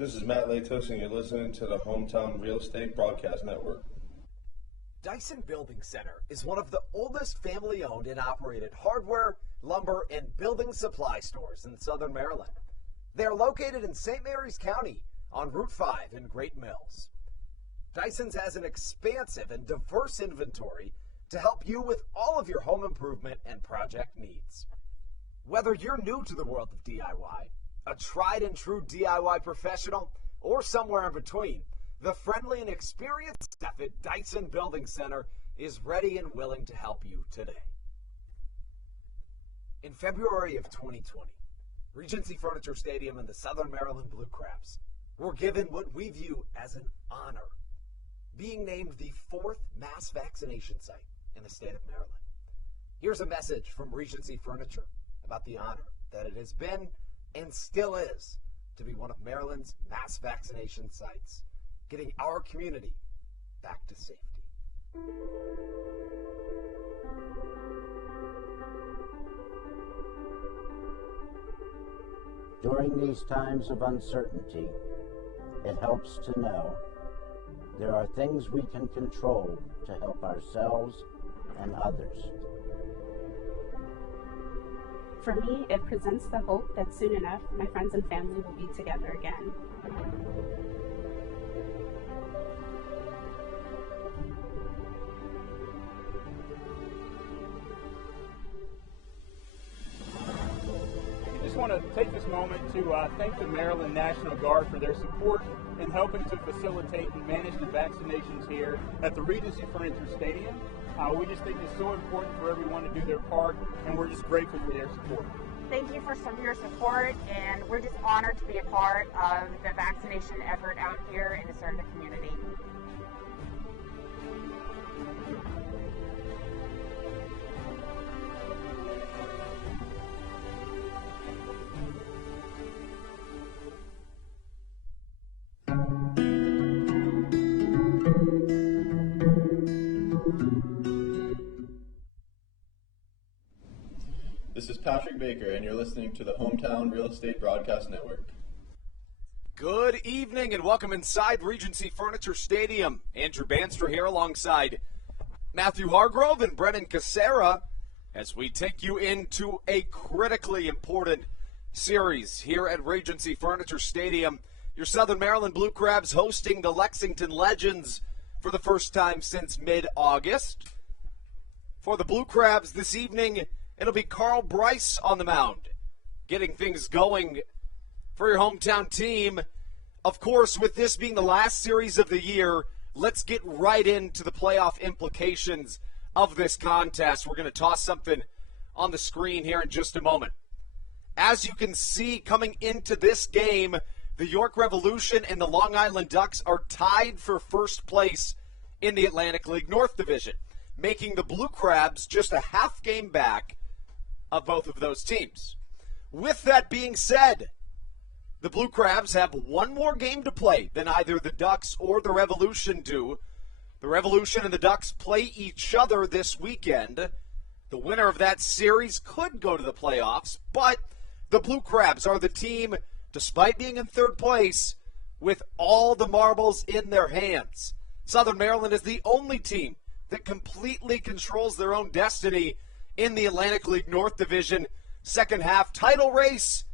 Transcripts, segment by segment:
This is Matt Latos, and you're listening to the Hometown Real Estate Broadcast Network. Dyson Building Center is one of the oldest family-owned and operated hardware, lumber, and building supply stores in Southern Maryland. They are located in St. Mary's County on Route 5 in Great Mills. Dyson's has an expansive and diverse inventory to help you with all of your home improvement and project needs. Whether you're new to the world of DIY, a tried and true DIY professional, or somewhere in between, the friendly and experienced staff at Dyson Building Center is ready and willing to help you today. In February of 2020, Regency Furniture Stadium and the Southern Maryland Blue Crabs were given what we view as an honor, being named the 4th mass vaccination site in the state of Maryland. Here's a message from Regency Furniture about the honor that it has been and still is to be one of Maryland's mass vaccination sites, getting our community back to safety. During these times of uncertainty, it helps to know there are things we can control to help ourselves and others. For me, it presents the hope that soon enough, my friends and family will be together again. I just want to take this moment to thank the Maryland National Guard for their support in helping to facilitate and manage the vaccinations here at the Regency Furniture Stadium. We just think it's so important for everyone to do their part, and we're just grateful for their support. Thank you for some of your support, and we're just honored to be a part of the vaccination effort out here and to serve the community. This is Patrick Baker, and you're listening to the Hometown Real Estate Broadcast Network. Good evening and welcome inside Regency Furniture Stadium. Andrew Banster here alongside Matthew Hargrove and Brennan Casera as we take you into a critically important series here at Regency Furniture Stadium. Your Southern Maryland Blue Crabs hosting the Lexington Legends for the first time since mid-August. For the Blue Crabs this evening, it'll be Carl Bryce on the mound, getting things going for your hometown team. Of course, with this being the last series of the year, let's get right into the playoff implications of this contest. We're going to toss something on the screen here in just a moment. As you can see, coming into this game, the York Revolution and the Long Island Ducks are tied for first place in the Atlantic League North Division, making the Blue Crabs just a half game back of both of those teams. With that being said, the Blue Crabs have one more game to play than either the Ducks or the Revolution do. The Revolution and the Ducks play each other this weekend. The winner of that series could go to the playoffs, but the Blue Crabs are the team, despite being in third place, with all the marbles in their hands. Southern Maryland is the only team that completely controls their own destiny in the Atlantic League North Division second half title race.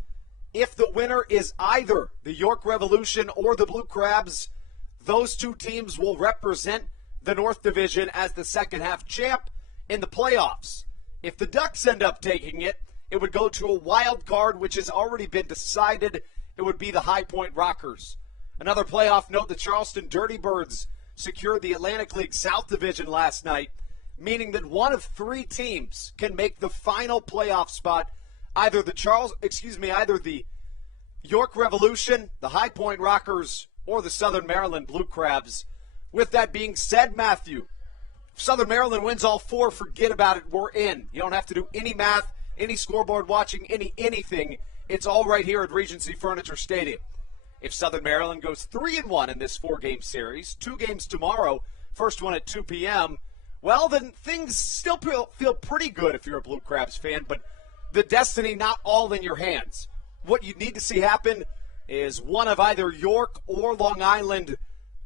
If the winner is either the York Revolution or the Blue Crabs, those two teams will represent the North Division as the second half champ in the playoffs. If the Ducks end up taking it, it would go to a wild card, which has already been decided. It would be the High Point Rockers. Another playoff note, the Charleston Dirty Birds secured the Atlantic League South Division last night, meaning that one of three teams can make the final playoff spot, either the York Revolution, the High Point Rockers, or the Southern Maryland Blue Crabs. With that being said, Matthew, if Southern Maryland wins all four, forget about it. We're in. You don't have to do any math, any scoreboard watching, anything. It's all right here at Regency Furniture Stadium. If Southern Maryland goes 3-1 in this four-game series, 2 games tomorrow, first one at 2 p.m., well, then things still feel pretty good if you're a Blue Crabs fan, but the destiny not all in your hands. What you need to see happen is one of either York or Long Island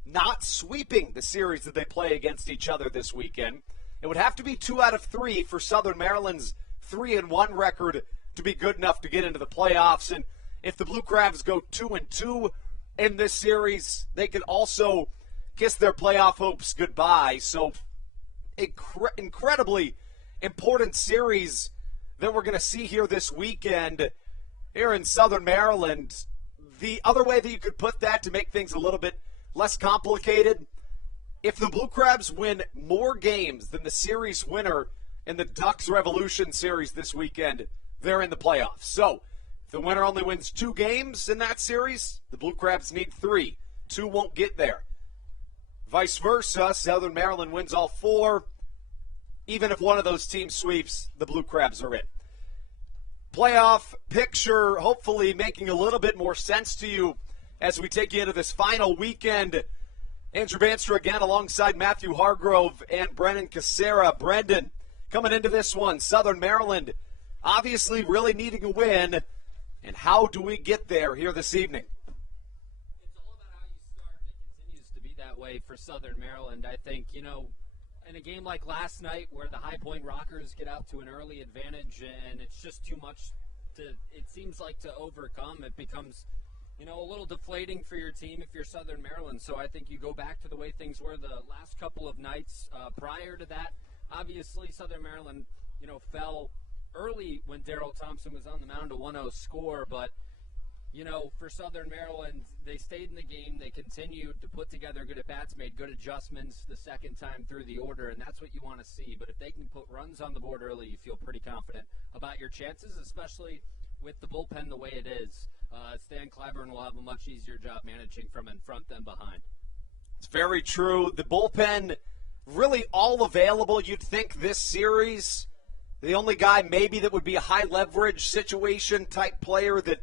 not sweeping the series that they play against each other this weekend. It would have to be 2 out of 3 for Southern Maryland's 3-1 record to be good enough to get into the playoffs. And if the Blue Crabs go 2-2 in this series, they could also kiss their playoff hopes goodbye. So incredibly important series that we're going to see here this weekend here in Southern Maryland. The other way that you could put that to make things a little bit less complicated, if the Blue Crabs win more games than the series winner in the Ducks Revolution series this weekend, they're in the playoffs. So if the winner only wins 2 games in that series, the Blue Crabs need 3. 2 won't get there. Vice versa, Southern Maryland wins all 4. Even if one of those teams sweeps, the Blue Crabs are in. Playoff picture hopefully making a little bit more sense to you as we take you into this final weekend. Andrew Bandstra again alongside Matthew Hargrove and Brennan Casera. Brendan, coming into this one, Southern Maryland obviously really needing a win. And how do we get there here this evening? It's all about how you start, and it continues to be that way for Southern Maryland. I think, in a game like last night where the High Point Rockers get out to an early advantage and it's just too much it seems like to overcome, it becomes, a little deflating for your team if you're Southern Maryland. So I think you go back to the way things were the last couple of nights prior to that. Obviously, Southern Maryland, fell early when Darrell Thompson was on the mound, a 1-0 score, but for Southern Maryland, they stayed in the game. They continued to put together good at-bats, made good adjustments the second time through the order, and that's what you want to see. But if they can put runs on the board early, you feel pretty confident about your chances, especially with the bullpen the way it is. Stan Clyburn will have a much easier job managing from in front than behind. It's very true. The bullpen really all available. You'd think this series, the only guy maybe that would be a high-leverage situation type player that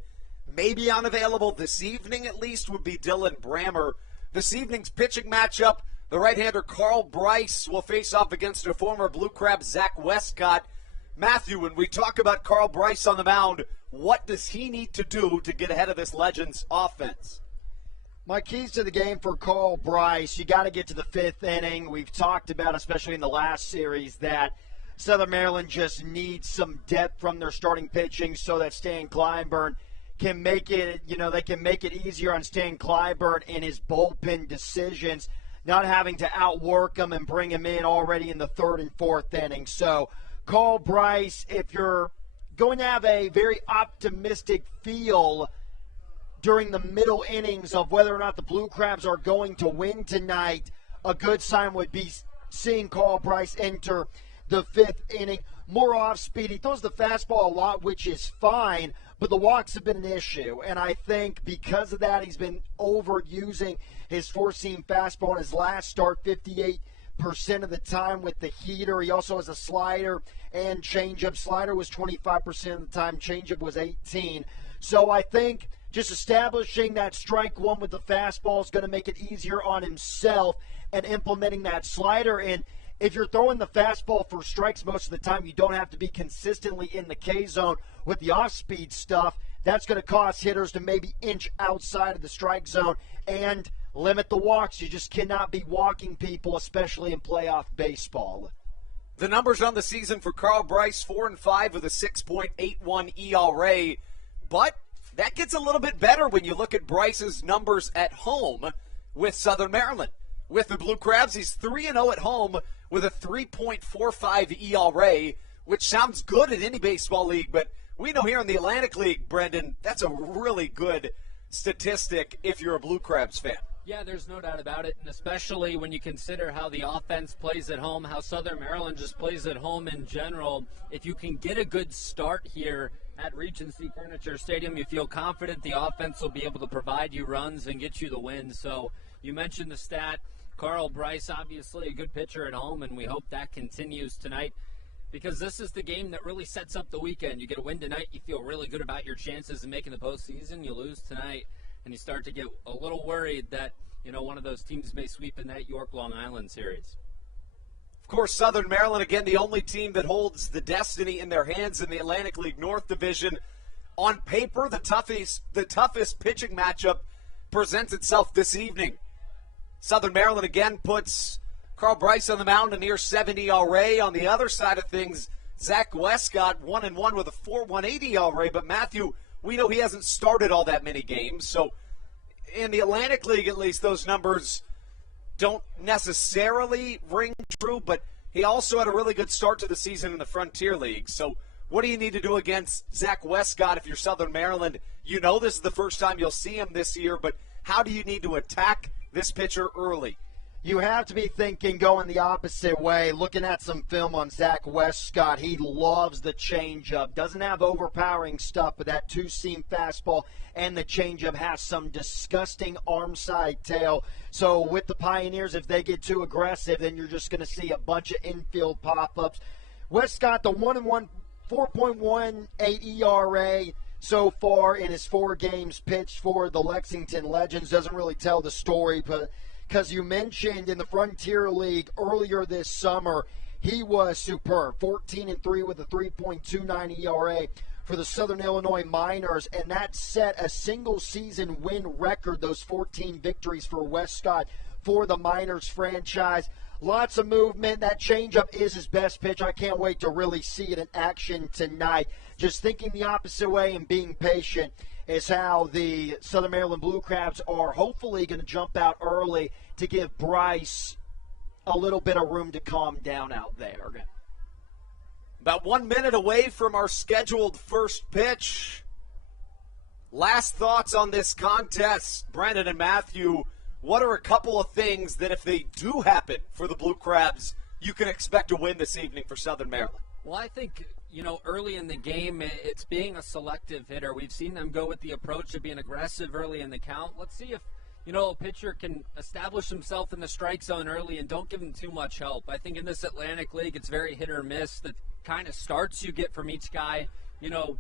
maybe unavailable this evening at least would be Dylan Brammer. This evening's pitching matchup, the right-hander Carl Bryce will face off against a former Blue Crab, Zach Westcott. Matthew, when we talk about Carl Bryce on the mound, what does he need to do to get ahead of this Legends offense? My keys to the game for Carl Bryce, you got to get to the 5th inning. We've talked about, especially in the last series, that Southern Maryland just needs some depth from their starting pitching so that Stan Clyburn can make it, they can make it easier on Stan Clyburn in his bullpen decisions, not having to outwork him and bring him in already in the 3rd and 4th inning. So, Carl Bryce, if you're going to have a very optimistic feel during the middle innings of whether or not the Blue Crabs are going to win tonight, a good sign would be seeing Carl Bryce enter the 5th inning. More off speed. He throws the fastball a lot, which is fine, but the walks have been an issue. And I think because of that, he's been overusing his four-seam fastball in his last start, 58% of the time with the heater. He also has a slider and changeup. Slider was 25% of the time. Changeup was 18%. So I think just establishing that strike one with the fastball is going to make it easier on himself and implementing that slider. And if you're throwing the fastball for strikes most of the time, you don't have to be consistently in the K zone with the off-speed stuff. That's going to cause hitters to maybe inch outside of the strike zone and limit the walks. You just cannot be walking people, especially in playoff baseball. The numbers on the season for Carl Bryce, 4-5 with a 6.81 ERA. But that gets a little bit better when you look at Bryce's numbers at home with Southern Maryland. With the Blue Crabs, he's 3-0 at home with a 3.45 ERA, which sounds good in any baseball league, but we know here in the Atlantic League, Brendan, that's a really good statistic if you're a Blue Crabs fan. Yeah, there's no doubt about it, and especially when you consider how the offense plays at home, how Southern Maryland just plays at home in general. If you can get a good start here at Regency Furniture Stadium, you feel confident the offense will be able to provide you runs and get you the win. So you mentioned the stat. Carl Bryce, obviously a good pitcher at home, and we hope that continues tonight because this is the game that really sets up the weekend. You get a win tonight, you feel really good about your chances of making the postseason. You lose tonight, and you start to get a little worried that, one of those teams may sweep in that York-Long Island series. Of course, Southern Maryland, again, the only team that holds the destiny in their hands in the Atlantic League North Division. On paper, the toughest pitching matchup presents itself this evening. Southern Maryland again puts Carl Bryce on the mound, a near 70 ERA. On the other side of things, Zach Westcott 1-1 with a 4.18 ERA. But Matthew, we know he hasn't started all that many games. So in the Atlantic League, at least, those numbers don't necessarily ring true. But he also had a really good start to the season in the Frontier League. So what do you need to do against Zach Westcott if you're Southern Maryland? You know this is the first time you'll see him this year, but how do you need to attack this pitcher early? You have to be thinking going the opposite way, looking at some film on Zach Westcott. He loves the changeup. Doesn't have overpowering stuff, but that two-seam fastball and the changeup has some disgusting arm side tail. So with the Pioneers, if they get too aggressive, then you're just going to see a bunch of infield pop-ups. Westcott, the 1-1, 4.18 ERA so far in his 4 games pitched for the Lexington Legends. Doesn't really tell the story, but because you mentioned in the Frontier League earlier this summer, he was superb. 14-3 with a 3.29 ERA for the Southern Illinois Miners, and that set a single-season win record, those 14 victories for Westcott for the Miners franchise. Lots of movement. That changeup is his best pitch. I can't wait to really see it in action tonight. Just thinking the opposite way and being patient is how the Southern Maryland Blue Crabs are hopefully going to jump out early to give Bryce a little bit of room to calm down out there. About 1 minute away from our scheduled first pitch. Last thoughts on this contest, Brandon and Matthew. What are a couple of things that if they do happen for the Blue Crabs, you can expect to win this evening for Southern Maryland? Well, I think, early in the game, it's being a selective hitter. We've seen them go with the approach of being aggressive early in the count. Let's see if, a pitcher can establish himself in the strike zone early and don't give him too much help. I think in this Atlantic League, it's very hit or miss. The kind of starts you get from each guy,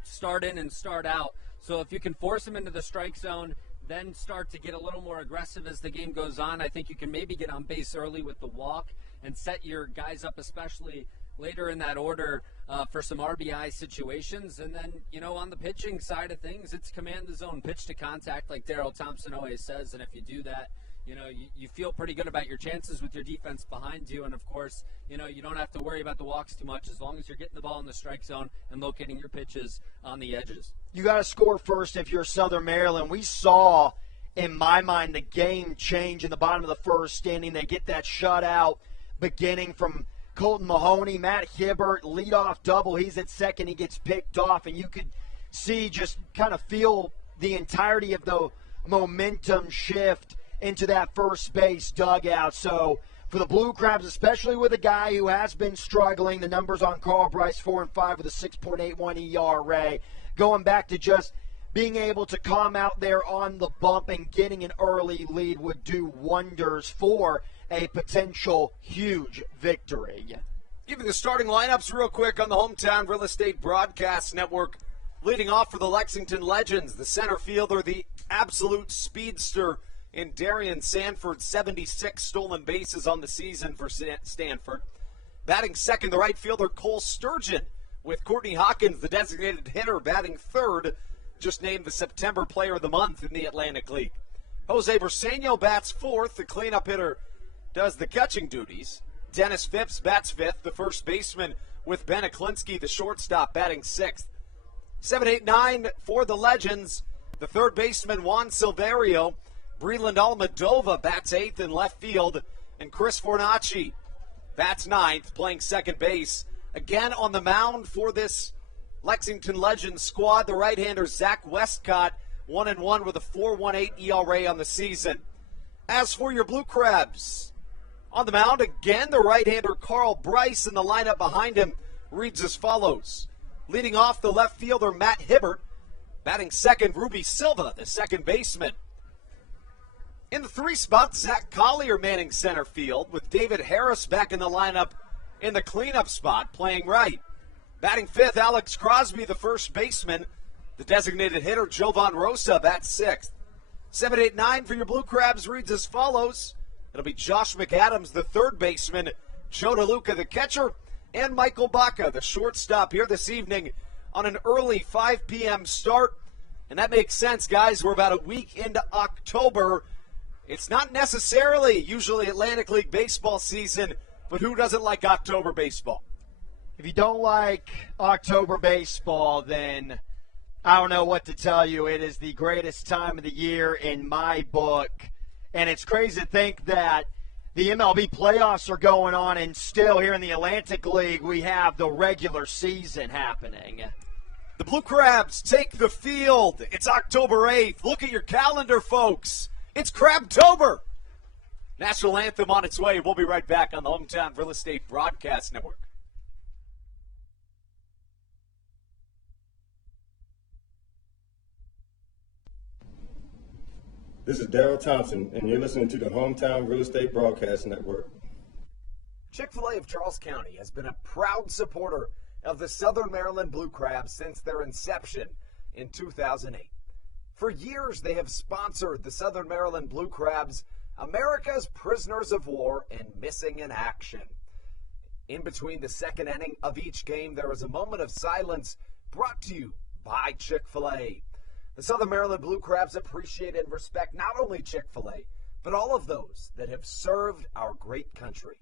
start in and start out. So if you can force him into the strike zone, then start to get a little more aggressive as the game goes on, I think you can maybe get on base early with the walk and set your guys up, especially later in that order, for some RBI situations. And then, on the pitching side of things, it's command the zone, pitch to contact, like Darryl Thompson always says. And if you do that, you feel pretty good about your chances with your defense behind you. And, of course, you don't have to worry about the walks too much as long as you're getting the ball in the strike zone and locating your pitches on the edges. You got to score first if you're Southern Maryland. We saw, in my mind, the game change in the bottom of the first inning. They get that shutout beginning from Colton Mahoney. Matt Hibbert, leadoff double. He's at second. He gets picked off, and you could see, just kind of feel the entirety of the momentum shift into that first base dugout. So for the Blue Crabs, especially with a guy who has been struggling, the numbers on Carl Bryce, 4-5 with a 6.81 ERA, going back to just being able to come out there on the bump and getting an early lead would do wonders for a potential huge victory. Giving the starting lineups real quick on the Hometown Real Estate Broadcast Network. Leading off for the Lexington Legends, the center fielder, the absolute speedster in Darian Sanford, 76 stolen bases on the season for Stanford. Batting second, the right fielder, Cole Sturgeon, with Courtney Hawkins, the designated hitter, batting third, just named the September Player of the Month in the Atlantic League. Jose Briseño bats fourth, the cleanup hitter does the catching duties. Dennis Phipps bats fifth, the first baseman, with Ben Aklinski, the shortstop, batting sixth. 7, 8, 9 for the Legends, the third baseman, Juan Silverio. Breland Almadova bats eighth in left field, and Chris Fornacci bats ninth, playing second base. Again on the mound for this Lexington Legends squad, the right-hander Zach Westcott, 1-1 with a 4.18 ERA on the season. As for your Blue Crabs, on the mound again, the right-hander Carl Bryce, and the lineup behind him reads as follows. Leading off, the left fielder Matt Hibbert, batting second, Ruby Silva, the second baseman. In the three spot, Zach Collier manning center field, with David Harris back in the lineup in the cleanup spot, playing right. Batting fifth, Alex Crosby, the first baseman. The designated hitter, Jovan Rosa, bats sixth. 7, 8, 9 for your Blue Crabs reads as follows. It'll be Josh McAdams, the third baseman, Joe DeLuca, the catcher, and Michael Baca, the shortstop, here this evening on an early 5 p.m. start. And that makes sense, guys. We're about a week into October. It's not necessarily usually Atlantic League baseball season, but who doesn't like October baseball? If you don't like October baseball, then I don't know what to tell you. It is the greatest time of the year in my book. And it's crazy to think that the MLB playoffs are going on, and still here in the Atlantic League, we have the regular season happening. The Blue Crabs take the field. It's October 8th. Look at your calendar, folks. It's Crabtober. National anthem on its way. We'll be right back on the Hometown Real Estate Broadcast Network. This is Daryl Thompson, and you're listening to the Hometown Real Estate Broadcast Network. Chick-fil-A of Charles County has been a proud supporter of the Southern Maryland Blue Crabs since their inception in 2008. For years, they have sponsored the Southern Maryland Blue Crabs, America's prisoners of war and missing in action. In between the second inning of each game, there is a moment of silence brought to you by Chick-fil-A. The Southern Maryland Blue Crabs appreciate and respect not only Chick-fil-A, but all of those that have served our great country.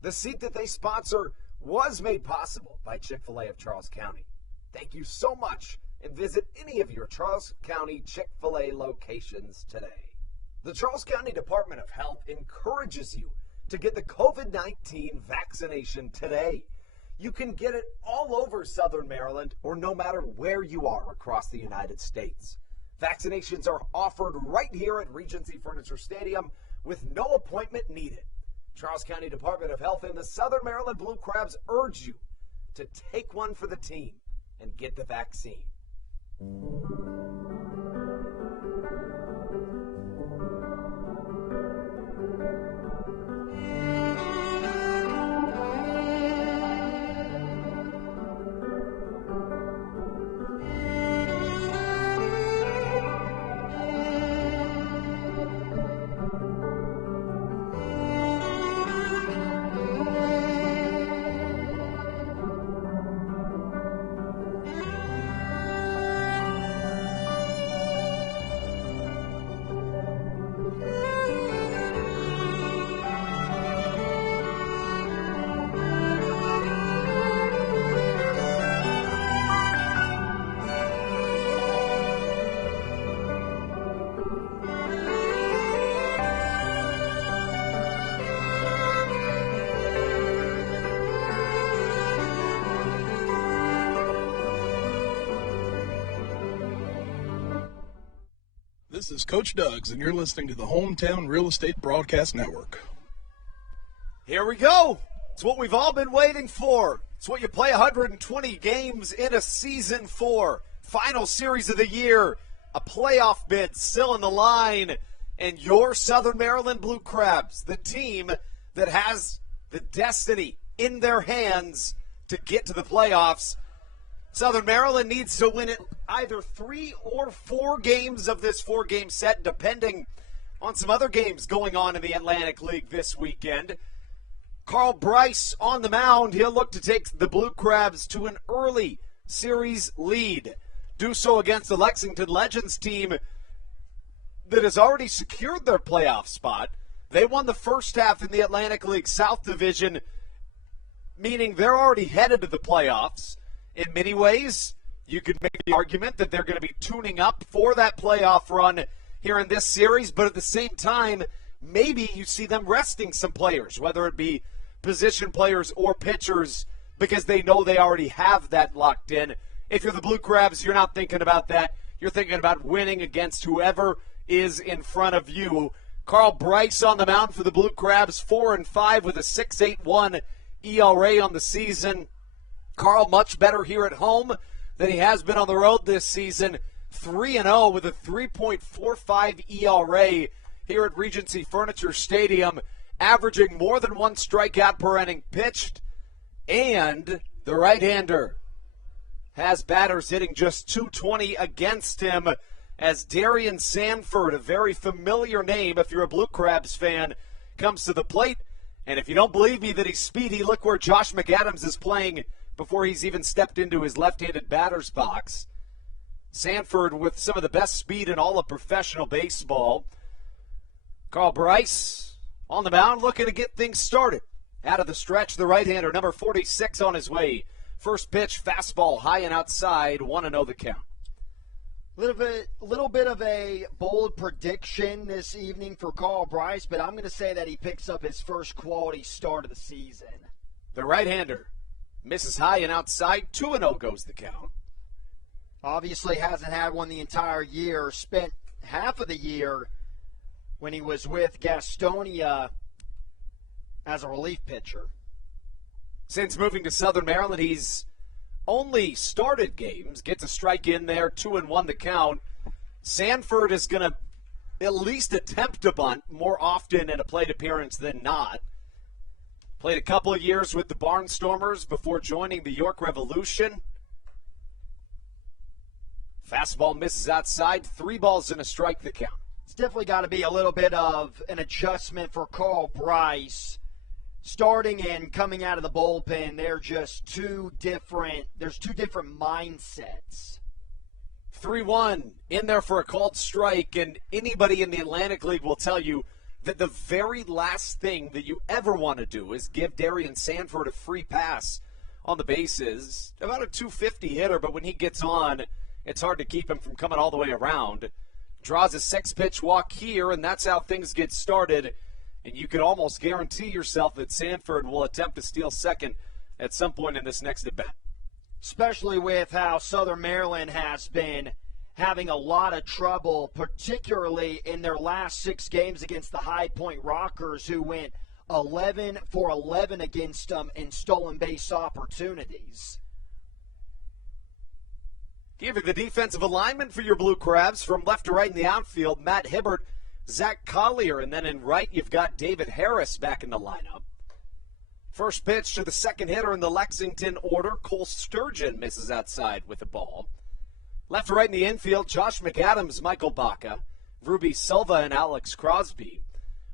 The seat that they sponsor was made possible by Chick-fil-A of Charles County. Thank you so much, and visit any of your Charles County Chick-fil-A locations today. The Charles County Department of Health encourages you to get the COVID-19 vaccination today. You can get it all over Southern Maryland or no matter where you are across the United States. Vaccinations are offered right here at Regency Furniture Stadium with no appointment needed. Charles County Department of Health and the Southern Maryland Blue Crabs urge you to take one for the team and get the vaccine. This is Coach Doug's, and you're listening to the Hometown Real Estate Broadcast Network. Here we go. It's what we've all been waiting for. It's what you play 120 games in a season for. Final series of the year. A playoff bid still in the line. And your Southern Maryland Blue Crabs, the team that has the destiny in their hands to get to the playoffs. Southern Maryland needs to win it either 3 or 4 games of this 4-game set, depending on some other games going on in the Atlantic League this weekend. Carl Bryce on the mound. He'll look to take the Blue Crabs to an early series lead. Do so against the Lexington Legends team that has already secured their playoff spot. They won the first half in the Atlantic League South Division, meaning they're already headed to the playoffs. In many ways, you could make the argument that they're going to be tuning up for that playoff run here in this series, but at the same time, maybe you see them resting some players, whether it be position players or pitchers, because they know they already have that locked in. If you're the Blue Crabs, you're not thinking about that. You're thinking about winning against whoever is in front of you. Carl Bryce on the mound for the Blue Crabs, 4-5 with a 6.81 ERA on the season. Carl much better here at home than he has been on the road this season. 3-0 with a 3.45 ERA here at Regency Furniture Stadium, averaging more than 1 strikeout per inning pitched. And the right-hander has batters hitting just .220 against him, as Darian Sanford, a very familiar name if you're a Blue Crabs fan, comes to the plate. And if you don't believe me that he's speedy, look where Josh McAdams is playing before he's even stepped into his left-handed batter's box. Sanford with some of the best speed in all of professional baseball. Carl Bryce on the mound looking to get things started. Out of the stretch, the right-hander, number 46 on his way. First pitch, fastball high and outside, 1-0 the count. Little bit of a bold prediction this evening for Carl Bryce, but I'm going to say that he picks up his first quality start of the season. The right-hander misses high and outside, 2-0 goes the count. Obviously hasn't had one the entire year, spent half of the year when he was with Gastonia as a relief pitcher. Since moving to Southern Maryland, he's only started games, gets a strike in there, 2-1 the count. Sanford is going to at least attempt a bunt more often in a plate appearance than not. Played a couple of years with the Barnstormers before joining the York Revolution. Fastball misses outside, 3 balls and a strike the count. It's definitely got to be a little bit of an adjustment for Carl Bryce. Starting and coming out of the bullpen, there's two different mindsets. 3-1 in there for a called strike, and anybody in the Atlantic League will tell you that the very last thing that you ever want to do is give Darian Sanford a free pass on the bases. About a 250 hitter, but when he gets on, it's hard to keep him from coming all the way around. Draws a 6-pitch walk here, and that's how things get started. And you can almost guarantee yourself that Sanford will attempt to steal second at some point in this next at-bat. Especially with how Southern Maryland has been having a lot of trouble, particularly in their last 6 games against the High Point Rockers, who went 11 for 11 against them in stolen base opportunities. Give you the defensive alignment for your Blue Crabs. From left to right in the outfield, Matt Hibbert, Zach Collier, and then in right you've got David Harris back in the lineup. First pitch to the second hitter in the Lexington order, Cole Sturgeon misses outside with the ball. Left to right in the infield, Josh McAdams, Michael Baca, Ruby Silva, and Alex Crosby.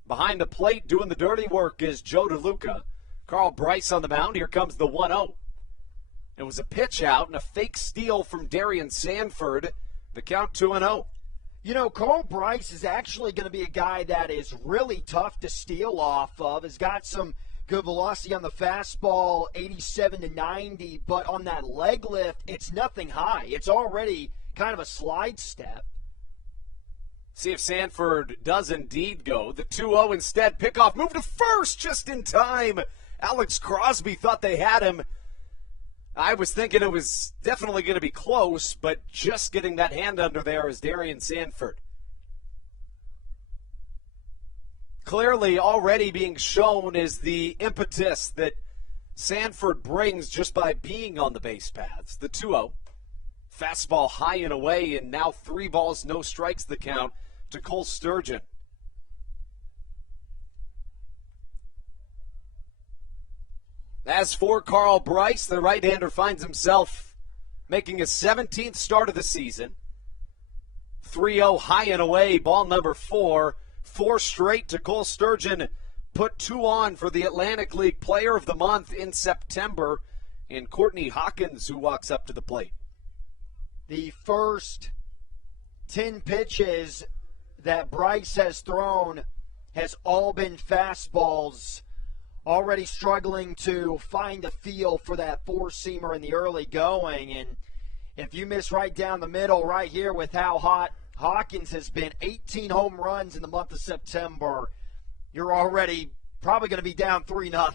Behind the plate doing the dirty work is Joe DeLuca. Carl Bryce on the mound. Here comes the 1-0. It was a pitch out and a fake steal from Darian Sanford. The count 2-0. You know, Carl Bryce is actually going to be a guy that is really tough to steal off of. Has got some good velocity on the fastball, 87 to 90, but on that leg lift, it's nothing high. It's already kind of a slide step. See if Sanford does indeed go. The 2-0 instead. Pickoff move to first just in time. Alex Crosby thought they had him. I was thinking it was definitely going to be close, but just getting that hand under there is Darian Sanford. Clearly already being shown is the impetus that Sanford brings just by being on the base paths. The 2-0. Fastball high and away, and now 3 balls, no strikes the count to Cole Sturgeon. As for Carl Bryce, the right-hander finds himself making his 17th start of the season. 3-0 high and away, ball number 4. 4 straight to Cole Sturgeon. Put 2 on for the Atlantic League Player of the Month in September. And Courtney Hawkins, who walks up to the plate. The first 10 pitches that Bryce has thrown has all been fastballs. Already struggling to find a feel for that 4-seamer in the early going. And if you miss right down the middle right here with how hot Hawkins has been, 18 home runs in the month of September, you're already probably going to be down 3-0.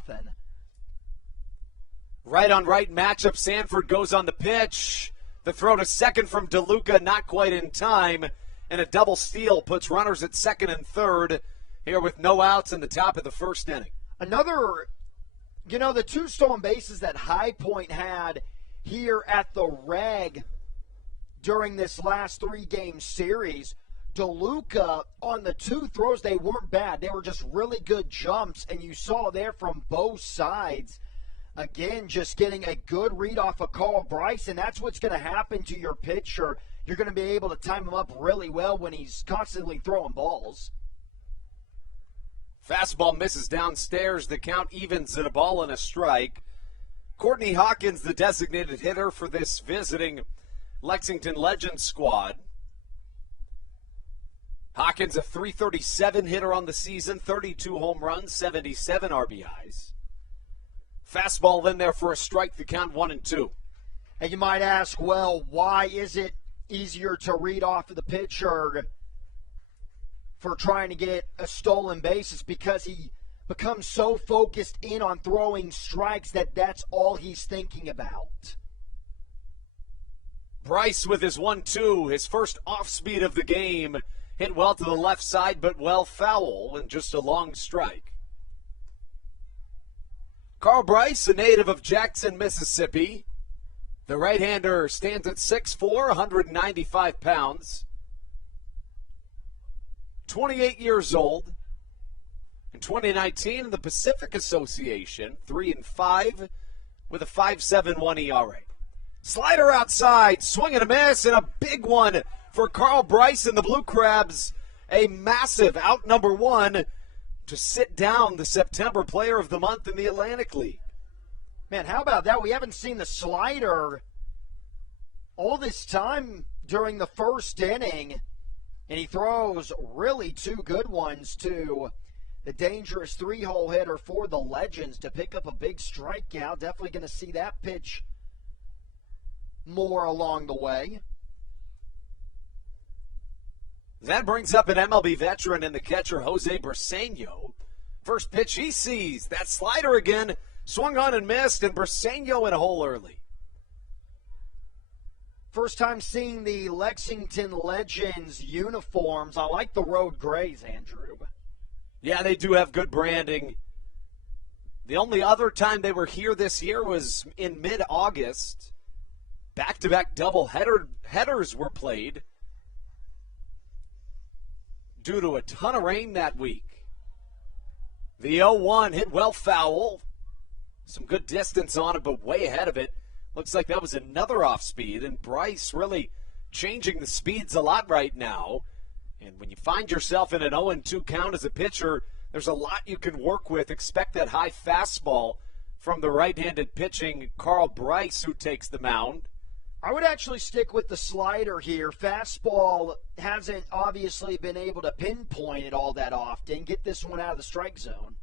Right on right matchup. Sanford goes on the pitch. The throw to second from DeLuca, not quite in time. And a double steal puts runners at second and third here with no outs in the top of the first inning. Another, the 2 stolen bases that High Point had here at the Reg during this last 3-game series, DeLuca on the 2 throws, they weren't bad. They were just really good jumps, and you saw there from both sides. Again, just getting a good read off of Carl Bryce, and that's what's going to happen to your pitcher. You're going to be able to time him up really well when he's constantly throwing balls. Fastball misses downstairs. The count evens at a ball and a strike. Courtney Hawkins, the designated hitter for this visiting Lexington Legends squad. Hawkins, a .337 hitter on the season, 32 home runs, 77 RBIs. Fastball in there for a strike, the count 1-2. And you might ask, well, why is it easier to read off of the pitcher for trying to get a stolen base? It's because he becomes so focused in on throwing strikes that that's all he's thinking about. Bryce with his 1-2, his first off-speed of the game. Hit well to the left side, but well foul, and just a long strike. Carl Bryce, a native of Jackson, Mississippi. The right-hander stands at 6'4", 195 pounds. 28 years old. In 2019, in the Pacific Association, 3-5 with a 5.71 ERA. Slider outside, swing and a miss, and a big one for Carl Bryce and the Blue Crabs. A massive out number one to sit down the September Player of the Month in the Atlantic League. Man, how about that? We haven't seen the slider all this time during the first inning, and he throws really two good ones to the dangerous three-hole hitter for the Legends to pick up a big strikeout. Definitely going to see that pitch more along the way. That brings up an MLB veteran and the catcher, Jose Briseño. First pitch he sees, that slider again, swung on and missed, and Briseño in a hole early. First time seeing the Lexington Legends uniforms. I like the road grays, Andrew. Yeah, they do have good branding. The only other time they were here this year was in mid-August. Back-to-back double headers were played due to a ton of rain that week. The 0-1 hit well foul. Some good distance on it, but way ahead of it. Looks like that was another off-speed, and Bryce really changing the speeds a lot right now. And when you find yourself in an 0-2 count as a pitcher, there's a lot you can work with. Expect that high fastball from the right-handed pitching Carl Bryce, who takes the mound. I would actually stick with the slider here. Fastball hasn't obviously been able to pinpoint it all that often. Get this one out of the strike zone.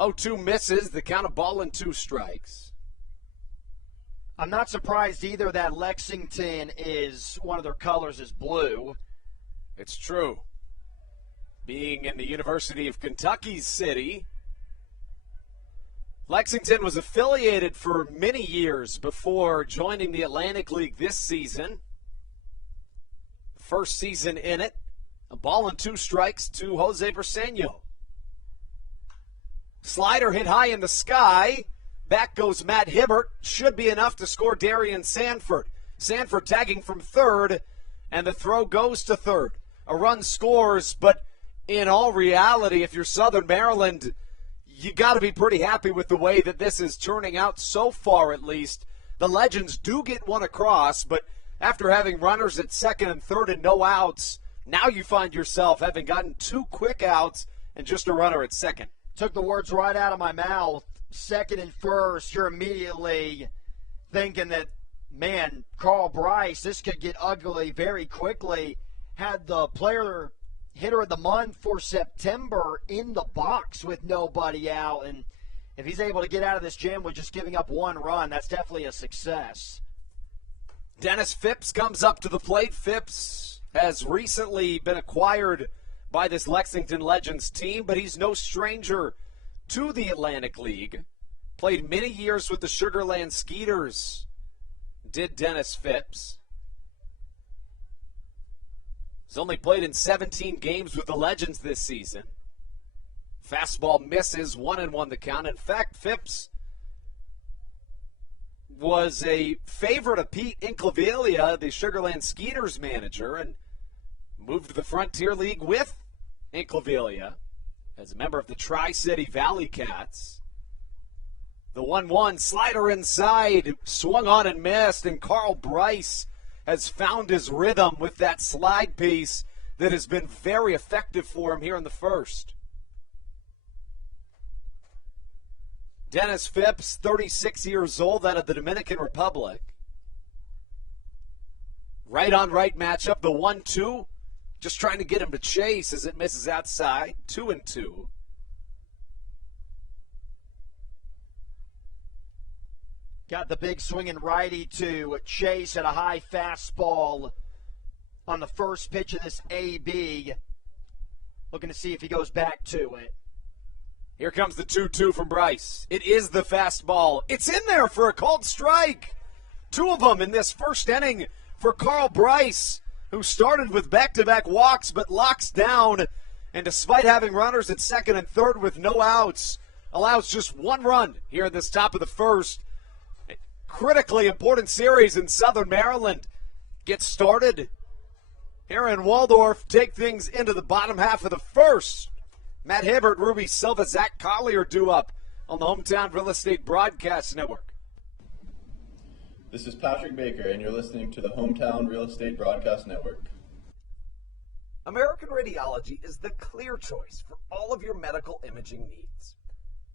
0-2 misses, the count of ball and 2 strikes. I'm not surprised either that Lexington is, one of their colors is blue. It's true. Being in the University of Kentucky's city, Lexington was affiliated for many years before joining the Atlantic League this season. First season in it. A ball and 2 strikes to Jose Briseño. Slider hit high in the sky. Back goes Matt Hibbert. Should be enough to score Darian Sanford. Sanford tagging from third, and the throw goes to third. A run scores, but in all reality, if you're Southern Maryland, you got to be pretty happy with the way that this is turning out so far, at least. The Legends do get one across, but after having runners at second and third and no outs, now you find yourself having gotten 2 quick outs and just a runner at second. Took the words right out of my mouth. Second and first, you're immediately thinking that, man, Carl Bryce, this could get ugly very quickly. Had the player hitter of the month for September in the box with nobody out. And if he's able to get out of this jam with just giving up 1 run, that's definitely a success. Dennis Phipps comes up to the plate. Phipps has recently been acquired by this Lexington Legends team, but he's no stranger to the Atlantic League. Played many years with the Sugar Land Skeeters, did Dennis Phipps. He's only played in 17 games with the Legends this season. Fastball misses, 1-1 the count. In fact, Phipps was a favorite of Pete Inclaviglia, the Sugar Land Skeeters manager, and moved to the Frontier League with Inclaviglia as a member of the Tri-City Valley Cats. The 1-1 slider inside, swung on and missed, and Carl Bryce has found his rhythm with that slide piece that has been very effective for him here in the first. Dennis Phipps, 36 years old, out of the Dominican Republic. Right-on-right matchup, the 1-2. Just trying to get him to chase as it misses outside. 2-2. Got the big swinging righty to chase at a high fastball on the first pitch of this AB. Looking to see if he goes back to it. Here comes the 2-2 from Bryce. It is the fastball. It's in there for a called strike. Two of them in this first inning for Carl Bryce, who started with back-to-back walks but locks down, and despite having runners at second and third with no outs, allows just one run here in this top of the first. Critically important series in Southern Maryland gets started. Aaron Waldorf take things into the bottom half of the first. Matt Hibbert, Ruby Silva, Zach Collier due up on the Hometown Real Estate Broadcast Network. This is Patrick Baker, and you're listening to the Hometown Real Estate Broadcast Network. American Radiology is the clear choice for all of your medical imaging needs.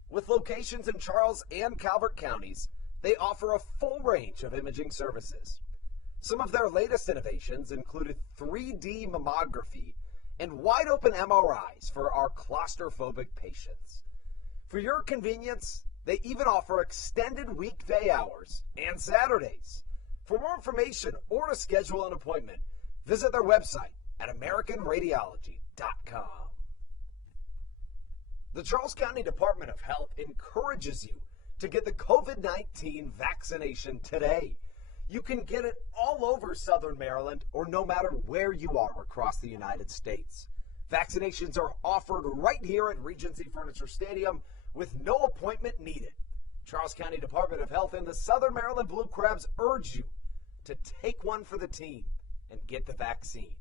With locations in Charles and Calvert counties, they offer a full range of imaging services. Some of their latest innovations included 3D mammography and wide-open MRIs for our claustrophobic patients. For your convenience, they even offer extended weekday hours and Saturdays. For more information or to schedule an appointment, visit their website at AmericanRadiology.com. The Charles County Department of Health encourages you to get the COVID-19 vaccination today. You can get it all over Southern Maryland or no matter where you are across the United States. Vaccinations are offered right here at Regency Furniture Stadium with no appointment needed. Charles County Department of Health and the Southern Maryland Blue Crabs urge you to take one for the team and get the vaccine.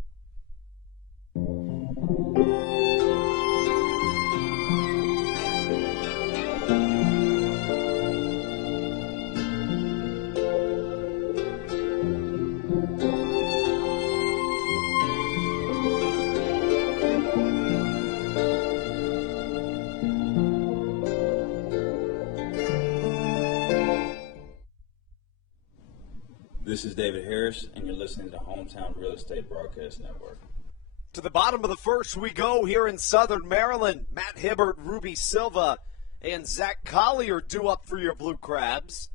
This is David Harris, and you're listening to Hometown Real Estate Broadcast Network. To the bottom of the first we go here in Southern Maryland. Matt Hibbert, Ruby Silva, and Zach Collier due up for your Blue Crabs.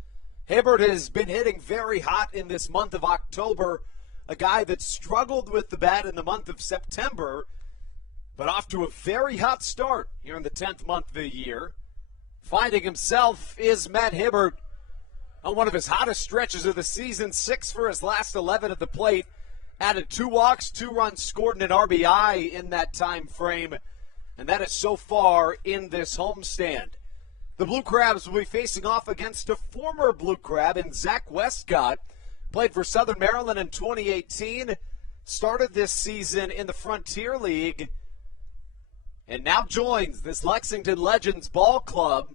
Hibbert has been hitting very hot in this month of October, a guy that struggled with the bat in the month of September, but off to a very hot start here in the 10th month of the year. Finding himself is Matt Hibbert on one of his hottest stretches of the season, 6 for his last 11 at the plate. Added 2 walks, 2 runs scored, and an RBI in that time frame. And that is so far in this homestand. The Blue Crabs will be facing off against a former Blue Crab in Zach Westcott. Played for Southern Maryland in 2018. Started this season in the Frontier League. And now joins this Lexington Legends ball club,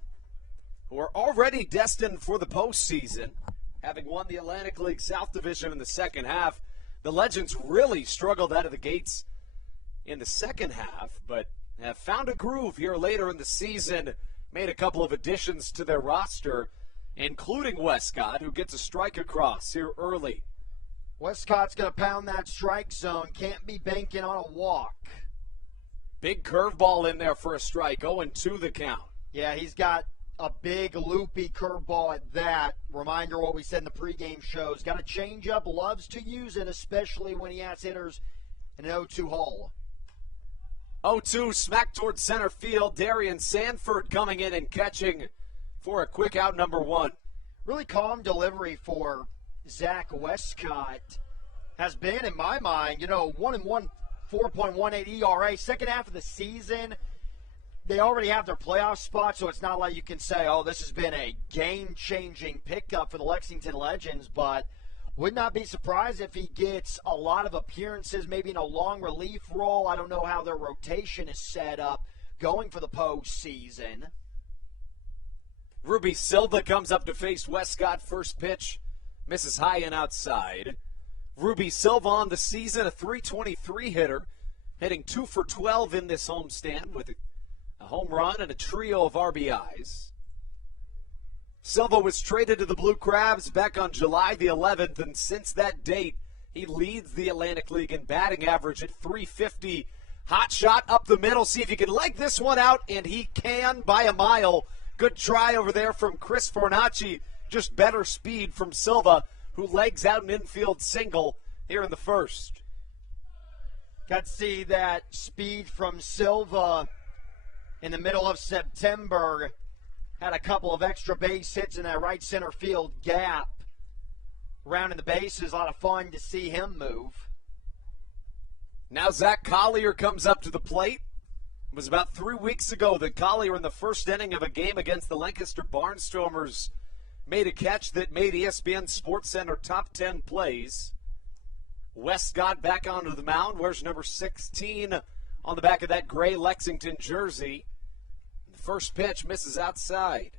who are already destined for the postseason, having won the Atlantic League South Division in the second half. The Legends really struggled out of the gates in the second half, but have found a groove here later in the season, made a couple of additions to their roster, including Westcott, who gets a strike across here early. Westcott's going to pound that strike zone. Can't be banking on a walk. Big curveball in there for a strike, 0-2 the count. Yeah, he's got a big loopy curveball at that. Reminder what we said in the pregame shows. Got a changeup, loves to use it, especially when he has hitters in an 0-2 hole. 0-2, smack towards center field. Darian Sanford coming in and catching for a quick out, number 1. Really calm delivery for Zach Westcott. Has been, in my mind, 1-1, 4.18 ERA. Second half of the season, they already have their playoff spot, so it's not like you can say, oh, this has been a game-changing pickup for the Lexington Legends, but would not be surprised if he gets a lot of appearances, maybe in a long relief role. I don't know how their rotation is set up going for the postseason. Ruby Silva comes up to face Westcott. First pitch misses high and outside. Ruby Silva on the season, a .323 hitter, hitting 2 for 12 in this homestand with a home run and a trio of RBIs. Silva was traded to the Blue Crabs back on July the 11th, and since that date, he leads the Atlantic League in batting average at .350. Hot shot up the middle. See if he can leg this one out, and he can by a mile. Good try over there from Chris Fornacci. Just better speed from Silva, who legs out an infield single here in the first. Got to see that speed from Silva in the middle of September. Had a couple of extra base hits in that right center field gap. Rounding the bases, a lot of fun to see him move. Now Zach Collier comes up to the plate. It was about 3 weeks ago that Collier in the first inning of a game against the Lancaster Barnstormers made a catch that made ESPN SportsCenter top 10 plays. Westcott back onto the mound. Wears number 16 on the back of that gray Lexington jersey. The first pitch misses outside.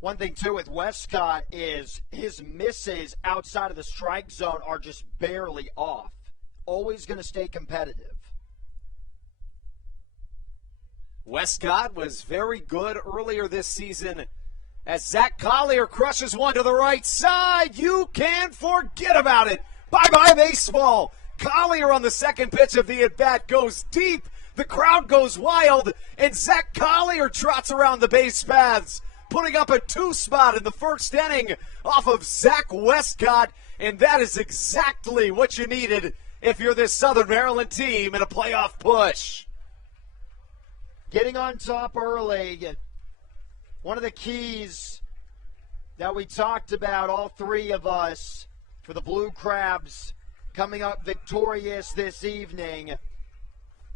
One thing, too, with Westcott is his misses outside of the strike zone are just barely off. Always going to stay competitive. Westcott was very good earlier this season as Zach Collier crushes one to the right side. You can't forget about it. Bye-bye baseball. Collier on the second pitch of the at-bat goes deep. The crowd goes wild, and Zach Collier trots around the base paths, putting up a 2-spot in the first inning off of Zach Westcott, and that is exactly what you needed if you're this Southern Maryland team in a playoff push. Getting on top early, one of the keys that we talked about, all three of us, for the Blue Crabs coming up victorious this evening,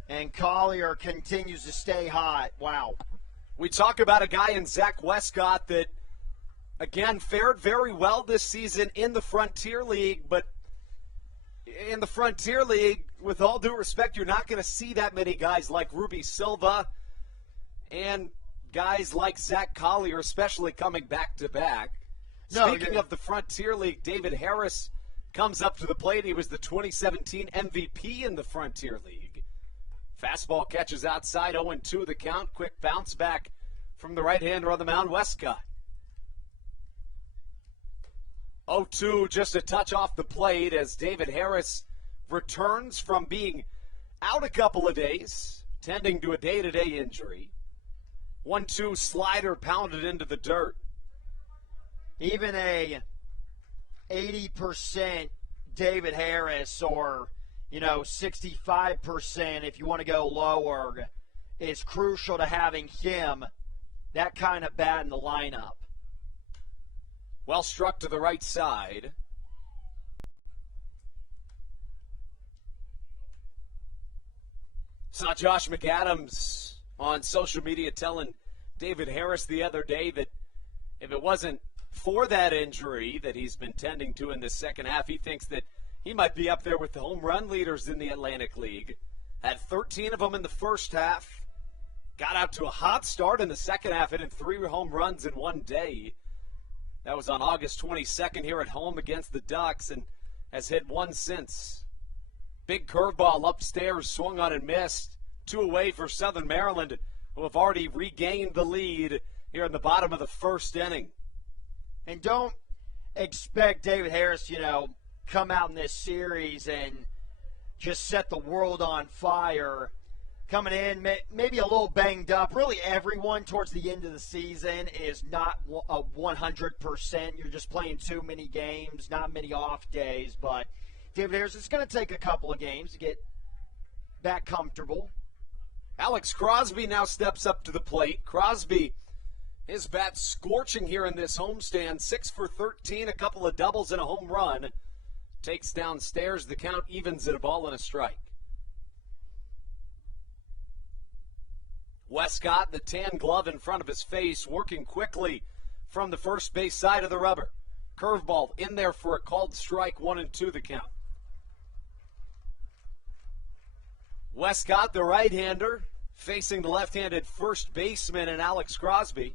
and Collier continues to stay hot. Wow. We talk about a guy in Zach Westcott that, again, fared very well this season in the Frontier League, but in the Frontier League, with all due respect, you're not going to see that many guys like Ruby Silva and guys like Zach Collier, especially coming back-to-back. Speaking of the Frontier League, David Harris comes up to the plate. He was the 2017 MVP in the Frontier League. Fastball catches outside, 0-2 the count. Quick bounce back from the right-hander on the mound, Westcott. 0-2, just a touch off the plate as David Harris returns from being out a couple of days, tending to a day-to-day injury. 1-2 slider pounded into the dirt. Even a 80% David Harris or, 65% if you want to go lower is crucial to having him, that kind of bat in the lineup. Well struck to the right side. Saw Josh McAdams on social media telling David Harris the other day that if it wasn't for that injury that he's been tending to in the second half, he thinks that he might be up there with the home run leaders in the Atlantic League. Had 13 of them in the first half. Got out to a hot start in the second half, hitting 3 home runs in one day. That was on August 22nd here at home against the Ducks, and has hit one since. Big curveball upstairs, swung on and missed. 2 away for Southern Maryland, who have already regained the lead here in the bottom of the first inning. And don't expect David Harris, come out in this series and just set the world on fire. Coming in, maybe a little banged up. Really, everyone towards the end of the season is not a 100%. You're just playing too many games, not many off days. But David Harris, it's going to take a couple of games to get back comfortable. Alex Crosby now steps up to the plate. Crosby, his bat scorching here in this homestand. 6 for 13, a couple of doubles and a home run. Takes downstairs. The count evens at a ball and a strike. Westcott, the tan glove in front of his face, working quickly from the first base side of the rubber. Curveball in there for a called strike, 1-2 the count. Westcott, the right-hander, facing the left-handed first baseman and Alex Crosby.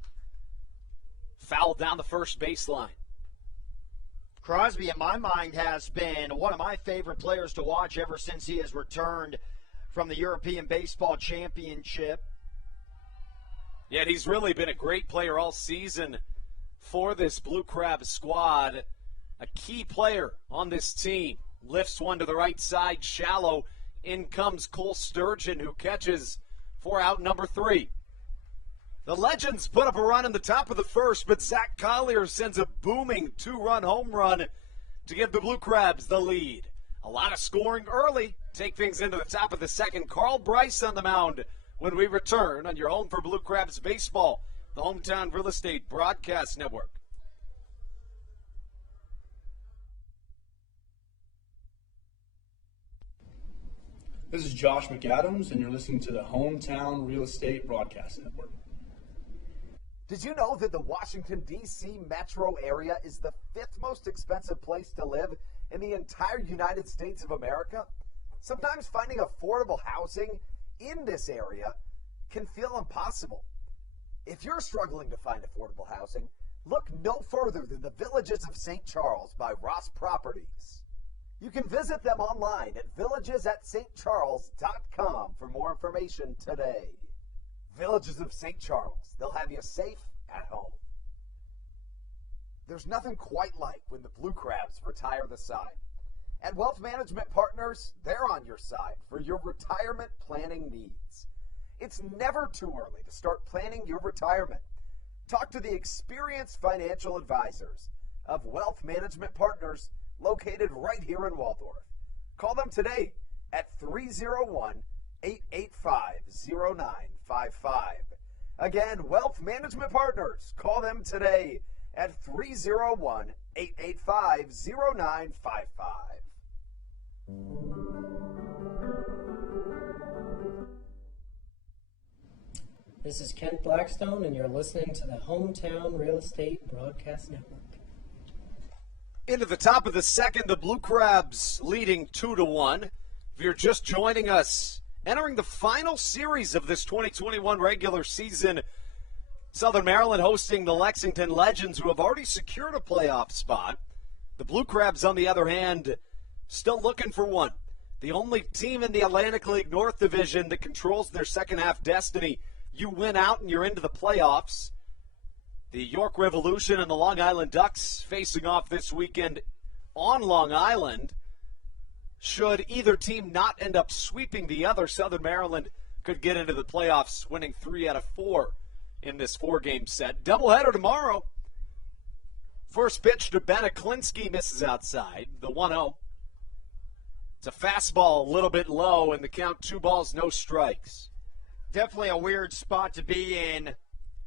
Foul down the first baseline. Crosby, in my mind, has been one of my favorite players to watch ever since he has returned from the European Baseball Championship. Yet he's really been a great player all season for this Blue Crab squad. A key player on this team lifts one to the right side, shallow. In comes Cole Sturgeon, who catches for out number 3. The Legends put up a run in the top of the first, but Zach Collier sends a booming 2-run home run to give the Blue Crabs the lead. A lot of scoring early. Take things into the top of the second. Carl Bryce on the mound when we return on your home for Blue Crabs baseball, the Hometown Real Estate Broadcast Network. This is Josh McAdams, and you're listening to the Hometown Real Estate Broadcast Network. Did you know that the Washington, D.C. metro area is the 5th most expensive place to live in the entire United States of America? Sometimes finding affordable housing in this area can feel impossible. If you're struggling to find affordable housing, look no further than the Villages of St. Charles by Ross Properties. You can visit them online at villagesatstcharles.com for more information today. Villages of St. Charles. They'll have you safe at home. There's nothing quite like when the Blue Crabs retire the sign. At Wealth Management Partners, they're on your side for your retirement planning needs. It's never too early to start planning your retirement. Talk to the experienced financial advisors of Wealth Management Partners located right here in Waldorf. Call them today at 301-885-0955. Again, Wealth Management Partners. Call them today at 301-885-0955. This is Kent Blackstone, and you're listening to the Hometown Real Estate Broadcast Network. Into the top of the second, the Blue Crabs leading 2-1. If you're just joining us, entering the final series of this 2021 regular season, Southern Maryland hosting the Lexington Legends, who have already secured a playoff spot. The Blue Crabs, on the other hand, still looking for one. The only team in the Atlantic League North Division that controls their second half destiny. You win out and you're into the playoffs. The York Revolution and the Long Island Ducks facing off this weekend on Long Island. Should either team not end up sweeping the other, Southern Maryland could get into the playoffs, winning 3 out of 4 in this 4-game set. Doubleheader tomorrow. First pitch to Ben Aklinski, misses outside, the 1-0. It's a fastball a little bit low, and the count 2 balls, no strikes. Definitely a weird spot to be in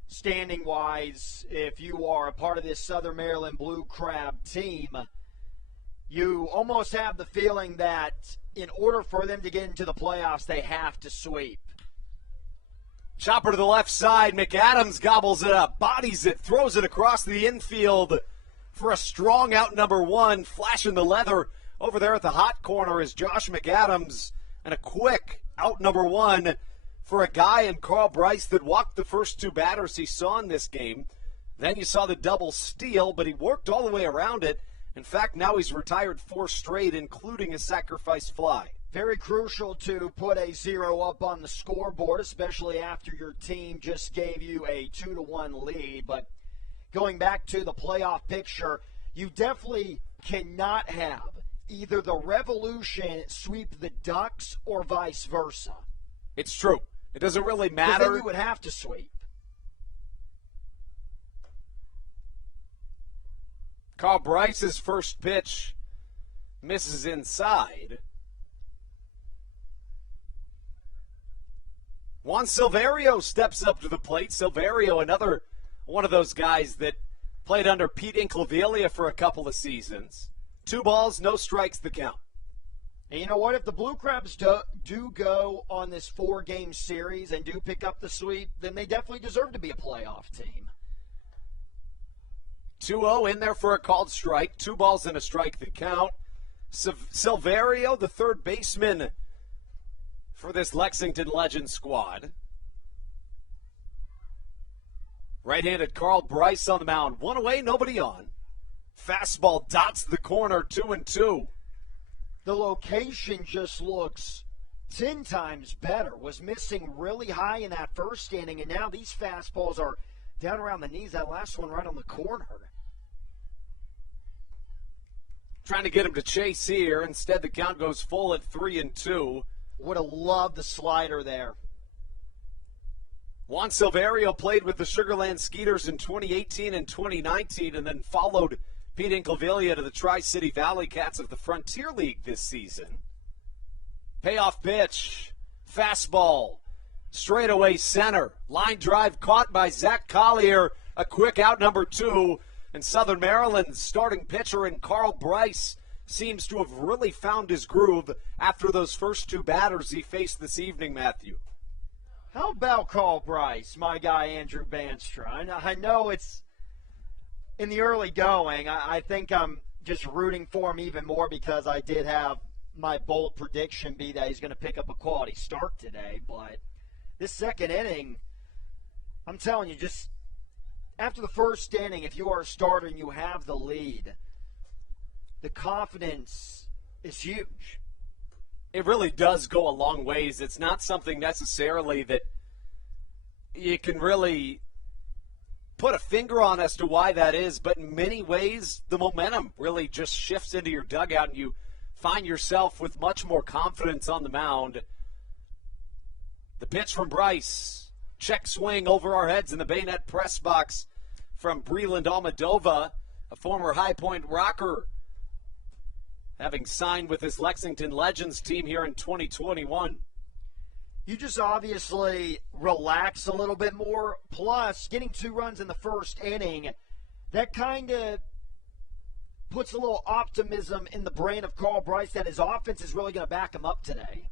standing-wise if you are a part of this Southern Maryland Blue Crab team. You almost have the feeling that in order for them to get into the playoffs, they have to sweep. Chopper to the left side. McAdams gobbles it up, bodies it, throws it across the infield for a strong out number 1. Flashing the leather over there at the hot corner is Josh McAdams, and a quick out number 1 for a guy in Carl Bryce that walked the first 2 batters he saw in this game. Then you saw the double steal, but he worked all the way around it. In fact, now he's retired 4 straight, including a sacrifice fly. Very crucial to put a 0 up on the scoreboard, especially after your team just gave you a 2-1 lead. But going back to the playoff picture, you definitely cannot have either the Revolution sweep the Ducks or vice versa. It's true. It doesn't really matter. Then you would have to sweep. Carl Bryce's first pitch misses inside. Juan Silverio steps up to the plate. Silverio, another one of those guys that played under Pete Inclavilia for a couple of seasons. 2 balls, no strikes, the count. And you know what? If the Blue Crabs do go on this 4-game series and do pick up the sweep, then they definitely deserve to be a playoff team. 2-0 in there for a called strike. 2 balls and a strike, the count. Silverio, the third baseman for this Lexington Legends squad. Right-handed Carl Bryce on the mound. 1 away, nobody on. Fastball dots the corner, 2-2. The location just looks 10 times better. Was missing really high in that first inning, and now these fastballs are down around the knees. That last one right on the corner. Trying to get him to chase here. Instead, the count goes full at 3-2. Would have loved the slider there. Juan Silverio played with the Sugarland Skeeters in 2018 and 2019 and then followed Pete Incaviglia to the Tri-City Valley Cats of the Frontier League this season. Payoff pitch, fastball, straightaway center, line drive caught by Zach Collier, a quick out number 2, and Southern Maryland's starting pitcher in Carl Bryce seems to have really found his groove after those first 2 batters he faced this evening, Matthew. How about Carl Bryce, my guy Andrew Banstra? I know it's in the early going. I think I'm just rooting for him even more because I did have my bold prediction be that he's going to pick up a quality start today. But this second inning, I'm telling you, just after the first inning, if you are a starter and you have the lead, the confidence is huge. It really does go a long ways. It's not something necessarily that you can really put a finger on as to why that is, but in many ways, the momentum really just shifts into your dugout and you find yourself with much more confidence on the mound. The pitch from Bryce. Check swing over our heads in the Bayonet press box from Breland Almadova, a former High Point Rocker, having signed with his Lexington Legends team here in 2021. You just obviously relax a little bit more. Plus, getting 2 runs in the first inning, that kind of puts a little optimism in the brain of Carl Bryce that his offense is really going to back him up today.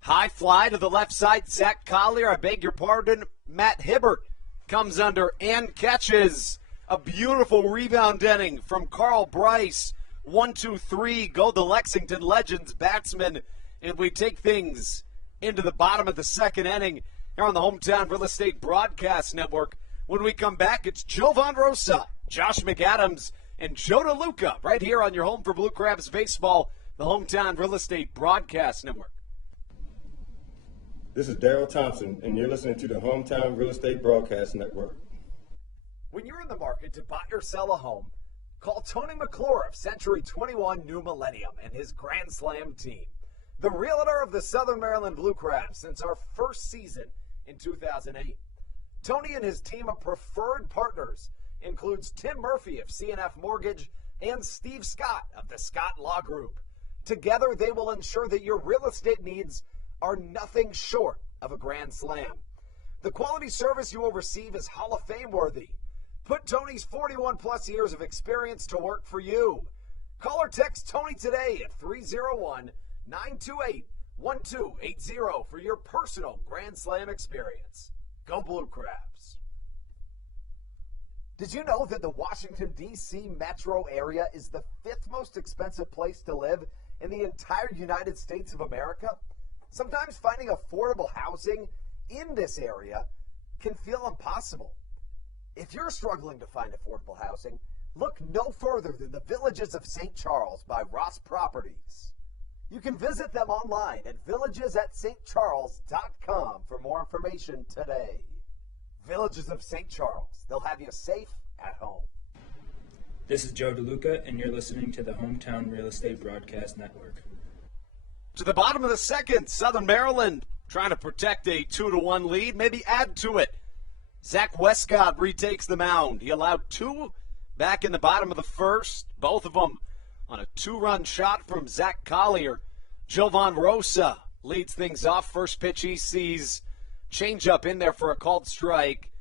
High fly to the left side. Zach Collier, I beg your pardon. Matt Hibbert comes under and catches. A beautiful rebound inning from Carl Bryce. 1, 2, 3, go the Lexington Legends batsmen, and we take things into the bottom of the second inning here on the Hometown Real Estate Broadcast Network. When we come back, it's Jovan Rosa, Josh McAdams, and Joe DeLuca right here on your home for Blue Crabs Baseball, the Hometown Real Estate Broadcast Network. This is Daryl Thompson, and you're listening to the Hometown Real Estate Broadcast Network. When you're in the market to buy or sell a home, call Tony McClure of Century 21 New Millennium and his Grand Slam team, the realtor of the Southern Maryland Blue Crabs since our first season in 2008. Tony and his team of preferred partners includes Tim Murphy of CNF Mortgage and Steve Scott of the Scott Law Group. Together, they will ensure that your real estate needs are nothing short of a grand slam. The quality service you will receive is Hall of Fame worthy. Put Tony's 41-plus years of experience to work for you. Call or text Tony today at 301-928-1280 for your personal Grand Slam experience. Go Blue Crabs. Did you know that the Washington, D.C. metro area is the 5th most expensive place to live in the entire United States of America? Sometimes finding affordable housing in this area can feel impossible. If you're struggling to find affordable housing, look no further than the Villages of St. Charles by Ross Properties. You can visit them online at villagesatstcharles.com for more information today. Villages of St. Charles. They'll have you safe at home. This is Joe DeLuca, and you're listening to the Hometown Real Estate Broadcast Network. To the bottom of the second, Southern Maryland trying to protect a 2-1 lead, maybe add to it. Zach Westcott retakes the mound. He allowed 2 back in the bottom of the first, both of them on a 2-run shot from Zach Collier. Jovan Rosa leads things off. First pitch he sees, changeup in there for a called strike.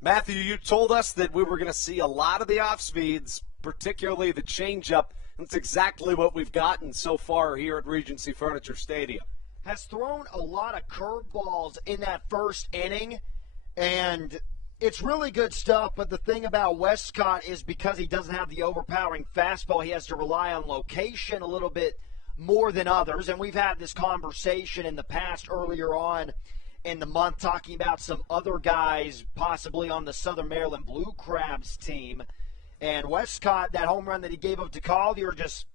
Matthew, you told us that we were going to see a lot of the off speeds, particularly the changeup. That's exactly what we've gotten so far here at Regency Furniture Stadium. Has thrown a lot of curveballs in that first inning, and it's really good stuff. But the thing about Westcott is because he doesn't have the overpowering fastball, he has to rely on location a little bit more than others. And we've had this conversation in the past earlier on in the month talking about some other guys possibly on the Southern Maryland Blue Crabs team. And Westcott, that home run that he gave up to Collier, just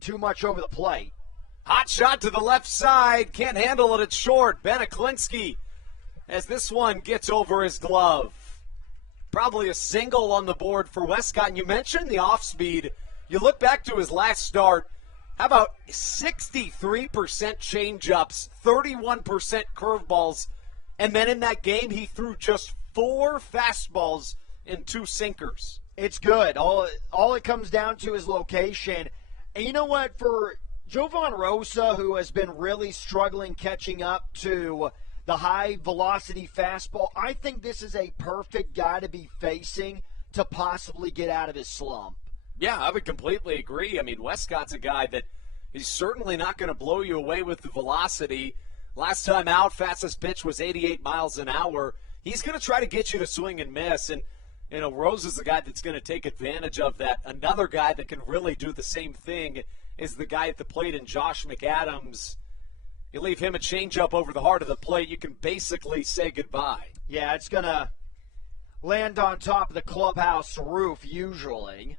too much over the plate. Hot shot to the left side. Can't handle it. It's short. Ben Aklinski as this one gets over his glove. Probably a single on the board for Westcott. And you mentioned the off speed. You look back to his last start. How about 63% changeups, 31% curveballs, and then in that game he threw just 4 fastballs and 2 sinkers. It's good. All it comes down to is location. And you know what? For Jovan Rosa, who has been really struggling catching up to the high-velocity fastball, I think this is a perfect guy to be facing to possibly get out of his slump. Yeah, I would completely agree. I mean, Westcott's a guy that he's certainly not going to blow you away with the velocity. Last time out, fastest pitch was 88 miles an hour. He's going to try to get you to swing and miss, and you know, Rose is the guy that's going to take advantage of that. Another guy that can really do the same thing is the guy at the plate in Josh McAdams. You leave him a changeup over the heart of the plate, you can basically say goodbye. Yeah, it's going to land on top of the clubhouse roof usually.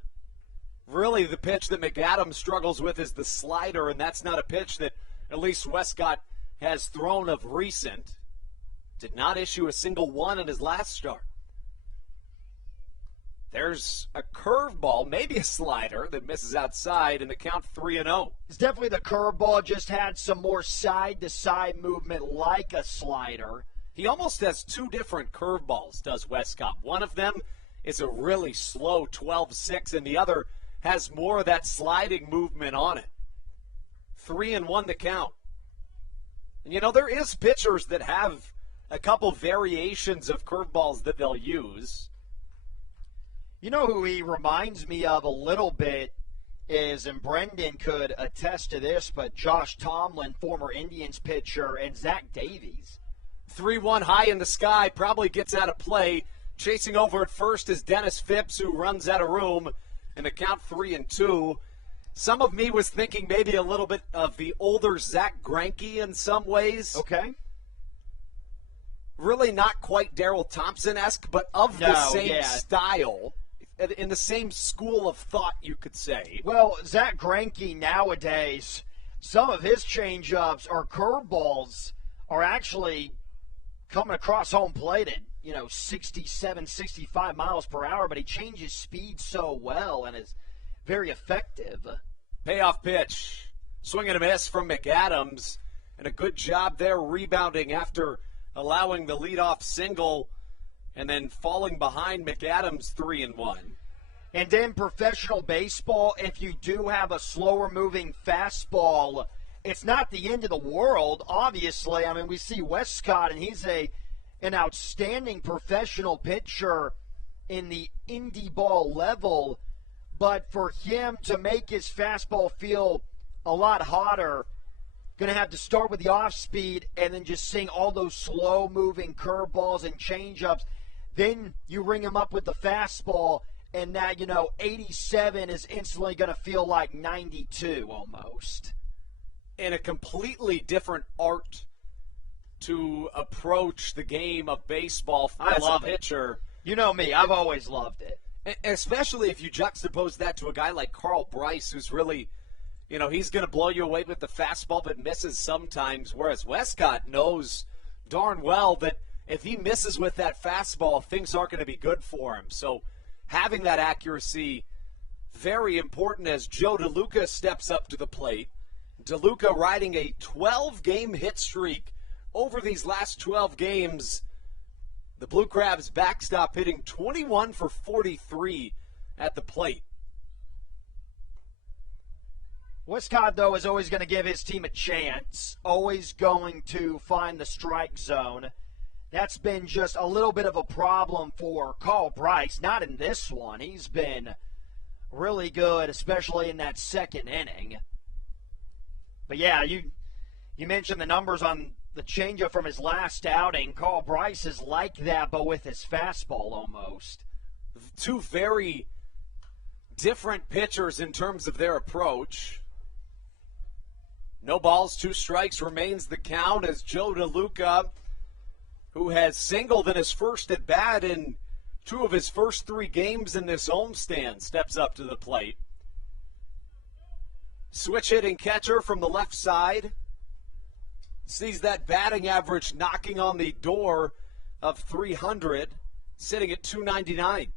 Really, the pitch that McAdams struggles with is the slider, and that's not a pitch that at least Westcott has thrown of recent. Did not issue a single one in his last start. There's a curveball, maybe a slider, that misses outside, and the count 3-0. It's definitely the curveball, just had some more side-to-side movement like a slider. He almost has 2 different curveballs, does Westcott. One of them is a really slow 12-6, and the other has more of that sliding movement on it. 3-1 the count. And you know, there is pitchers that have a couple variations of curveballs that they'll use. You know who he reminds me of a little bit is, and Brendan could attest to this, but Josh Tomlin, former Indians pitcher, and Zach Davies. 3-1 high in the sky, probably gets out of play. Chasing over at first is Dennis Phipps, who runs out of room, and the count 3-2. Some of me was thinking maybe a little bit of the older Zach Greinke in some ways. Okay. Really not quite Darrell Thompson-esque, but of the same style. In the same school of thought, you could say. Well, Zach Greinke nowadays, some of his changeups or curveballs are actually coming across home plate at, 67, 65 miles per hour, but he changes speed so well and is very effective. Payoff pitch. Swing and a miss from McAdams, and a good job there rebounding after allowing the leadoff single and then falling behind McAdams 3-1. And in professional baseball, if you do have a slower moving fastball, it's not the end of the world, obviously. I mean, we see Westcott, and he's an outstanding professional pitcher in the indie ball level. But for him to make his fastball feel a lot hotter, going to have to start with the off speed and then just seeing all those slow moving curveballs and changeups. Then you ring him up with the fastball, and now, 87 is instantly going to feel like 92 almost. And a completely different art to approach the game of baseball I as love a pitcher. You know me, I've always loved it. Especially if you juxtapose that to a guy like Carl Bryce, who's really, he's going to blow you away with the fastball but misses sometimes, whereas Westcott knows darn well that if he misses with that fastball, things aren't going to be good for him. So having that accuracy, very important as Joe DeLuca steps up to the plate. DeLuca riding a 12-game hit streak over these last 12 games. The Blue Crabs backstop hitting 21 for 43 at the plate. Westcott, though, is always going to give his team a chance, always going to find the strike zone. That's been just a little bit of a problem for Carl Bryce. Not in this one. He's been really good, especially in that second inning. But, yeah, you mentioned the numbers on the changeup from his last outing. Carl Bryce is like that, but with his fastball almost. 2 very different pitchers in terms of their approach. No balls, 2 strikes remains the count as Joe DeLuca, who has singled in his first at bat in 2 of his first 3 games in this homestand, steps up to the plate. Switch hitting catcher from the left side. sees that batting average knocking on the door of 300, sitting at 299.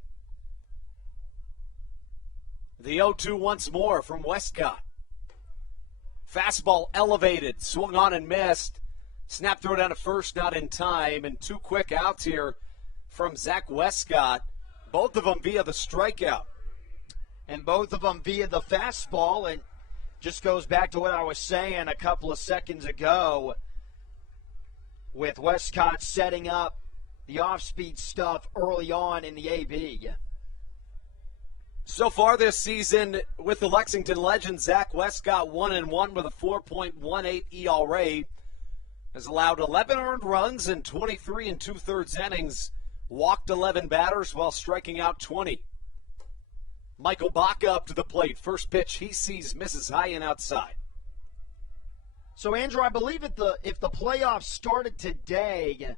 The 0-2 once more from Westcott. Fastball elevated, swung on and missed. Snap throw down to first, not in time, and 2 quick outs here from Zach Westcott, both of them via the strikeout. And both of them via the fastball, and just goes back to what I was saying a couple of seconds ago with Westcott setting up the off-speed stuff early on in the AB. So far this season with the Lexington Legends, Zach Westcott 1-1 with a 4.18 ERA. Has allowed 11 earned runs in 23 2/3 innings, walked 11 batters while striking out 20. Michael Baca up to the plate. First pitch he sees misses high and outside. So, Andrew, I believe if the playoffs started today,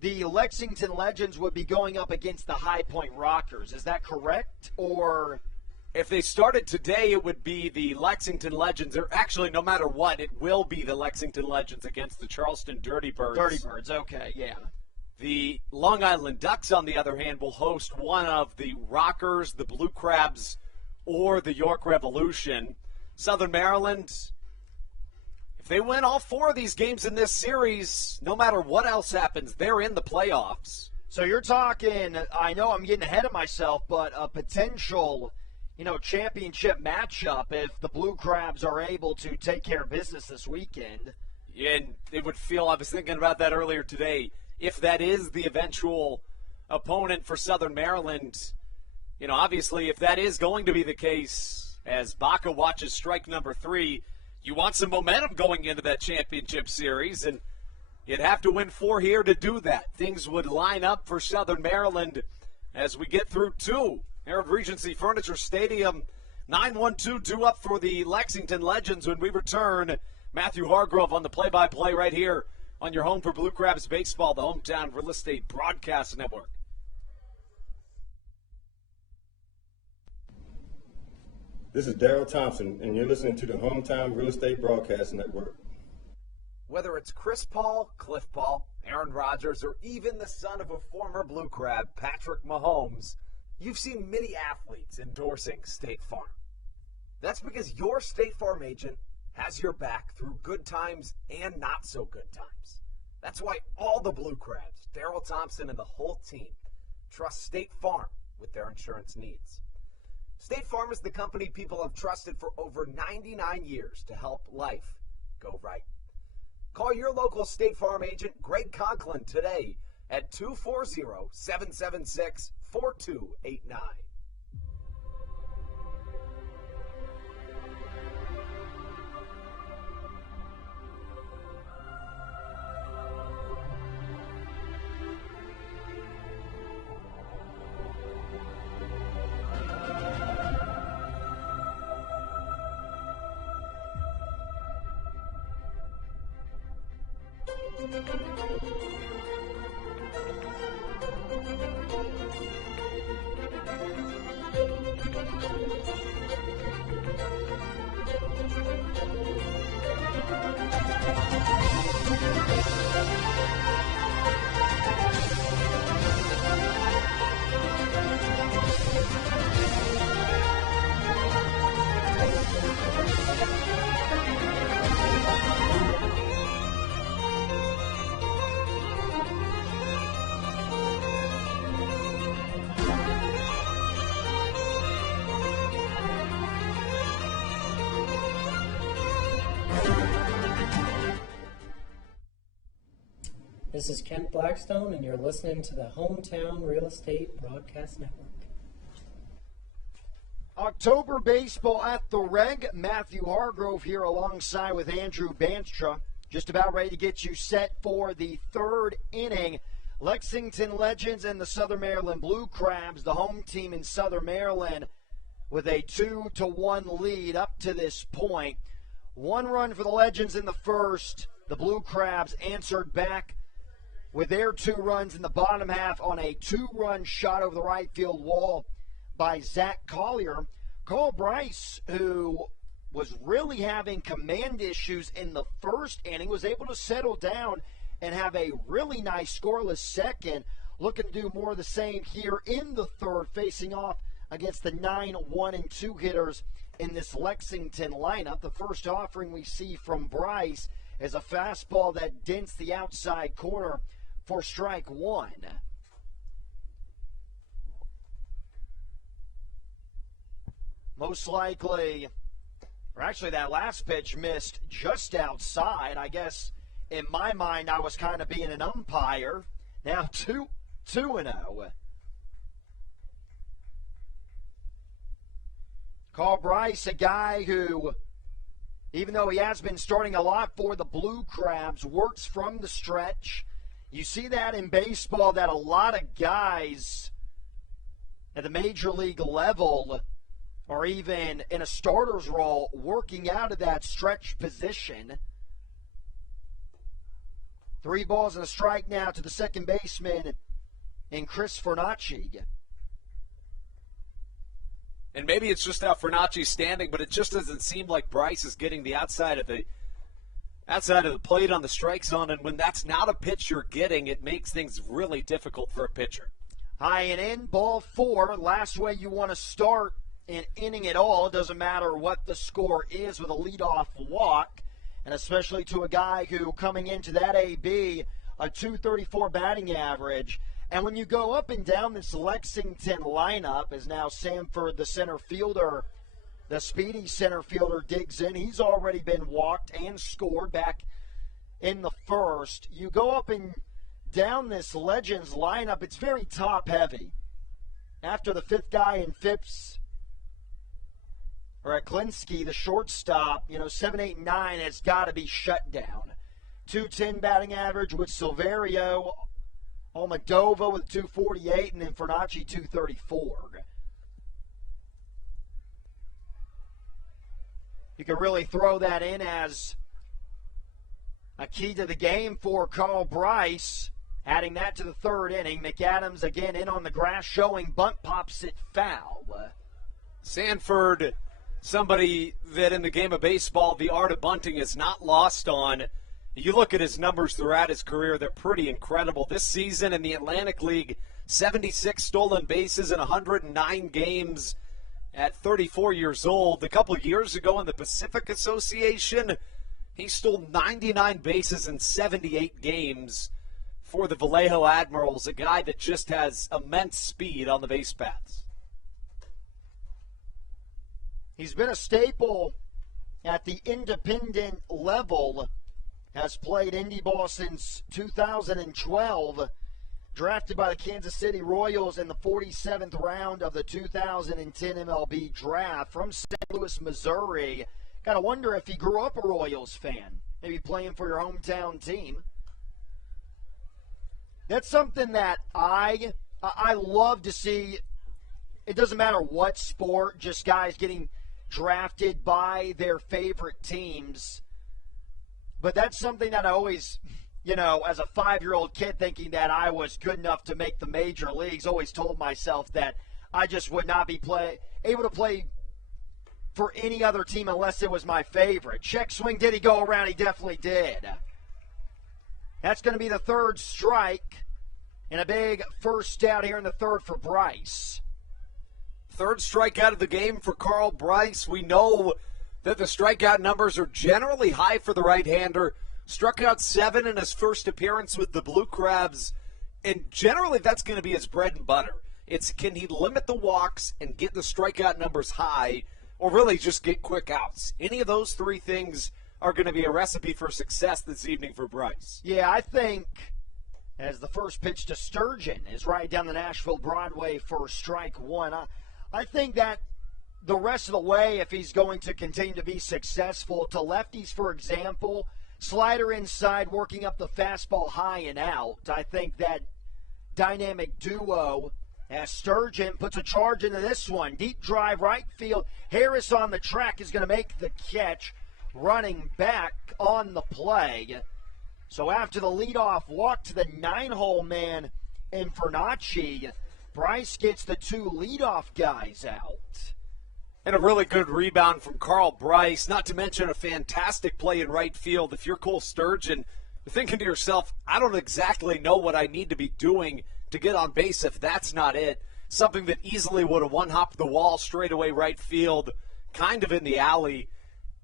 the Lexington Legends would be going up against the High Point Rockers. Is that correct? Or if they started today, it would be the Lexington Legends. Or actually, no matter what, it will be the Lexington Legends against the Charleston Dirty Birds. Dirty Birds, okay, yeah. The Long Island Ducks, on the other hand, will host one of the Rockers, the Blue Crabs, or the York Revolution. Southern Maryland, if they win all 4 of these games in this series, no matter what else happens, they're in the playoffs. So you're talking, I know I'm getting ahead of myself, but a potential, championship matchup if the Blue Crabs are able to take care of business this weekend. And it would feel, I was thinking about that earlier today, if that is the eventual opponent for Southern Maryland, obviously if that is going to be the case, as Baca watches strike number 3, you want some momentum going into that championship series, and you'd have to win 4 here to do that. Things would line up for Southern Maryland as we get through 2 here at Regency Furniture Stadium. 9-1-2 due up for the Lexington Legends when we return. Matthew Hargrove on the play-by-play right here on your home for Blue Crabs Baseball, the Hometown Real Estate Broadcast Network. This is Daryl Thompson, and you're listening to the Hometown Real Estate Broadcast Network. Whether it's Chris Paul, Cliff Paul, Aaron Rodgers, or even the son of a former Blue Crab, Patrick Mahomes, you've seen many athletes endorsing State Farm. That's because your State Farm agent has your back through good times and not so good times. That's why all the Blue Crabs, Daryl Thompson and the whole team, trust State Farm with their insurance needs. State Farm is the company people have trusted for over 99 years to help life go right. Call your local State Farm agent, Greg Conklin, today at 240-776-4289. This is Kent Blackstone, and you're listening to the Hometown Real Estate Broadcast Network. October baseball at the Reg. Matthew Hargrove here alongside with Andrew Banstra. Just about ready to get you set for the 3rd inning. Lexington Legends and the Southern Maryland Blue Crabs, the home team in Southern Maryland, with a 2-1 lead up to this point. 1 run for the Legends in the first. The Blue Crabs answered back with their 2 runs in the bottom half on a 2-run shot over the right field wall by Zach Collier. Cole Bryce, who was really having command issues in the first inning, was able to settle down and have a really nice scoreless second. Looking to do more of the same here in the third, facing off against the 9-1-2 hitters in this Lexington lineup. The first offering we see from Bryce is a fastball that dents the outside corner for strike one. Most likely, or actually that last pitch missed just outside. I guess in my mind I was kind of being an umpire. Now 2-0. Call Bryce, a guy who, even though he has been starting a lot for the Blue Crabs, works from the stretch. You see that in baseball, that a lot of guys at the major league level or even in a starter's role working out of that stretch position. 3 balls and a strike now to the second baseman in Chris Fernacci. And maybe it's just how Fernacci's standing, but it just doesn't seem like Bryce is getting the outside of the plate on the strike zone. And when that's not a pitch you're getting, it makes things really difficult for a pitcher. High and in, ball 4. Last way you want to start an inning at all. It doesn't matter what the score is with a leadoff walk. And especially to a guy who, coming into that AB, a .234 batting average. And when you go up and down this Lexington lineup, as now Samford, the center fielder, the speedy center fielder, digs in. He's already been walked and scored back in the first. You go up and down this Legends lineup, it's very top-heavy. After the fifth guy in Phipps, or at Klinsky, the shortstop, 7, 8, 9 has got to be shut down. .210 batting average with Silverio, Almodovar with .248, and then Fernacci .234. You can really throw that in as a key to the game for Carl Bryce. Adding that to the third inning, McAdams again in on the grass, showing bunt, pops it foul. Sanford, somebody that in the game of baseball, the art of bunting is not lost on. You look at his numbers throughout his career, they're pretty incredible. This season in the Atlantic League, 76 stolen bases in 109 games at 34 years old. A couple of years ago in the Pacific Association, he stole 99 bases in 78 games for the Vallejo Admirals, a guy that just has immense speed on the base paths. He's been a staple at the independent level, has played indie ball since 2012, drafted by the Kansas City Royals in the 47th round of the 2010 MLB draft from St. Louis, Missouri. Got to wonder if he grew up a Royals fan, maybe playing for your hometown team. That's something that I love to see. It doesn't matter what sport, just guys getting drafted by their favorite teams. But that's something that I always, as a 5-year-old kid thinking that I was good enough to make the major leagues, always told myself that I just would not be able to play for any other team unless it was my favorite. Check swing, did he go around? He definitely did. That's going to be the third strike and a big first out here in the third for Bryce. Third strikeout of the game for Carl Bryce. We know that the strikeout numbers are generally high for the right-hander. Struck out 7 in his first appearance with the Blue Crabs, and generally that's going to be his bread and butter. It's can he limit the walks and get the strikeout numbers high, or really just get quick outs? Any of those three things are going to be a recipe for success this evening for Bryce. Yeah, I think as the first pitch to Sturgeon is right down the Nashville Broadway for strike one. I think that the rest of the way, if he's going to continue to be successful, to lefties, for example, slider inside, working up the fastball high and out. I think that dynamic duo as Sturgeon puts a charge into this one. Deep drive right field. Harris on the track is going to make the catch, running back on the play. So after the leadoff walk to the 9-hole man in Fernacci, Bryce gets the 2 leadoff guys out. And a really good rebound from Carl Bryce, not to mention a fantastic play in right field. If you're Cole Sturgeon, you're thinking to yourself, I don't exactly know what I need to be doing to get on base if that's not it. Something that easily would have one-hopped the wall straight away right field, kind of in the alley.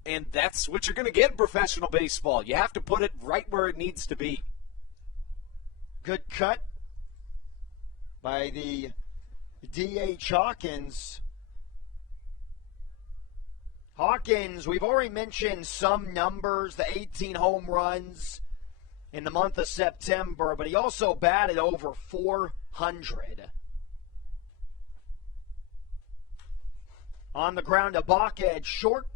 And that's what you're going to get in professional baseball. You have to put it right where it needs to be. Good cut by the D.H. Hawkins. Hawkins, we've already mentioned some numbers, the 18 home runs in the month of September, but he also batted over 400. On the ground to Baca, short.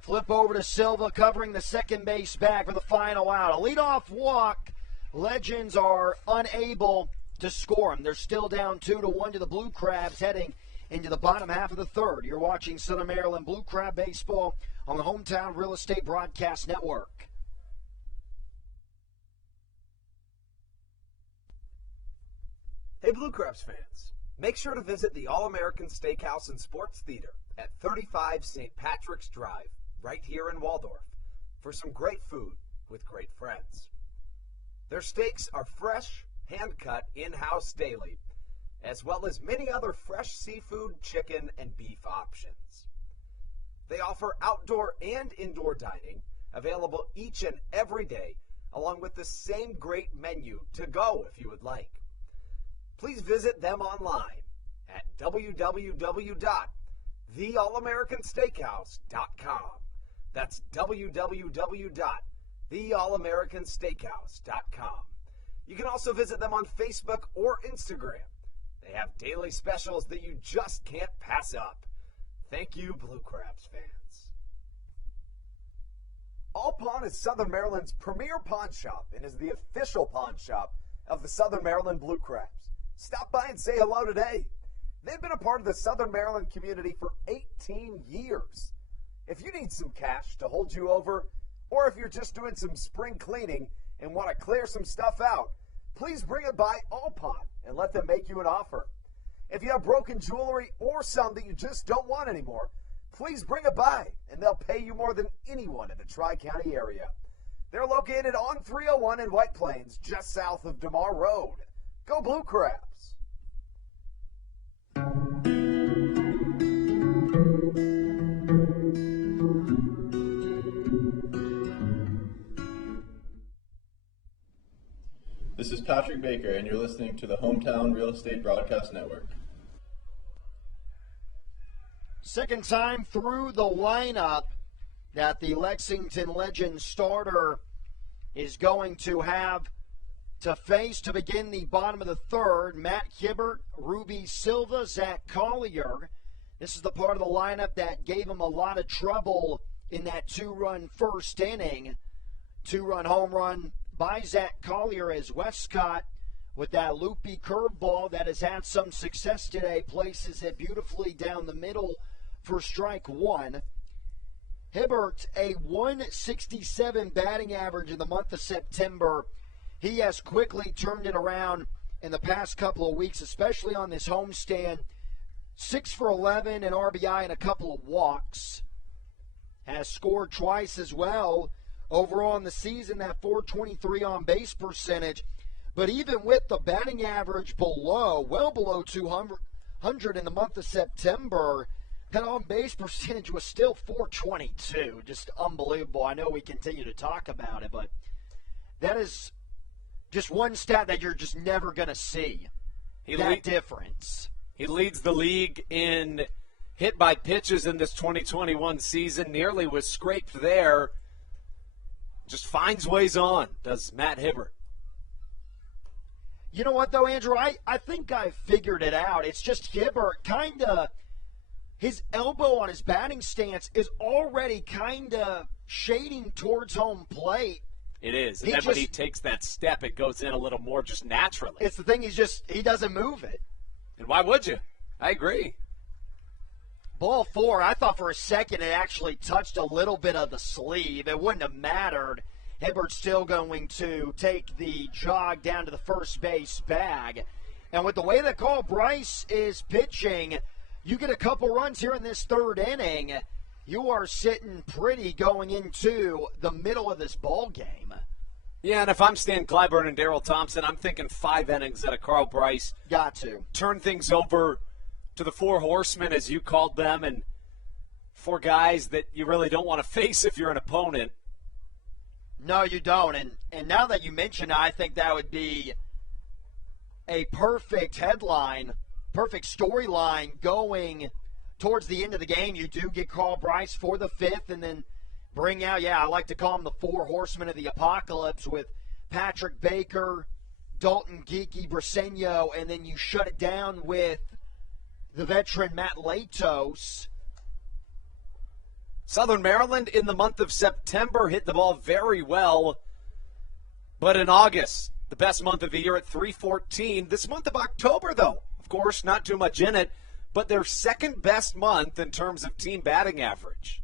Flip over to Silva, covering the second base bag for the final out. A leadoff walk. Legends are unable to score him. They're still down 2-1 to the Blue Crabs, heading into the bottom half of the third. You're watching Southern Maryland Blue Crab Baseball on the Hometown Real Estate Broadcast Network. Hey Blue Crabs fans, make sure to visit the All-American Steakhouse and Sports Theater at 35 St. Patrick's Drive, right here in Waldorf, for some great food with great friends. Their steaks are fresh, hand-cut, in-house daily, as well as many other fresh seafood, chicken, and beef options. They offer outdoor and indoor dining, available each and every day, along with the same great menu to go if you would like. Please visit them online at www.theallamericansteakhouse.com. That's www.theallamericansteakhouse.com. You can also visit them on Facebook or Instagram. They have daily specials that you just can't pass up. Thank you, Blue Crabs fans. All Pawn is Southern Maryland's premier pawn shop and is the official pawn shop of the Southern Maryland Blue Crabs. Stop by and say hello today. They've been a part of the Southern Maryland community for 18 years. If you need some cash to hold you over, or if you're just doing some spring cleaning and want to clear some stuff out, please bring it by All Pawn and let them make you an offer. If you have broken jewelry or some that you just don't want anymore, please bring it by and they'll pay you more than anyone in the Tri-County area. They're located on 301 in White Plains, just south of DeMar Road. Go Blue Crabs! This is Patrick Baker, and you're listening to the Hometown Real Estate Broadcast Network. Second time through the lineup that the Lexington Legend starter is going to have to face to begin the bottom of the third. Matt Hibbert, Ruby Silva, Zach Collier. This is the part of the lineup that gave him a lot of trouble in that two-run first inning. Two-run home run by Zach Collier as Westcott, with that loopy curveball that has had some success today, places it beautifully down the middle for strike one. Hibbert, a 167 batting average in the month of September. He has quickly turned it around in the past couple of weeks, especially on this homestand. 6 for 11 in RBI and a couple of walks. Has scored twice as well. Overall in the season, that .423 on base percentage. But even with the batting average below, well below 200 in the month of September, that on base percentage was still .422. Just unbelievable. I know we continue to talk about it, but that is just one stat that you're just never going to see. Difference. He leads the league in hit by pitches in this 2021 season. Nearly was scraped there. Just finds ways on, does Matt Hibbert. You know what, though, Andrew? I think I figured it out. It's just Hibbert kind of, his elbow on his batting stance is already kind of shading towards home plate. It is. And then when he takes that step, it goes in a little more just naturally. It's the thing, he doesn't move it. And why would you? I agree. Ball four, I thought for a second it actually touched a little bit of the sleeve. It wouldn't have mattered. Hibbert's still going to take the jog down to the first base bag. And with the way that Carl Bryce is pitching, you get a couple runs here in this third inning, you are sitting pretty going into the middle of this ball game. Yeah, and if I'm Stan Clyburn and Daryl Thompson, I'm thinking 5 innings out of Carl Bryce. Got to. Turn things over to the four horsemen, as you called them, and 4 guys that you really don't want to face if you're an opponent. No, you don't. And now that you mention it, I think that would be a perfect headline, perfect storyline going towards the end of the game. You do get Carl Bryce for the 5th and then bring out, I like to call them the 4 horsemen of the apocalypse with Patrick Baker, Dalton Geeky, Briseño, and then you shut it down with the veteran Matt Latos. Southern Maryland in the month of September hit the ball very well, but in August, the best month of the year at .314. This month of October, though, of course, not too much in it, but their second best month in terms of team batting average.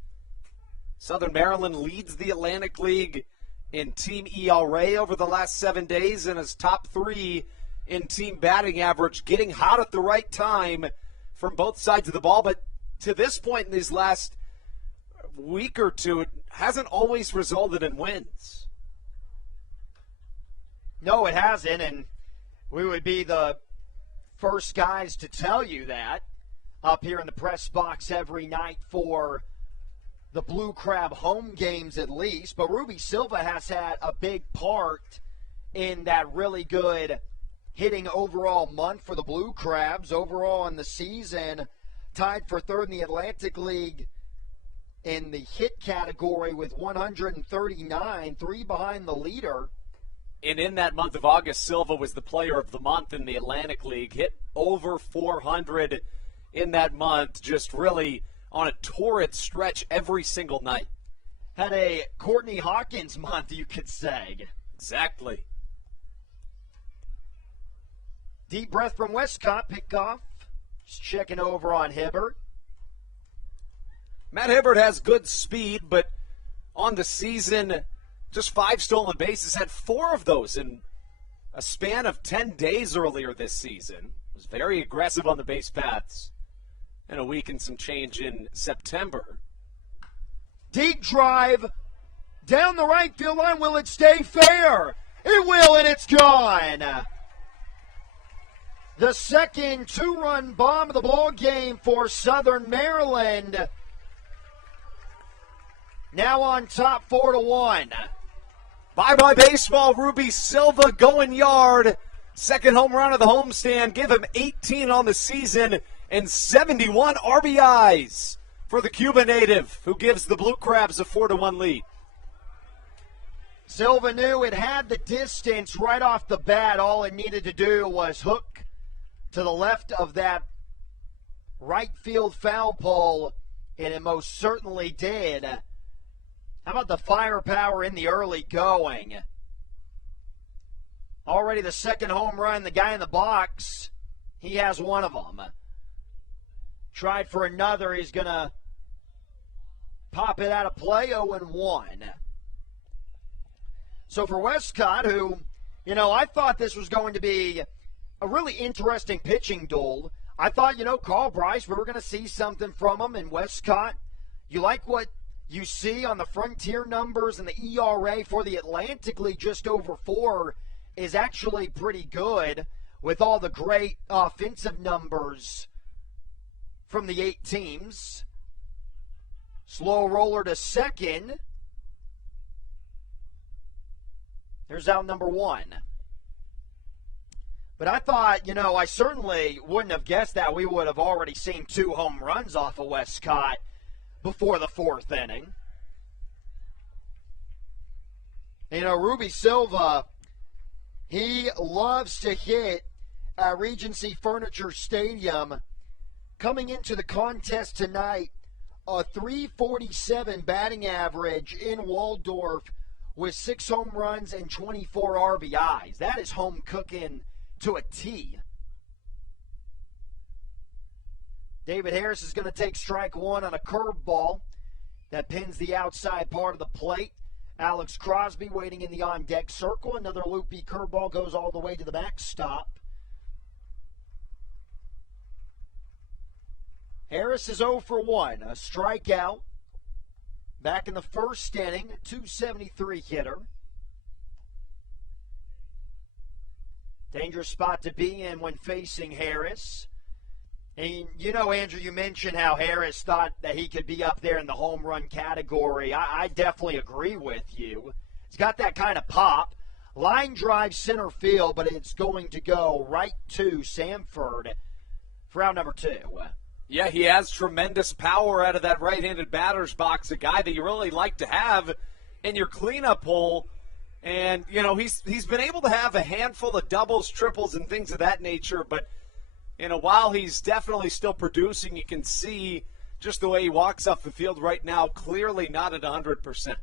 Southern Maryland leads the Atlantic League in team ERA over the last 7 days and is top 3 in team batting average, getting hot at the right time from both sides of the ball. But to this point in these last week or two, it hasn't always resulted in wins. No, it hasn't, and we would be the first guys to tell you that up here in the press box every night for the Blue Crab home games at least. But Ruby Silva has had a big part in that really good hitting overall month for the Blue Crabs. Overall in the season, tied for 3rd in the Atlantic League in the hit category with 139, 3 behind the leader. And in that month of August, Silva was the player of the month in the Atlantic League. Hit over 400 in that month, just really on a torrid stretch every single night. Had a Courtney Hawkins month, you could say. Exactly. Deep breath from Westcott. Pickoff. Just checking over on Hibbert. Matt Hibbert has good speed, but on the season, just 5 stolen bases. Had 4 of those in a span of 10 days earlier this season. Was very aggressive on the base paths. And a week and some change in September. Deep drive down the right field line. Will it stay fair? It will, and it's gone. The second 2-run bomb of the ball game for Southern Maryland. Now on top 4-1. Bye-bye baseball. Ruby Silva going yard. Second home run of the homestand. Give him 18 on the season and 71 RBIs for the Cuba native, who gives the Blue Crabs a 4-1 lead. Silva knew it had the distance right off the bat. All it needed to do was hook to the left of that right field foul pole, and it most certainly did. How about the firepower in the early going? Already the second home run, the guy in the box, he has one of them. Tried for another, he's going to pop it out of play, 0-1. So for Westcott, who, I thought this was going to be a really interesting pitching duel. I thought, Carl Bryce, we were going to see something from him in Westcott. You like what you see on the Frontier numbers, and the ERA for the Atlantic League just over 4 is actually pretty good with all the great offensive numbers from the 8 teams. Slow roller to second. There's out number 1. But I thought, I certainly wouldn't have guessed that we would have already seen 2 home runs off of Westcott before the 4th inning. Ruby Silva, he loves to hit at Regency Furniture Stadium. Coming into the contest tonight, a .347 batting average in Waldorf with 6 home runs and 24 RBIs. That is home cooking to a T. David Harris is going to take strike 1 on a curveball that pins the outside part of the plate. Alex Crosby waiting in the on-deck circle. Another loopy curveball goes all the way to the backstop. Harris is 0 for 1, a strikeout. Back in the first inning, 273 hitter. Dangerous spot to be in when facing Harris. And you know, Andrew, you mentioned how Harris thought that he could be up there in the home run category. I definitely agree with you. He's got that kind of pop. Line drive center field, but it's going to go right to Samford for out number 2. Yeah, he has tremendous power out of that right-handed batter's box, a guy that you really like to have in your cleanup hole. And, you know, he's been able to have a handful of doubles, triples, and things of that nature. But, you know, while he's definitely still producing, you can see just the way he walks off the field right now, clearly not at 100%.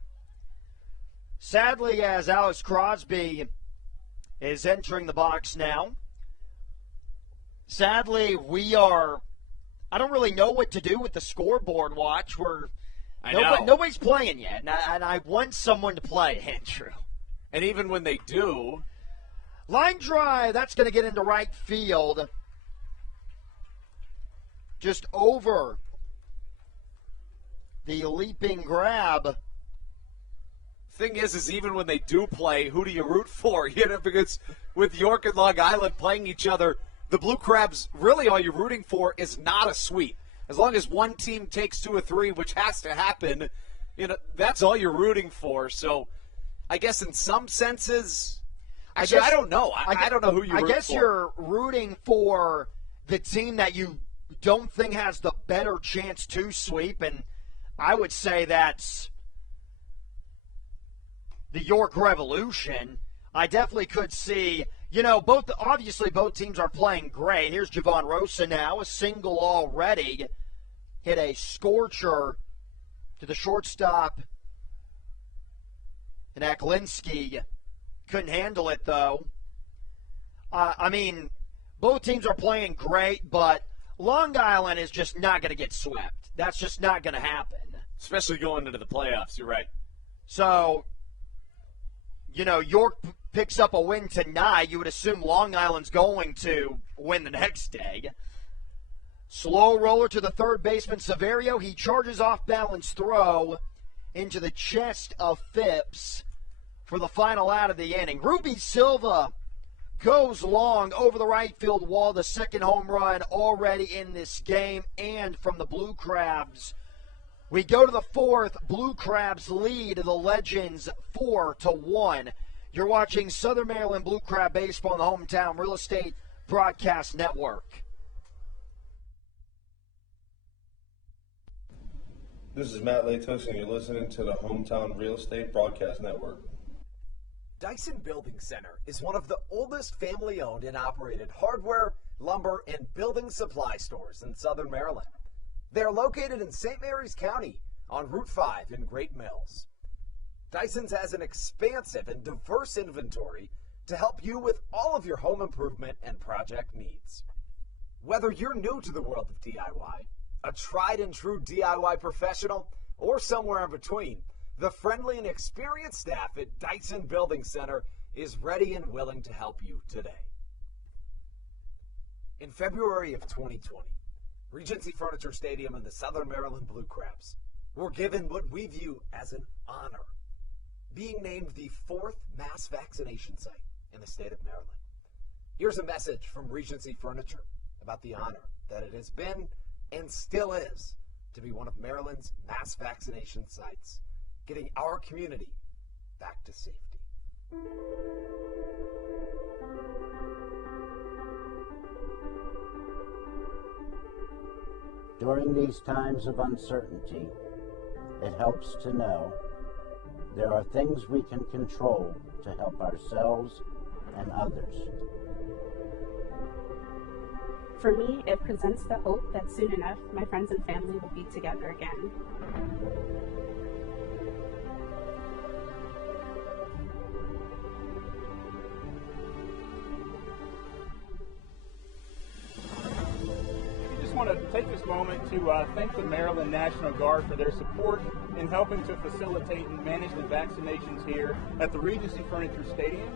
Sadly, as Alex Crosby is entering the box now, sadly, I don't really know what to do with the scoreboard watch. Nobody's playing yet, and I want someone to play, Andrew. And even when they do, line drive, that's going to get into right field. Just over the leaping grab. Thing is even when they do play, who do you root for? You know, because with York and Long Island playing each other, the Blue Crabs, really all you're rooting for is not a sweep. As long as one team takes 2 or 3, which has to happen, you know, that's all you're rooting for. So I guess in some senses, I don't know. I don't know who you root for. I guess you're rooting for the team that you don't think has the better chance to sweep, and I would say that's the York Revolution. I definitely could see, you know, both teams are playing great. Here's Javon Rosa now, a single already. Hit a scorcher to the shortstop. And Aklinski couldn't handle it, though. I mean, both teams are playing great, but Long Island is just not going to get swept. That's just not going to happen. Especially going into the playoffs, you're right. So, you know, York picks up a win tonight. You would assume Long Island's going to win the next day. Slow roller to the third baseman, Severio. He charges off balance throw into the chest of Phipps for the final out of the inning. Ruby Silva goes long over the right field wall. The second home run already in this game, and from the Blue Crabs. We go to the fourth. Blue Crabs lead the Legends 4-1. You're watching Southern Maryland Blue Crab Baseball on the Hometown Real Estate Broadcast Network. This is Matt Latos, and you're listening to the Hometown Real Estate Broadcast Network. Dyson Building Center is one of the oldest family-owned and operated hardware, lumber, and building supply stores in Southern Maryland. They are located in St. Mary's County on Route 5 in Great Mills. Dyson's has an expansive and diverse inventory to help you with all of your home improvement and project needs. Whether you're new to the world of DIY, a tried and true DIY professional, or somewhere in between, the friendly and experienced staff at Dyson Building Center is ready and willing to help you today. In February of 2020, Regency Furniture Stadium and the Southern Maryland Blue Crabs were given what we view as an honor, being named the 4th mass vaccination site in the state of Maryland. Here's a message from Regency Furniture about the honor that it has been and still is to be one of Maryland's mass vaccination sites, getting our community back to safety. During these times of uncertainty, it helps to know there are things we can control to help ourselves and others. For me, it presents the hope that soon enough my friends and family will be together again. I want to take this moment to thank the Maryland National Guard for their support in helping to facilitate and manage the vaccinations here at the Regency Furniture Stadium.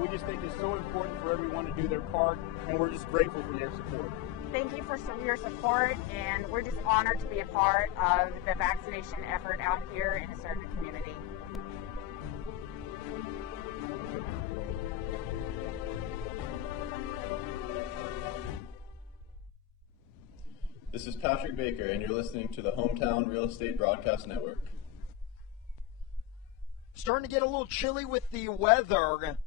We just think it's so important for everyone to do their part, and we're just grateful for their support. thank you for your support, and we're just honored to be a part of the vaccination effort out here in the certain community. This is Patrick Baker, and you're listening to the Hometown Real Estate Broadcast Network. Starting to get a little chilly with the weather.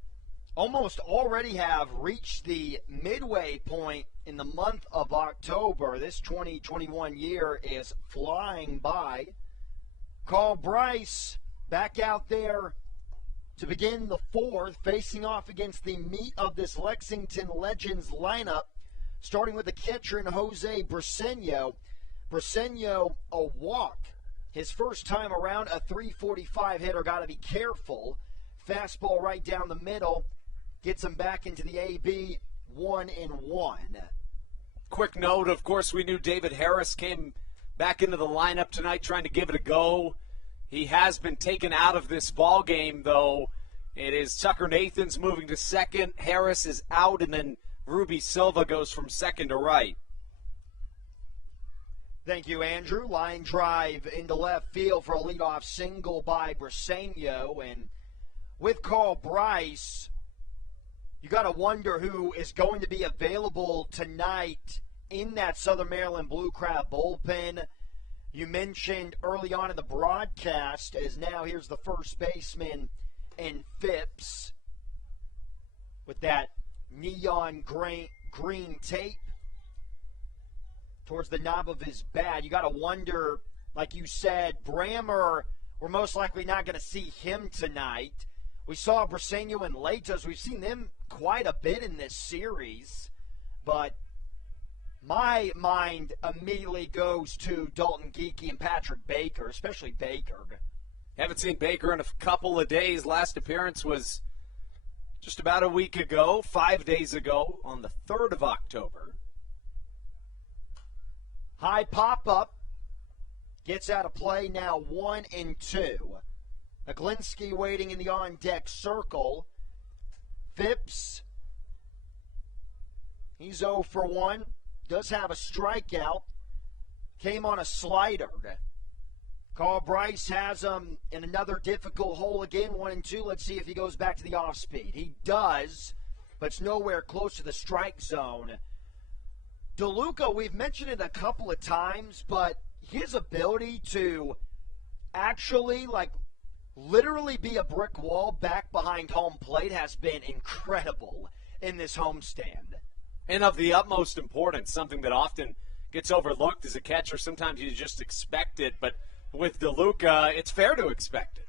Almost already have reached the midway point in the month of October. This 2021 year is flying by. Carl Bryce back out there to begin the fourth, facing off against the meat of this Lexington Legends lineup, starting with the catcher in Jose Briseño. Briseño, a walk. His first time around, a .345 hitter. Got to be careful. Fastball right down the middle. Gets him back into the AB, 1-1. Quick note, of course, we knew David Harris came back into the lineup tonight trying to give it a go. He has been taken out of this ball game, though. It is Tucker Nathans moving to second. Harris is out, and then Ruby Silva goes from second to right. Thank you, Andrew. Line drive into left field for a leadoff single by Briseño. And with Carl Bryce, you got to wonder who is going to be available tonight in that Southern Maryland Blue Crab bullpen. You mentioned early on in the broadcast, as now here's the first baseman in Phipps with that neon green tape towards the knob of his bat. You got to wonder, like you said, Brammer, we're most likely not going to see him tonight. We saw Briseño and Latos. We've seen them quite a bit in this series, but my mind immediately goes to Dalton Geeky and Patrick Baker, especially Baker. Haven't seen Baker in a couple of days. Last appearance was just about a week ago, 5 days ago, on the 3rd of October. High pop-up gets out of play, now 1-2. Aglinski waiting in the on-deck circle. Phipps, he's 0 for 1. Does have a strikeout. Came on a slider. Carl Bryce has him in another difficult hole again, 1-2. Let's see if he goes back to the off-speed. He does, but it's nowhere close to the strike zone. DeLuca, we've mentioned it a couple of times, but his ability to actually, literally be a brick wall back behind home plate has been incredible in this homestand. And of the utmost importance, something that often gets overlooked as a catcher. Sometimes you just expect it, but with DeLuca, it's fair to expect it.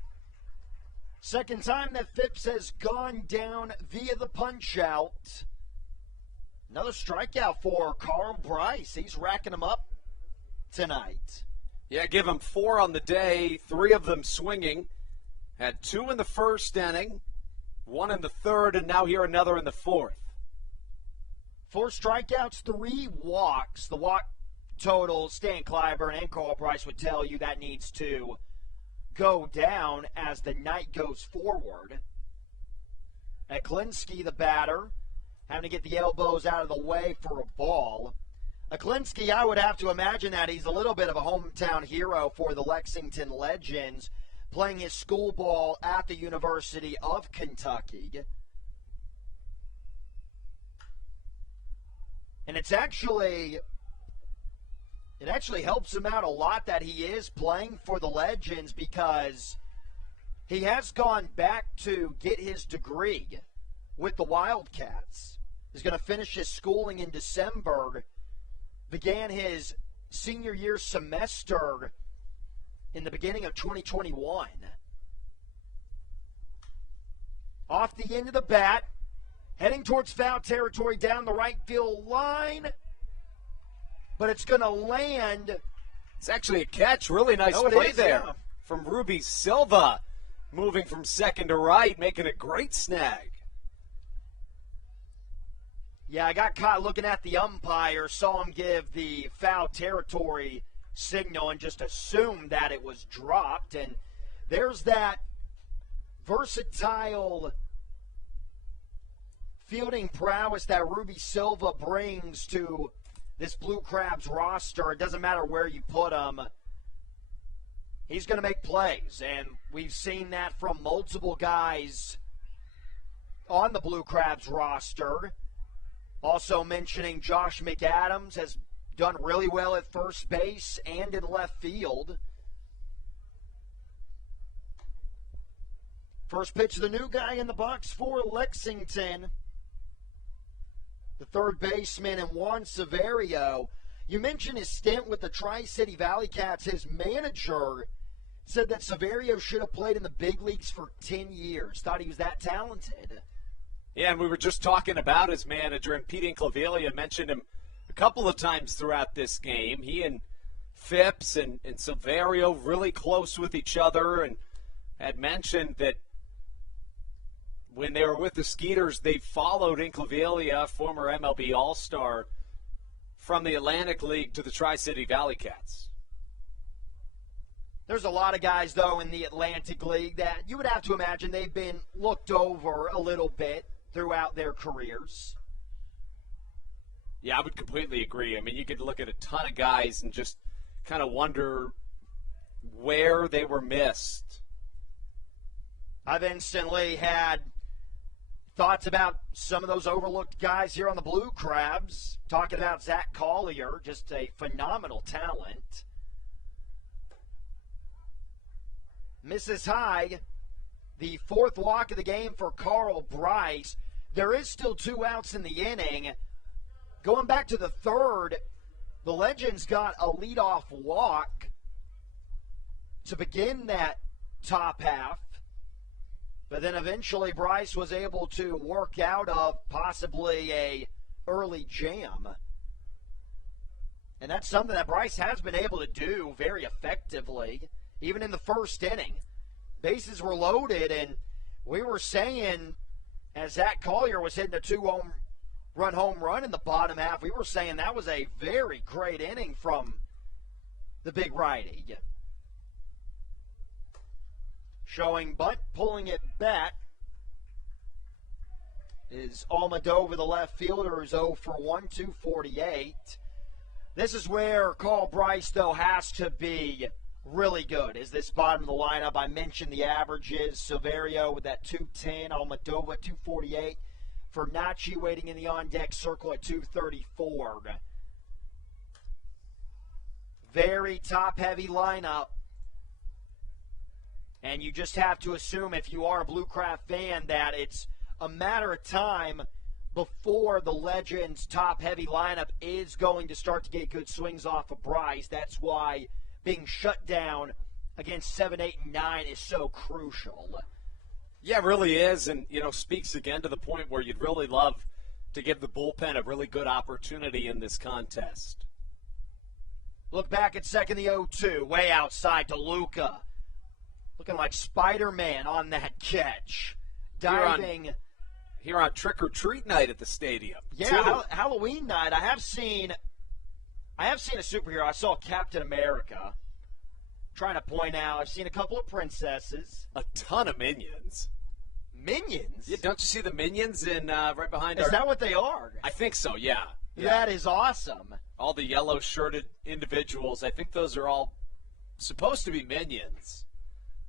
Second time that Phipps has gone down via the punch-out. Another strikeout for Carl Bryce. He's racking them up tonight. Yeah, give him 4 on the day, 3 of them swinging. Had 2 in the first inning, 1 in the third, and now here another in the fourth. 4 strikeouts, 3 walks. The walk total, Stan Clyburn and Carl Bryce would tell you that needs to go down as the night goes forward. Aklinski, the batter, having to get the elbows out of the way for a ball. Aklinski, I would have to imagine that he's a little bit of a hometown hero for the Lexington Legends, playing his school ball at the University of Kentucky. And it actually helps him out a lot that he is playing for the Legends, because he has gone back to get his degree with the Wildcats. He's going to finish his schooling in December, began his senior year semester in the beginning of 2021. Off the end of the bat, heading towards foul territory down the right field line, but it's going to land. It's actually a catch. Really nice play there from Ruby Silva, moving from second to right, making a great snag. Yeah, I got caught looking at the umpire, saw him give the foul territory signal and just assumed that it was dropped. And there's that versatile fielding prowess that Ruby Silva brings to this Blue Crabs roster, it doesn't matter where you put him, he's going to make plays. And we've seen that from multiple guys on the Blue Crabs roster. Also mentioning Josh McAdams has done really well at first base and in left field. First pitch of the new guy in the box for Lexington, the third baseman, and Juan Severio. You mentioned his stint with the Tri-City Valley Cats. His manager said that Severio should have played in the big leagues for 10 years. Thought he was that talented. Yeah, and we were just talking about his manager, and Pete Inclaviglia mentioned him a couple of times throughout this game. He and Phipps and Severio really close with each other, and had mentioned that when they were with the Skeeters, they followed Inclaviglia, former MLB All-Star, from the Atlantic League to the Tri-City Valley Cats. There's a lot of guys, though, in the Atlantic League that you would have to imagine they've been looked over a little bit throughout their careers. Yeah, I would completely agree. I mean, you could look at a ton of guys and just kind of wonder where they were missed. I've instantly had thoughts about some of those overlooked guys here on the Blue Crabs. Talking about Zach Collier, just a phenomenal talent. Misses high, the fourth walk of the game for Carl Bryce. There is still 2 outs in the inning. Going back to the third, the Legends got a leadoff walk to begin that top half. But then eventually Bryce was able to work out of possibly a early jam. And that's something that Bryce has been able to do very effectively, even in the first inning. Bases were loaded, and we were saying, as Zach Collier was hitting a 2-run home run in the bottom half, we were saying that was a very great inning from the big righty. Showing bunt, pulling it back is Almodovar, the left fielder, who's 0 for 1, 248. This is where Carl Bryce, though, has to be really good. Is this bottom of the lineup? I mentioned the averages. Severio with that 210, Almodovar 248. Fernacci waiting in the on-deck circle at 234. Very top-heavy lineup. And you just have to assume, if you are a Blue Crab fan, that it's a matter of time before the Legends' top-heavy lineup is going to start to get good swings off of Bryce. That's why being shut down against 7, 8, and 9 is so crucial. Yeah, it really is, and, speaks again to the point where you'd really love to give the bullpen a really good opportunity in this contest. Look back at second, the 0-2, way outside to Luca. Looking like Spider-Man on that catch. Diving. Here on trick-or-treat night at the stadium. Yeah, Halloween night. I have seen a superhero. I saw Captain America. Trying to point out, I've seen a couple of princesses. A ton of Minions. Minions? Yeah, don't you see the Minions in right behind Is that what they are? I think so, yeah. That is awesome. All the yellow-shirted individuals, I think those are all supposed to be Minions.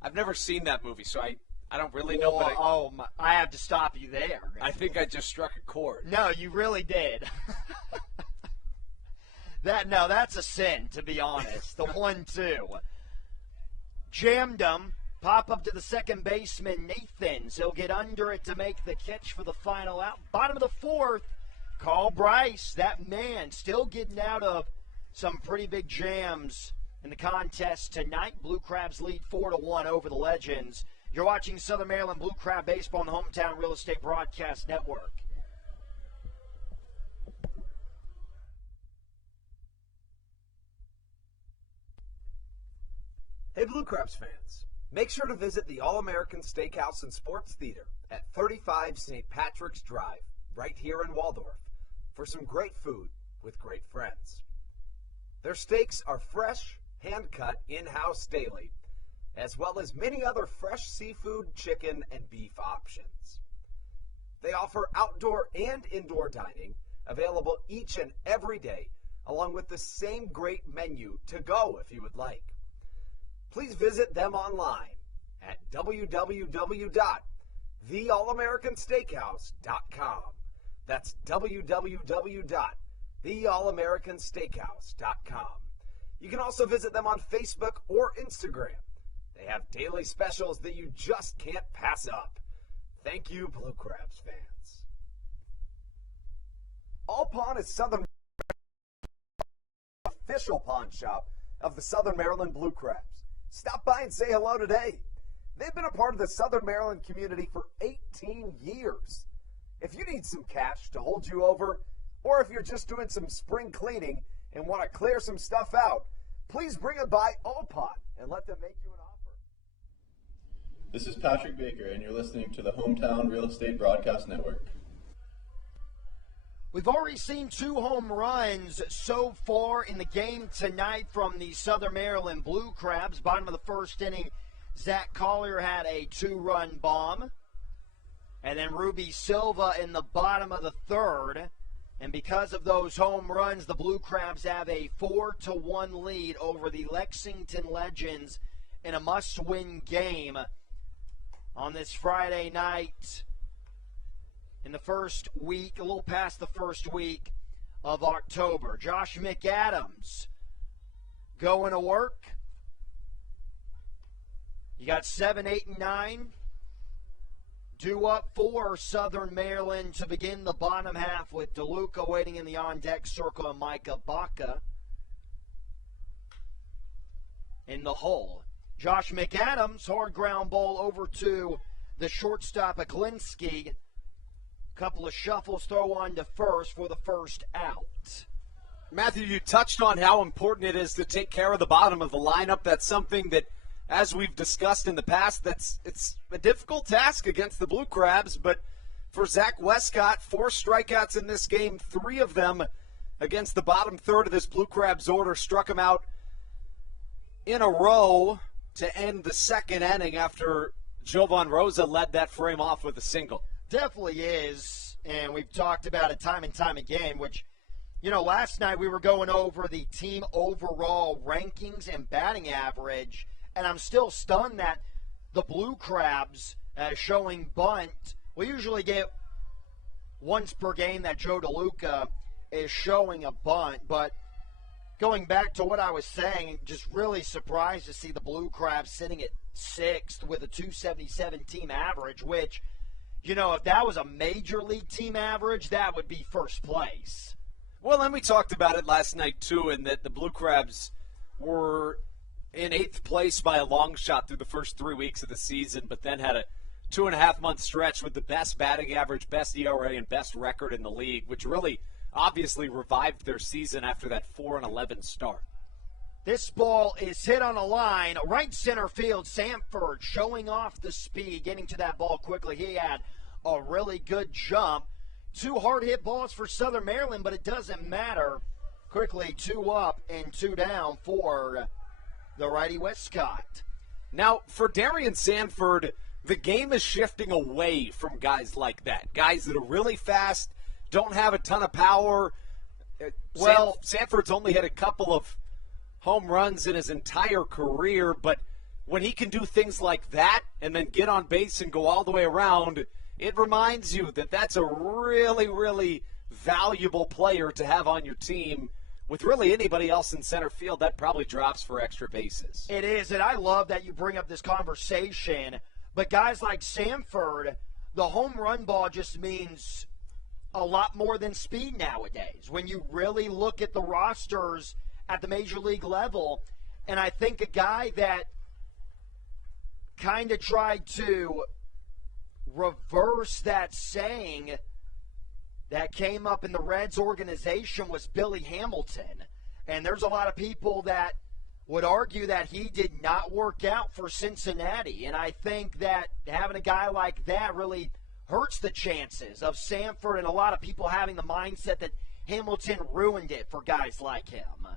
I've never seen that movie, so I don't really know. But I have to stop you there. I think I just struck a chord. No, you really did. That's a sin, to be honest. The 1-2. Jammed him. Pop up to the second baseman, Nathans. He'll get under it to make the catch for the final out. Bottom of the fourth, Carl Bryce, that man, still getting out of some pretty big jams in the contest tonight. Blue Crabs lead 4-1 over the Legends. You're watching Southern Maryland Blue Crab Baseball on the Hometown Real Estate Broadcast Network. Hey, Blue Crabs fans, make sure to visit the All-American Steakhouse and Sports Theater at 35 St. Patrick's Drive, right here in Waldorf, for some great food with great friends. Their steaks are fresh, hand-cut, in-house daily, as well as many other fresh seafood, chicken, and beef options. They offer outdoor and indoor dining, available each and every day, along with the same great menu to go if you would like. Please visit them online at www.theallamericansteakhouse.com. That's www.theallamericansteakhouse.com. You can also visit them on Facebook or Instagram. They have daily specials that you just can't pass up. Thank you, Blue Crabs fans. All Pawn is Southern official pawn shop of the Southern Maryland Blue Crabs. Stop by and say hello today. They've been a part of the Southern Maryland community for 18 years. If you need some cash to hold you over, or if you're just doing some spring cleaning and want to clear some stuff out, please bring it by All Pawn and let them make you an offer. This is Patrick Baker, and you're listening to the Hometown Real Estate Broadcast Network. We've already seen 2 home runs so far in the game tonight from the Southern Maryland Blue Crabs. Bottom of the first inning, Zach Collier had a 2-run bomb. And then Ruby Silva in the bottom of the third. And because of those home runs, the Blue Crabs have a 4-1 lead over the Lexington Legends in a must-win game on this Friday night in the first week, a little past the first week of October. Josh McAdams going to work. You got 7, 8, and 9 due up for Southern Maryland to begin the bottom half with DeLuca waiting in the on-deck circle and Micah Baca in the hole. Josh McAdams, hard ground ball over to the shortstop, Aklinski. Couple of shuffles, throw on to first for the first out. Matthew, you touched on how important it is to take care of the bottom of the lineup. That's something that, as we've discussed in the past, it's a difficult task against the Blue Crabs. But for Zach Westcott, 4 strikeouts in this game, 3 of them against the bottom third of this Blue Crabs order. Struck him out in a row to end the second inning after Jovan Rosa led that frame off with a single. Definitely is, and we've talked about it time and time again, which, you know, last night we were going over the team overall rankings and batting average, and I'm still stunned that the Blue Crabs showing bunt. We usually get once per game that Joe DeLuca is showing a bunt, but going back to what I was saying, just really surprised to see the Blue Crabs sitting at 6th with a 277 team average, which, you know, if that was a major league team average, that would be first place. Well, and we talked about it last night, too, in that the Blue Crabs were in 8th place by a long shot through the first 3 weeks of the season, but then had a 2.5-month stretch with the best batting average, best ERA, and best record in the league, which really obviously revived their season after that 4-11 start. This ball is hit on a line, right center field. Sanford showing off the speed, getting to that ball quickly. He had a really good jump. 2 hard hit balls for Southern Maryland, but it doesn't matter. Quickly 2 up and 2 down for the righty Westcott. Now, for Darian Sanford, the game is shifting away from guys like that. Guys that are really fast, don't have a ton of power. Well, Sanford's only had a couple of home runs in his entire career, but when he can do things like that and then get on base and go all the way around, it reminds you that that's a really, really valuable player to have on your team. With really anybody else in center field, that probably drops for extra bases. It is, and I love that you bring up this conversation, but guys like Sanford, the home run ball just means a lot more than speed nowadays. When you really look at the rosters at the major league level, and I think a guy that kind of tried to reverse that saying that came up in the Reds organization was Billy Hamilton. And there's a lot of people that would argue that he did not work out for Cincinnati. And I think that having a guy like that really hurts the chances of Sanford and a lot of people having the mindset that Hamilton ruined it for guys like him.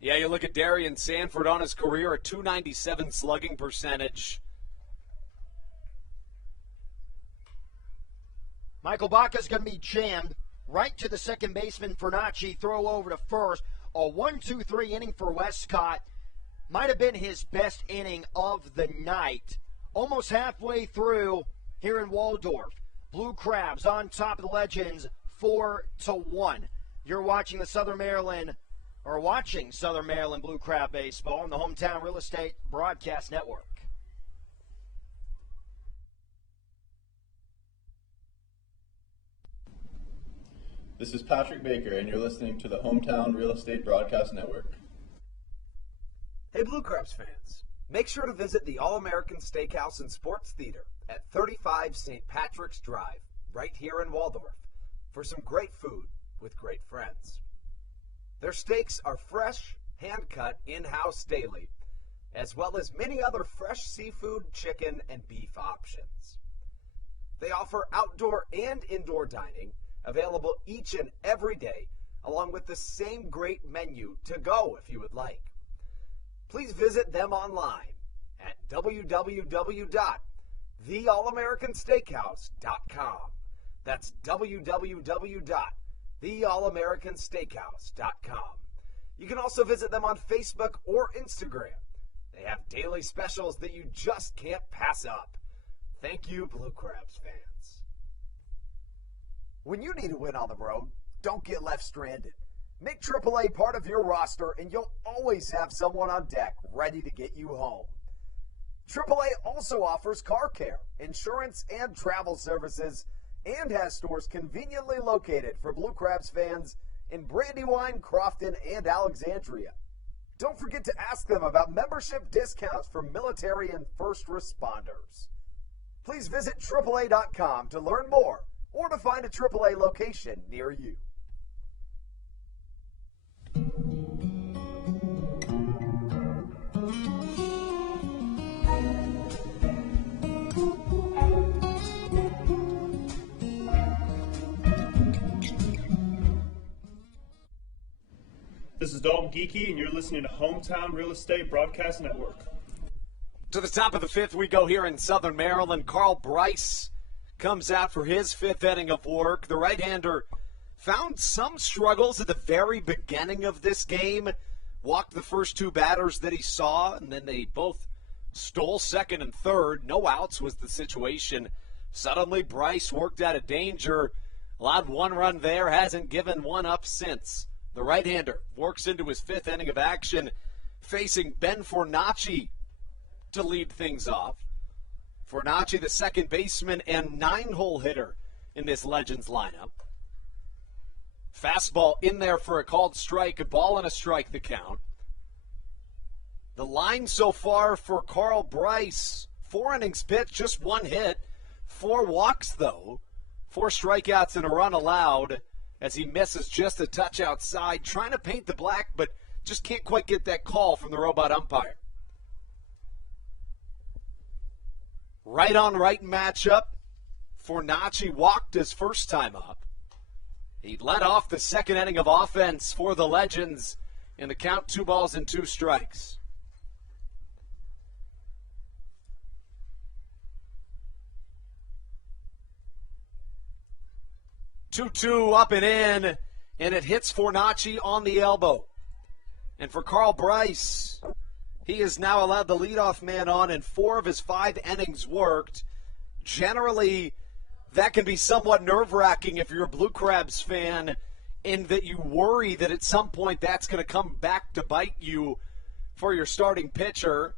Yeah, you look at Darian Sanford on his career, a .297 slugging percentage. Michael Baca's going to be jammed right to the second baseman, Fernacci. Throw over to first. A 1-2-3 inning for Westcott. Might have been his best inning of the night. Almost halfway through here in Waldorf. Blue Crabs on top of the Legends 4-1. You're watching Southern Maryland Blue Crab Baseball on the Hometown Real Estate Broadcast Network. This is Patrick Baker, and you're listening to the Hometown Real Estate Broadcast Network. Hey, Blue Crabs fans, make sure to visit the All-American Steakhouse and Sports Theater at 35 St. Patrick's Drive, right here in Waldorf, for some great food with great friends. Their steaks are fresh, hand-cut, in-house daily, as well as many other fresh seafood, chicken, and beef options. They offer outdoor and indoor dining, available each and every day, along with the same great menu to go if you would like. Please visit them online at www.theallamericansteakhouse.com. That's www.theallamericansteakhouse.com. You can also visit them on Facebook or Instagram. They have daily specials that you just can't pass up. Thank you, Blue Crabs fans. When you need a win on the road, don't get left stranded. Make AAA part of your roster, and you'll always have someone on deck ready to get you home. AAA also offers car care, insurance, and travel services, and has stores conveniently located for Blue Crabs fans in Brandywine, Crofton, and Alexandria. Don't forget to ask them about membership discounts for military and first responders. Please visit AAA.com to learn more or to find a AAA location near you. This is Dalton Geeky, and you're listening to Hometown Real Estate Broadcast Network. To the top of the fifth we go here in Southern Maryland. Carl Bryce comes out for his fifth inning of work. The right-hander found some struggles at the very beginning of this game. Walked the first two batters that he saw, and then they both stole second and third. No outs was the situation. Suddenly, Bryce worked out of danger, allowed one run there, hasn't given one up since. The right-hander works into his fifth inning of action, facing Ben Fornacci to lead things off. Fornacci, the second baseman and nine-hole hitter in this Legends lineup. Fastball in there for a called strike, a ball and a strike the count. The line so far for Carl Bryce, 4 innings pitched, just one hit, 4 walks though, 4 strikeouts and a run allowed as he misses just a touch outside, trying to paint the black, but just can't quite get that call from the robot umpire. Right on right matchup. Fornacci walked his first time up. He led off the second inning of offense for the Legends in the count, 2 balls and 2 strikes. Two up and in, and it hits Fornacci on the elbow. And for Carl Bryce, he is now allowed the leadoff man on in 4 of his 5 innings worked. Generally, that can be somewhat nerve-wracking if you're a Blue Crabs fan, in that you worry that at some point that's going to come back to bite you for your starting pitcher.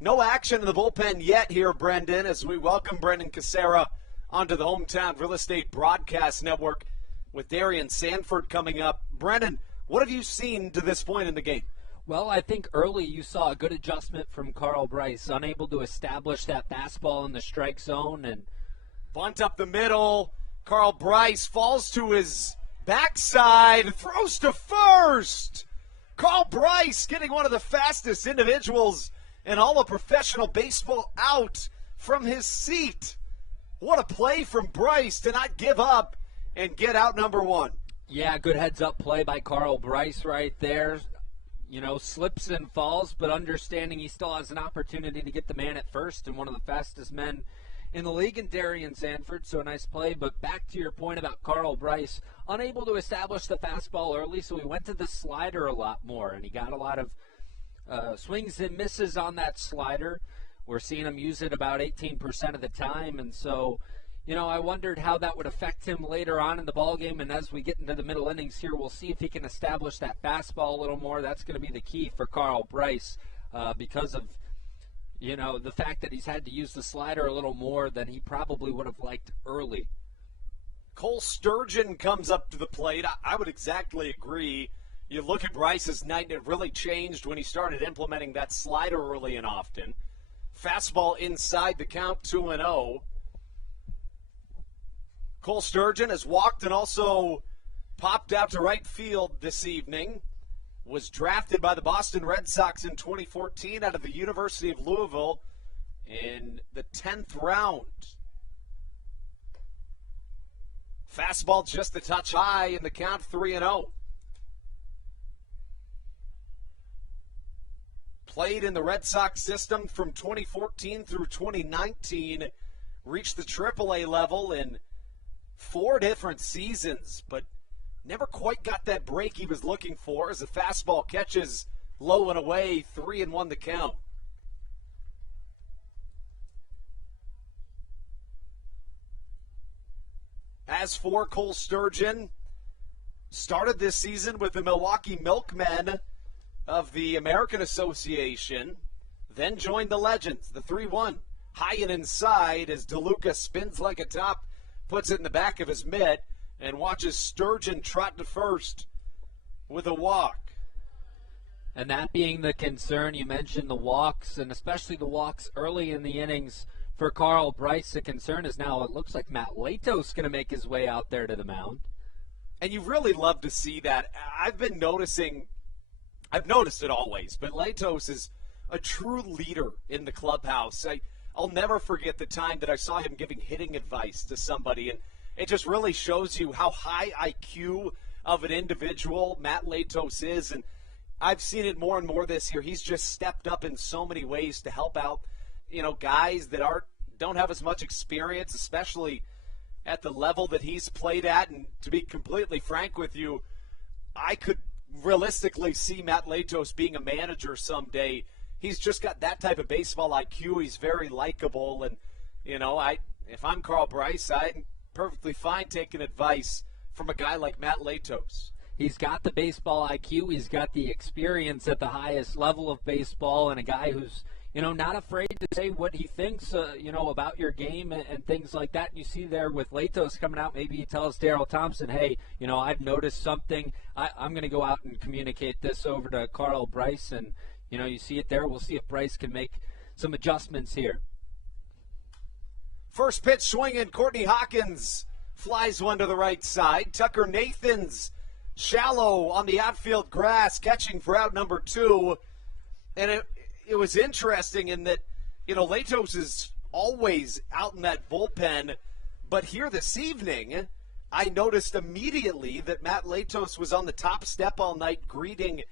No action in the bullpen yet here, Brendan, as we welcome Brendan Casera onto the Hometown Real Estate Broadcast Network with Darian Sanford coming up. Brendan, what have you seen to this point in the game? Well, I think early you saw a good adjustment from Carl Bryce, unable to establish that fastball in the strike zone. And bunt up the middle. Carl Bryce falls to his backside, throws to first. Carl Bryce getting one of the fastest individuals in all of professional baseball out from his seat. What a play from Bryce to not give up and get out number 1. Yeah, good heads-up play by Carl Bryce right there. You know, slips and falls, but understanding he still has an opportunity to get the man at first and one of the fastest men in the league in Darien Sanford, so a nice play. But back to your point about Carl Bryce, unable to establish the fastball early, so he went to the slider a lot more, and he got a lot of swings and misses on that slider. We're seeing him use it about 18% of the time, and so, I wondered how that would affect him later on in the ballgame, and as we get into the middle innings here, we'll see if he can establish that fastball a little more. That's going to be the key for Carl Bryce because of, the fact that he's had to use the slider a little more than he probably would have liked early. Cole Sturgeon comes up to the plate. I would exactly agree. You look at Bryce's night, and it really changed when he started implementing that slider early and often. Fastball inside the count, 2-0. Cole Sturgeon has walked and also popped out to right field this evening. Was drafted by the Boston Red Sox in 2014 out of the University of Louisville in the 10th round. Fastball just a touch high in the count, 3-0. Played in the Red Sox system from 2014 through 2019. Reached the AAA level in 4 different seasons, but never quite got that break he was looking for as the fastball catches low and away, 3-1 the count. As for Cole Sturgeon, started this season with the Milwaukee Milkmen of the American Association, then joined the Legends, the 3-1. High and inside as DeLuca spins like a top, puts it in the back of his mitt, and watches Sturgeon trot to first with a walk. And that being the concern, you mentioned the walks, and especially the walks early in the innings for Carl Bryce. The concern is now it looks like Matt Latos going to make his way out there to the mound. And you really love to see that. I've noticed it always, but Latos is a true leader in the clubhouse. I'll never forget the time that I saw him giving hitting advice to somebody, and it just really shows you how high IQ of an individual Matt Latos is, and I've seen it more and more this year. He's just stepped up in so many ways to help out, guys that don't have as much experience, especially at the level that he's played at. And to be completely frank with you, I could realistically see Matt Latos being a manager someday. He's just got that type of baseball IQ. He's very likable, and if I'm Carl Bryce, I'm perfectly fine taking advice from a guy like Matt Latos. He's got the baseball IQ. He's got the experience at the highest level of baseball, and a guy who's not afraid to say what he thinks about your game and things like that. And you see there with Latos coming out, maybe he tells Daryl Thompson, hey, I've noticed something. I'm going to go out and communicate this over to Carl Bryce, and you see it there. We'll see if Bryce can make some adjustments here. First pitch swinging, Courtney Hawkins flies one to the right side. Tucker Nathans shallow on the outfield grass, catching for out number 2. And it was interesting in that, Latos is always out in that bullpen. But here this evening, I noticed immediately that Matt Latos was on the top step all night greeting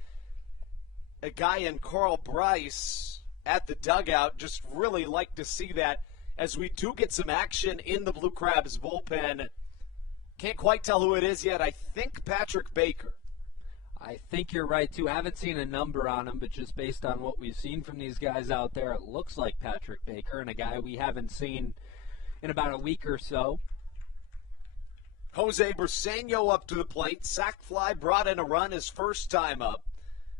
a guy in Carl Bryce at the dugout. Just really like to see that as we do get some action in the Blue Crabs bullpen. Can't quite tell who it is yet. I think Patrick Baker. I think you're right, too. I haven't seen a number on him, but just based on what we've seen from these guys out there, it looks like Patrick Baker, and a guy we haven't seen in about a week or so. Jose Briseño up to the plate. Sac fly brought in a run his first time up.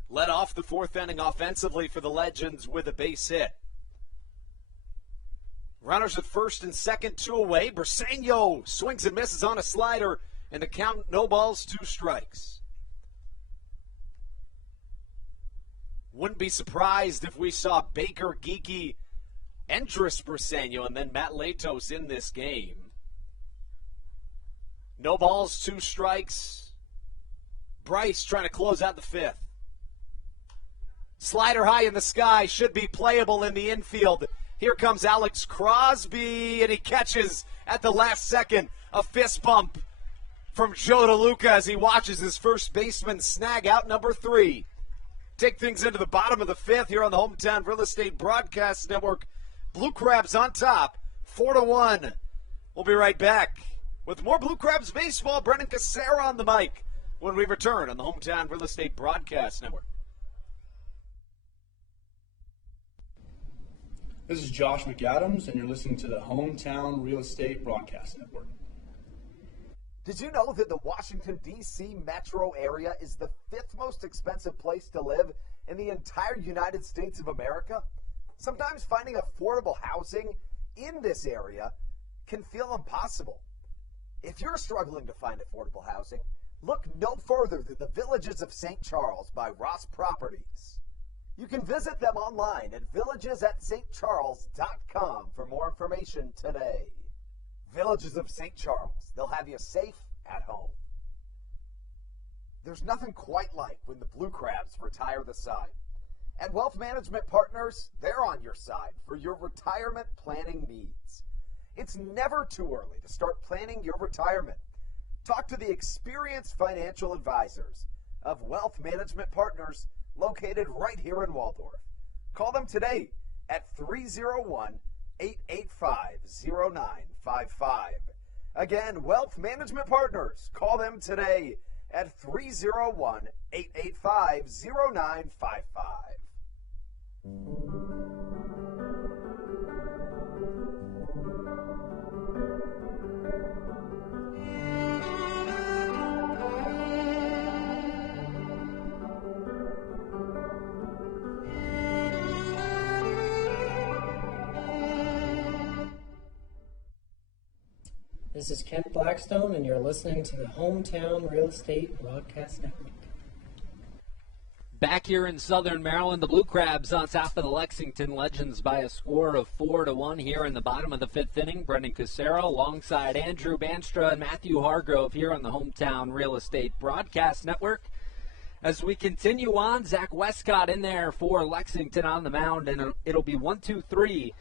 Led off the 4th inning offensively for the Legends with a base hit. Runners at first and second, 2 away. Briseño swings and misses on a slider, and the count, no balls, 2 strikes. Wouldn't be surprised if we saw Baker, Geeky, Andres Briseño, and then Matt Latos in this game. No balls, 2 strikes. Bryce trying to close out the 5th. Slider high in the sky, should be playable in the infield. Here comes Alex Crosby, and he catches at the last second a fist bump from Joe DeLuca as he watches his first baseman snag out number 3. Take things into the bottom of the 5th here on the Hometown Real Estate Broadcast Network. Blue Crabs on top, 4-1. We'll be right back with more Blue Crabs baseball. Brendan Casera on the mic when we return on the Hometown Real Estate Broadcast Network. This is Josh McAdams, and you're listening to the Hometown Real Estate Broadcast Network. Did you know that the Washington, D.C. metro area is the 5th most expensive place to live in the entire United States of America? Sometimes finding affordable housing in this area can feel impossible. If you're struggling to find affordable housing, look no further than the Villages of St. Charles by Ross Properties. You can visit them online at villagesatstcharles.com for more information today. Villages of St. Charles. They'll have you safe at home. There's nothing quite like when the Blue Crabs retire the side. At Wealth Management Partners, they're on your side for your retirement planning needs. It's never too early to start planning your retirement. Talk to the experienced financial advisors of Wealth Management Partners located right here in Waldorf. Call them today at 301-885-0955. Again, Wealth Management Partners. Call them today at 301-885-0955. This is Kent Blackstone, and you're listening to the Hometown Real Estate Broadcast Network. Back here in Southern Maryland, the Blue Crabs on top of the Lexington Legends by a score of 4-1 here in the bottom of the 5th inning. Brendan Casera alongside Andrew Banstra and Matthew Hargrove here on the Hometown Real Estate Broadcast Network. As we continue on, Zach Westcott in there for Lexington on the mound, and it'll be 1-2-3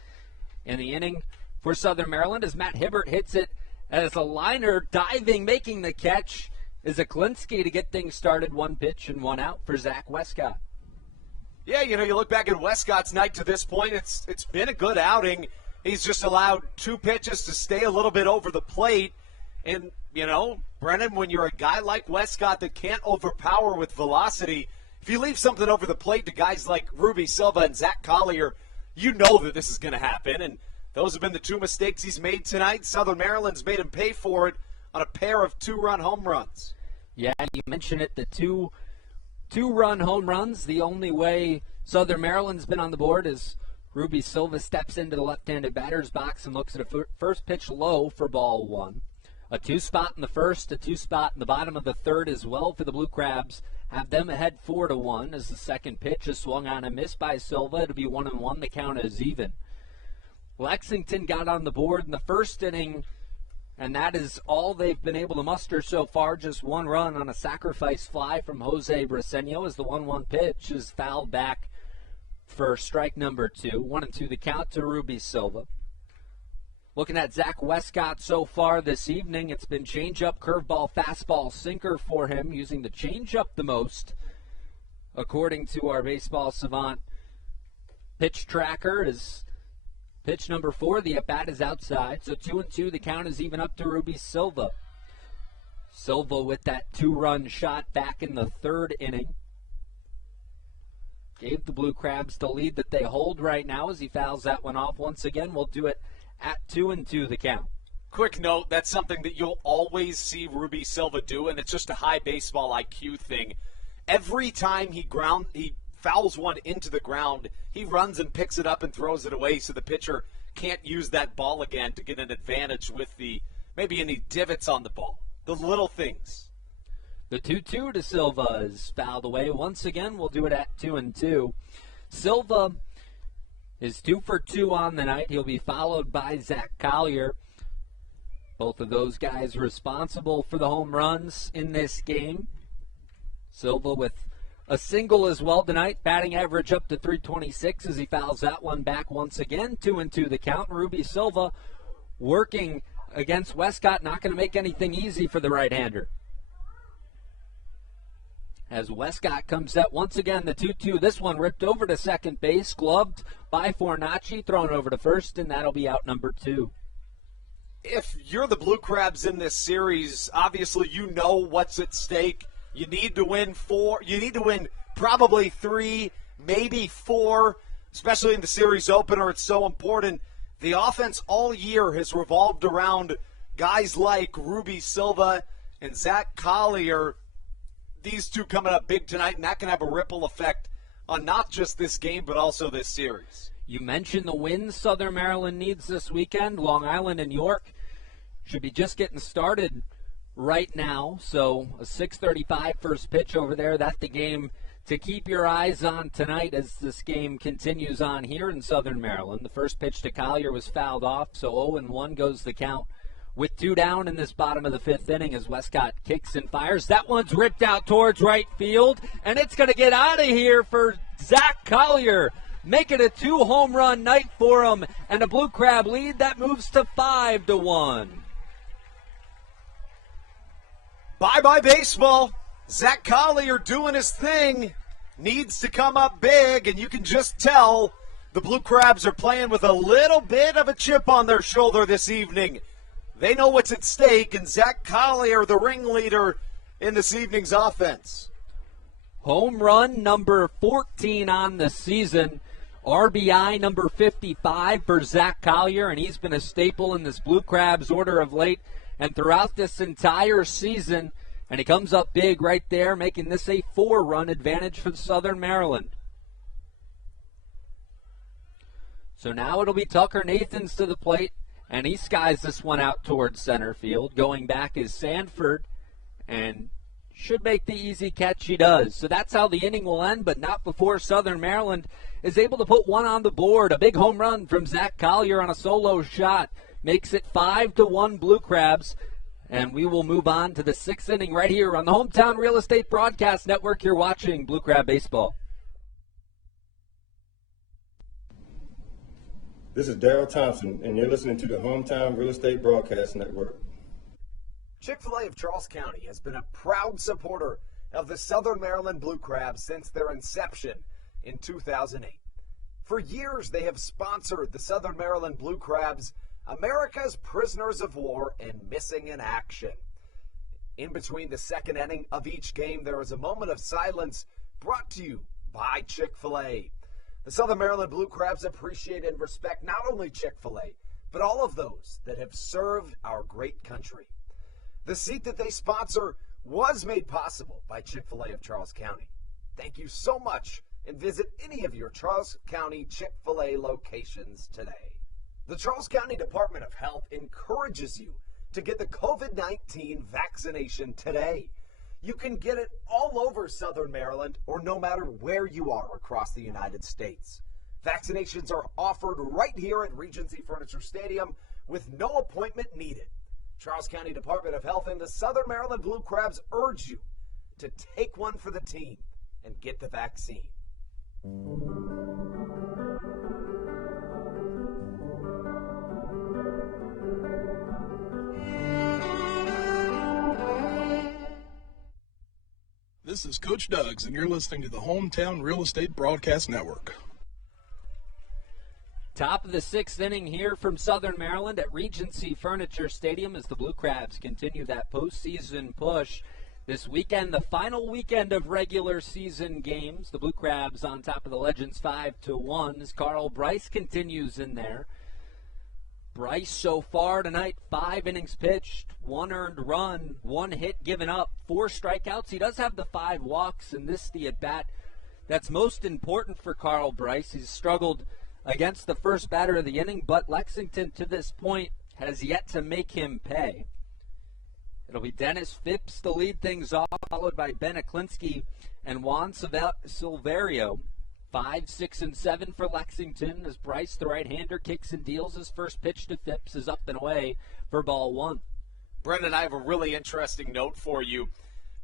in the inning for Southern Maryland as Matt Hibbert hits it as a liner, diving, making the catch is Aklinski to get things started. 1 pitch and 1 out for Zach Westcott. Yeah, you look back at Westcott's night to this point, it's been a good outing. He's just allowed 2 pitches to stay a little bit over the plate. And, Brennan, when you're a guy like Westcott that can't overpower with velocity, if you leave something over the plate to guys like Ruby Silva and Zach Collier, you know that this is going to happen. And those have been the 2 mistakes he's made tonight. Southern Maryland's made him pay for it on a pair of 2-run home runs. Yeah, you mentioned it, the two-run home runs. The only way Southern Maryland's been on the board is Ruby Silva steps into the left-handed batter's box and looks at a first pitch low for ball 1. A 2-spot in the first, a 2-spot in the bottom of the 3rd as well for the Blue Crabs. Have them ahead 4-1 as the second pitch is swung on and missed by Silva. It'll be 1-1. The count is even. Lexington got on the board in the first inning, and that is all they've been able to muster so far. Just 1 run on a sacrifice fly from Jose Briseño as the 1-1 pitch is fouled back for strike number 2. 1-2 the count to Ruby Silva. Looking at Zach Westcott so far this evening, it's been changeup, curveball, fastball, sinker for him, using the changeup the most. According to our baseball savant pitch tracker, is pitch number 4, the at-bat is outside, so 2-2, the count is even up to Ruby Silva. Silva with that 2-run shot back in the 3rd inning. Gave the Blue Crabs the lead that they hold right now as he fouls that one off. Once again, we'll do it at 2-2 the count. Quick note, that's something that you'll always see Ruby Silva do, and it's just a high baseball IQ thing. Every time he fouls one into the ground, he runs and picks it up and throws it away so the pitcher can't use that ball again to get an advantage with maybe any divots on the ball. The little things. The 2-2 to Silva is fouled away. Once again, we'll do it at 2-2. Silva is 2 for 2 on the night. He'll be followed by Zach Collier. Both of those guys responsible for the home runs in this game. Silva with a single as well tonight, batting average up to .326 as he fouls that one back once again. 2-2 the count. Ruby Silva working against Westcott, not going to make anything easy for the right-hander. as Westcott comes set once again, the 2-2. This one ripped over to second base, gloved by Fornacci, thrown over to first, and that'll be out number 2. If you're the Blue Crabs in this series, obviously you know what's at stake. You need to win 4. You need to win probably 3, maybe 4, especially in the series opener. It's so important. The offense all year has revolved around guys like Ruby Silva and Zach Collier. These two coming up big tonight, and that can have a ripple effect on not just this game but also this series. You mentioned the wins Southern Maryland needs this weekend. Long Island and York should be just getting started right now. So a 6:35 first pitch over there. That's the game to keep your eyes on tonight as this game continues on here in Southern Maryland. The first pitch to Collier was fouled off, so 0-1 goes the count. With 2 down in this bottom of the 5th inning as Westcott kicks and fires. That one's ripped out towards right field, and it's going to get out of here for Zach Collier. Make it a 2-home run night for him, and a Blue Crab lead that moves to 5-1. Bye-bye baseball. Zach Collier doing his thing. Needs to come up big, and you can just tell the Blue Crabs are playing with a little bit of a chip on their shoulder this evening. They know what's at stake, and Zach Collier, the ringleader in this evening's offense. Home run number 14 on the season. RBI number 55 for Zach Collier, and he's been a staple in this Blue Crabs order of late and throughout this entire season. And he comes up big right there, making this a 4-run advantage for Southern Maryland. So now it'll be Tucker Nathans to the plate, and he skies this one out towards center field. Going back is Sanford, and should make the easy catch. He does. So that's how the inning will end, but not before Southern Maryland is able to put one on the board. A big home run from Zach Collier on a solo shot makes it 5-1 Blue Crabs. And we will move on to the 6th inning right here on the Hometown Real Estate Broadcast Network. You're watching Blue Crab Baseball. This is Daryl Thompson, and you're listening to the Hometown Real Estate Broadcast Network. Chick-fil-A of Charles County has been a proud supporter of the Southern Maryland Blue Crabs since their inception in 2008. For years, they have sponsored the Southern Maryland Blue Crabs, America's prisoners of war and missing in action. In between the second inning of each game, there is a moment of silence brought to you by Chick-fil-A. The Southern Maryland Blue Crabs appreciate and respect not only Chick-fil-A, but all of those that have served our great country. The seat that they sponsor was made possible by Chick-fil-A of Charles County. Thank you so much, and visit any of your Charles County Chick-fil-A locations today. The Charles County Department of Health encourages you to get the COVID-19 vaccination today. You can get it all over Southern Maryland or no matter where you are across the United States. Vaccinations are offered right here at Regency Furniture Stadium with no appointment needed. Charles County Department of Health and the Southern Maryland Blue Crabs urge you to take one for the team and get the vaccine. This is Coach Doug's, and you're listening to the Hometown Real Estate Broadcast Network. Top of the 6th inning here from Southern Maryland at Regency Furniture Stadium as the Blue Crabs continue that postseason push. This weekend, the final weekend of regular season games. The Blue Crabs on top of the Legends 5-1 as Carl Bryce continues in there. Bryce so far tonight, 5 innings pitched, 1 earned run, 1 hit given up, 4 strikeouts. He does have the 5 walks, and this the at-bat that's most important for Carl Bryce. He's struggled against the first batter of the inning, but Lexington to this point has yet to make him pay. It'll be Dennis Phipps to lead things off, followed by Ben Aklinski and Juan Silverio. 5, 6, and 7 for Lexington as Bryce, the right-hander, kicks and deals. His first pitch to Phipps is up and away for ball 1. Brendan, I have a really interesting note for you.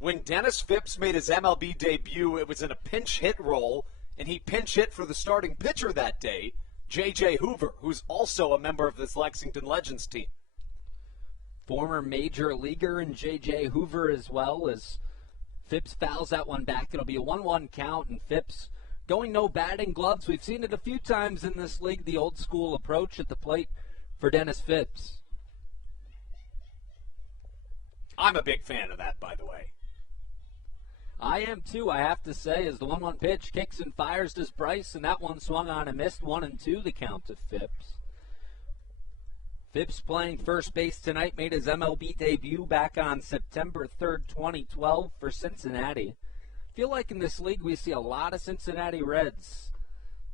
When Dennis Phipps made his MLB debut, it was in a pinch hit role, and he pinch hit for the starting pitcher that day, J.J. Hoover, who's also a member of this Lexington Legends team. Former major leaguer in J.J. Hoover as well as Phipps fouls that one back. It'll be a 1-1 count, and Phipps going no batting gloves. We've seen it a few times in this league, the old school approach at the plate for Dennis Phipps. I'm a big fan of that, by the way. I am too, I have to say, as the 1-1 pitch kicks and fires to Bryce, and that one swung on and missed. 1-2 the count to Phipps. Phipps playing first base tonight, made his MLB debut back on September 3rd, 2012 for Cincinnati. I feel like in this league we see a lot of Cincinnati Reds,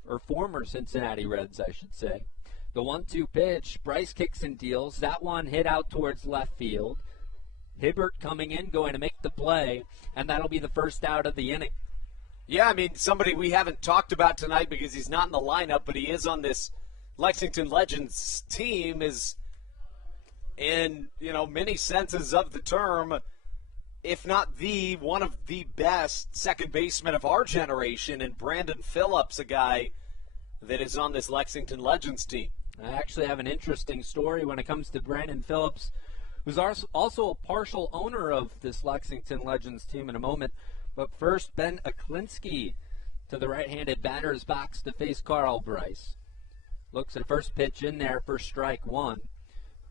or former Cincinnati Reds, I should say. The 1-2 pitch, Bryce kicks and deals. That one hit out towards left field. Hibbert coming in, going to make the play, and that'll be the first out of the inning. Yeah, I mean, somebody we haven't talked about tonight because he's not in the lineup, but he is on this Lexington Legends team, is in, many senses of the term, if not the one of the best second basemen of our generation, and Brandon Phillips, a guy that is on this Lexington Legends team. I actually have an interesting story when it comes to Brandon Phillips, who's also a partial owner of this Lexington Legends team in a moment. But first, Ben Aklinski to the right-handed batter's box to face Carl Bryce. Looks at first pitch in there for strike one.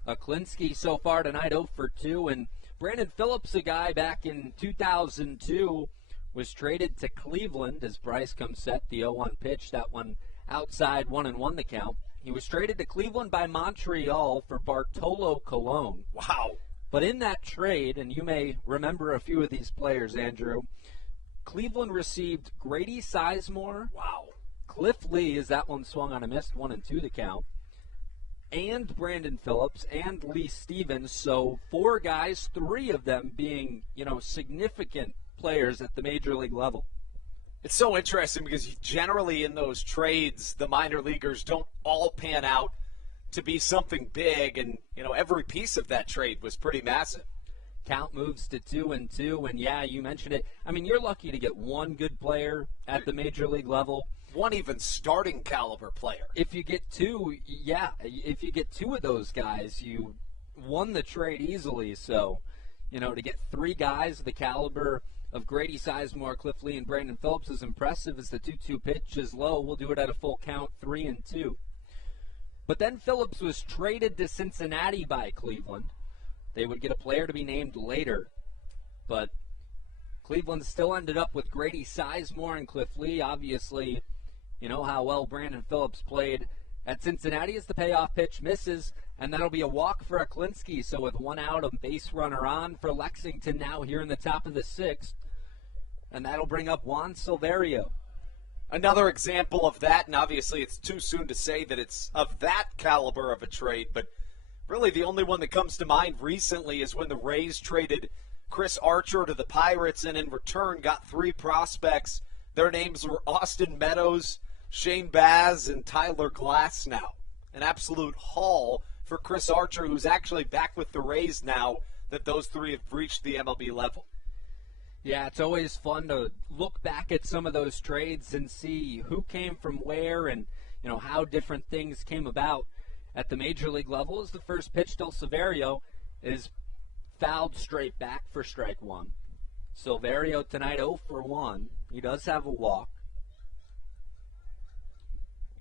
Aklinski so far tonight 0 for 2, and Brandon Phillips, a guy back in 2002, was traded to Cleveland as Bryce comes set. The 0-1 pitch, that one outside, 1-1 the count. He was traded to Cleveland by Montreal for Bartolo Colon. Wow. But in that trade, and you may remember a few of these players, Andrew, Cleveland received Grady Sizemore. Wow. Cliff Lee, as that one swung on a missed, 1-2 the count. And Brandon Phillips and Lee Stevens. So 4 guys, 3 of them being, significant players at the major league level. It's so interesting because generally in those trades, the minor leaguers don't all pan out to be something big, and every piece of that trade was pretty massive. Count moves to 2-2, and yeah, you mentioned it. I mean, you're lucky to get one good player at the major league level. One even starting caliber player. If you get 2, yeah, if you get 2 of those guys, you won the trade easily. So, to get 3 guys the caliber of Grady Sizemore, Cliff Lee, and Brandon Phillips is impressive as the 2-2 pitch is low. We'll do it at a full count, 3-2. But then Phillips was traded to Cincinnati by Cleveland. They would get a player to be named later. But Cleveland still ended up with Grady Sizemore and Cliff Lee. Obviously, you know how well Brandon Phillips played at Cincinnati as the payoff pitch misses, and that'll be a walk for Aklinski. So with 1 out, a base runner on for Lexington now here in the top of the 6th. And that'll bring up Juan Silverio. Another example of that, and obviously it's too soon to say that it's of that caliber of a trade, but really the only one that comes to mind recently is when the Rays traded Chris Archer to the Pirates and in return got 3 prospects. Their names were Austin Meadows, Shane Baz, and Tyler Glasnow. An absolute haul for Chris Archer, who's actually back with the Rays now that those 3 have reached the MLB level. Yeah, it's always fun to look back at some of those trades and see who came from where and, how different things came about at the major league level. As the first pitch to Silverio is fouled straight back for strike one. Silverio tonight 0 for 1. He does have a walk.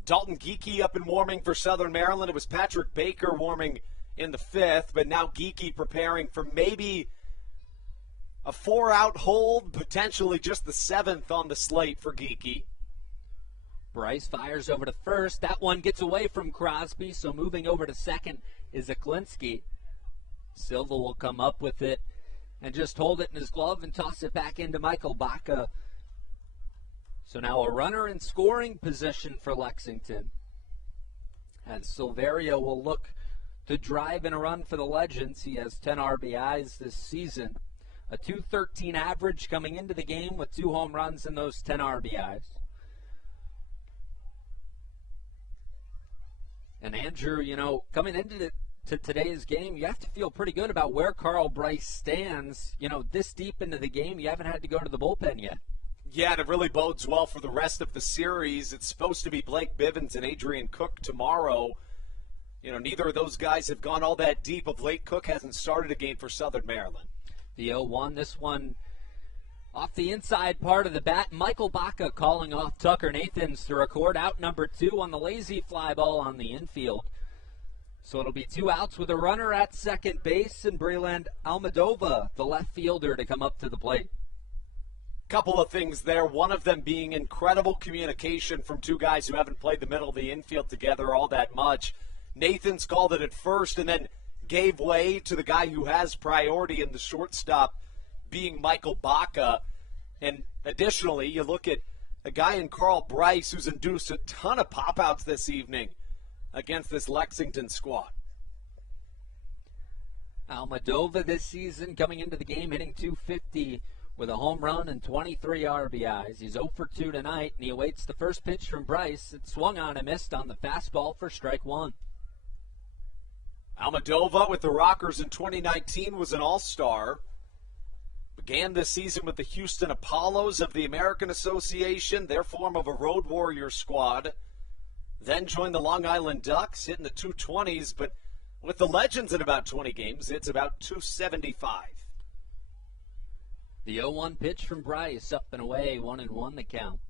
Dalton Geekie up and warming for Southern Maryland. It was Patrick Baker warming in the 5th, but now Geekie preparing for maybe a 4-out hold, potentially just the 7th on the slate for Geekie. Bryce fires over to first. That one gets away from Crosby, so moving over to second is Aklinski. Silva will come up with it and just hold it in his glove and toss it back into Michael Baca. So now a runner in scoring position for Lexington. And Silverio will look to drive in a run for the Legends. He has 10 RBIs this season. A .213 average coming into the game with 2 home runs and those 10 RBIs. And Andrew, coming into today's game, you have to feel pretty good about where Carl Bryce stands. This deep into the game, you haven't had to go to the bullpen yet. Yeah, and it really bodes well for the rest of the series. It's supposed to be Blake Bivens and Adrian Cook tomorrow. Neither of those guys have gone all that deep. Of late, Cook hasn't started a game for Southern Maryland. The 0-1, this one Off the inside part of the bat, Michael Baca calling off Tucker Nathans to record out number 2 on the lazy fly ball on the infield. So it'll be 2 outs with a runner at second base and Breland Almadova, the left fielder, to come up to the plate. Couple of things there, one of them being incredible communication from 2 guys who haven't played the middle of the infield together all that much. Nathans called it at first and then gave way to the guy who has priority in the shortstop, being Michael Baca. And additionally, you look at a guy in Carl Bryce who's induced a ton of pop-outs this evening against this Lexington squad. Almadova this season coming into the game hitting .250 with a home run and 23 RBIs. He's 0 for 2 tonight, and he awaits the first pitch from Bryce. It swung on and missed on the fastball for strike 1. Almadova with the Rockers in 2019 was an all-star. Began this season with the Houston Apollos of the American Association, their form of a Road Warrior squad. Then joined the Long Island Ducks, hitting the 220s, but with the Legends in about 20 games, it's about 275. The 0-1 pitch from Bryce, up and away, 1-1 the count.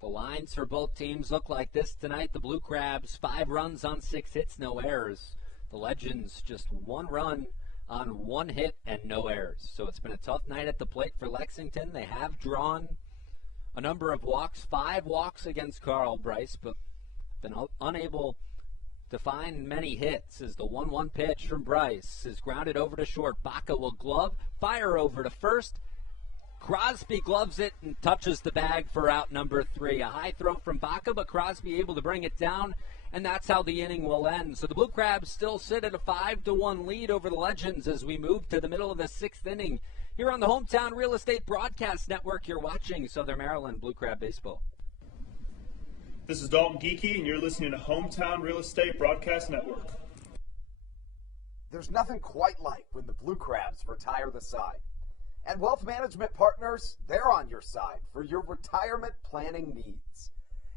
The lines for both teams look like this tonight. The Blue Crabs, 5 runs on 6 hits, no errors. The Legends, just 1 run on 1 hit and no errors. So it's been a tough night at the plate for Lexington. They have drawn a number of walks, 5 walks against Carl Bryce, but been unable to find many hits as the 1-1 pitch from Bryce is grounded over to short. Baca will glove, fire over to first. Crosby gloves it and touches the bag for out number 3. A high throw from Baca, but Crosby able to bring it down, and that's how the inning will end. So the Blue Crabs still sit at a 5-1 lead over the Legends as we move to the middle of the 6th inning. Here on the Hometown Real Estate Broadcast Network, you're watching Southern Maryland Blue Crab Baseball. This is Dalton Geeky, and you're listening to Hometown Real Estate Broadcast Network. There's nothing quite like when the Blue Crabs retire the side. And Wealth Management Partners, they're on your side for your retirement planning needs.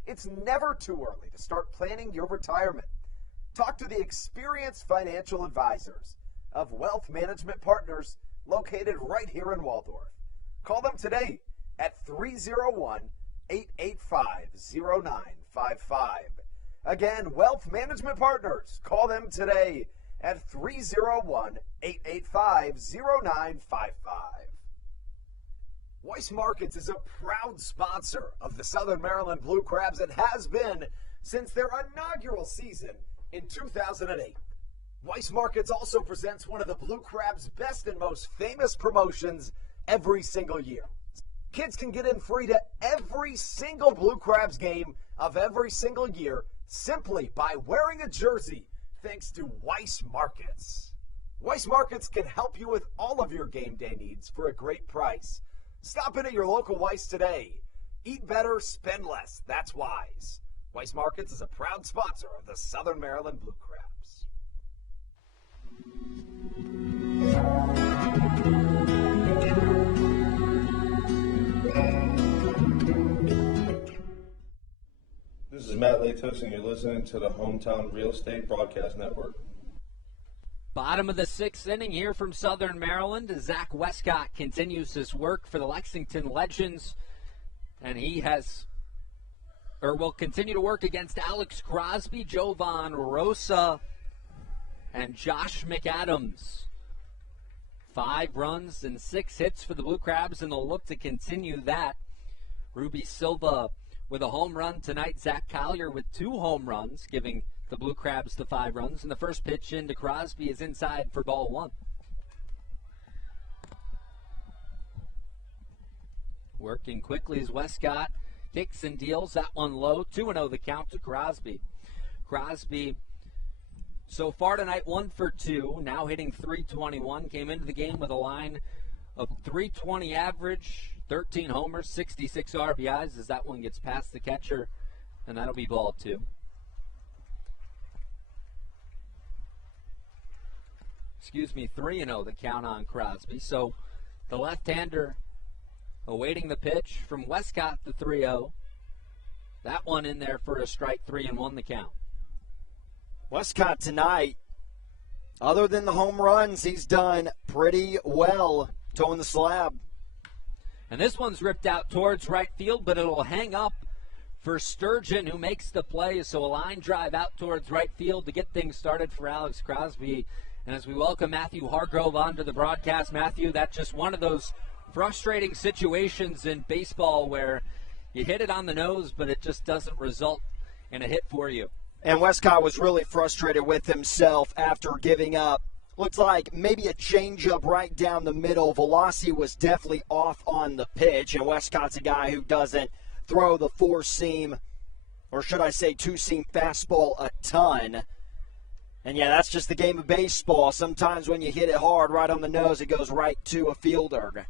It's never too early to start planning your retirement. Talk to the experienced financial advisors of Wealth Management Partners located right here in Waldorf. Call them today at 301-885-0955. Again, Wealth Management Partners. Call them today at 301-885-0955. Weiss Markets is a proud sponsor of the Southern Maryland Blue Crabs and has been since their inaugural season in 2008. Weiss Markets also presents one of the Blue Crabs' best and most famous promotions every single year. Kids can get in free to every single Blue Crabs game of every single year simply by wearing a jersey thanks to Weiss Markets. Weiss Markets can help you with all of your game day needs for a great price. Stop in at your local Weiss today. Eat better, spend less. That's wise. Weiss Markets is a proud sponsor of the Southern Maryland Blue Crabs. This is Matt Latos, and you're listening to the Hometown Real Estate Broadcast Network. Bottom of the 6th inning here from Southern Maryland as Zach Westcott continues his work for the Lexington Legends, and he will continue to work against Alex Crosby, Jovan Rosa, and Josh McAdams. 5 runs and 6 hits for the Blue Crabs, and they'll look to continue that. Ruby Silva with a home run tonight. Zach Collier with 2 home runs, giving the Blue Crabs the 5 runs. And the first pitch into Crosby is inside for ball 1. Working quickly as Westcott kicks and deals that one low. 2-0 the count to Crosby. Crosby so far tonight 1 for 2, now hitting .321. Came into the game with a line of .320 average, 13 homers, 66 RBIs as that one gets past the catcher, and that'll be ball 2. 3-0 the count on Crosby. So the left-hander awaiting the pitch from Westcott, the 3-0. That one in there for a strike, 3-1 the count. Westcott tonight, other than the home runs, he's done pretty well. Towne the slab. And this one's ripped out towards right field, but it'll hang up for Sturgeon, who makes the play. So a line drive out towards right field to get things started for Alex Crosby. And as we welcome Matthew Hargrove onto the broadcast, Matthew, that's just one of those frustrating situations in baseball where you hit it on the nose, but it just doesn't result in a hit for you. And Westcott was really frustrated with himself after giving up. Looks like maybe a changeup right down the middle. Velocity was definitely off on the pitch, and Westcott's a guy who doesn't throw the four-seam, or should I say two-seam fastball a ton. And yeah, that's just the game of baseball. Sometimes when you hit it hard right on the nose, it goes right to a fielder.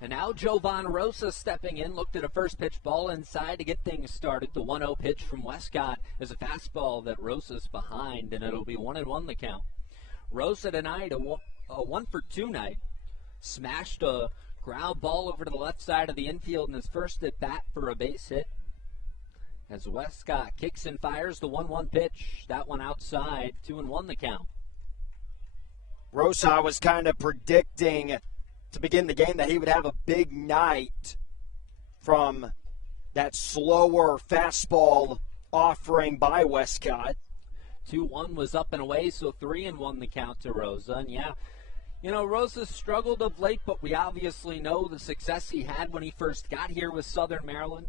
And now Jovan Rosa stepping in, looked at a first pitch ball inside to get things started. The 1-0 pitch from Westcott is a fastball that Rosa's behind, and it'll be 1-1 the count. Rosa tonight, a 1-for-2 night. Smashed a ground ball over to the left side of the infield in his first at bat for a base hit. As Westcott kicks and fires the 1-1 pitch. That one outside, 2-1 the count. Rosa was kind of predicting to begin the game that he would have a big night from that slower fastball offering by Westcott. 2-1 was up and away, so 3-1 the count to Rosa. And yeah, you know, Rosa struggled of late, but we obviously know the success he had when he first got here with Southern Maryland.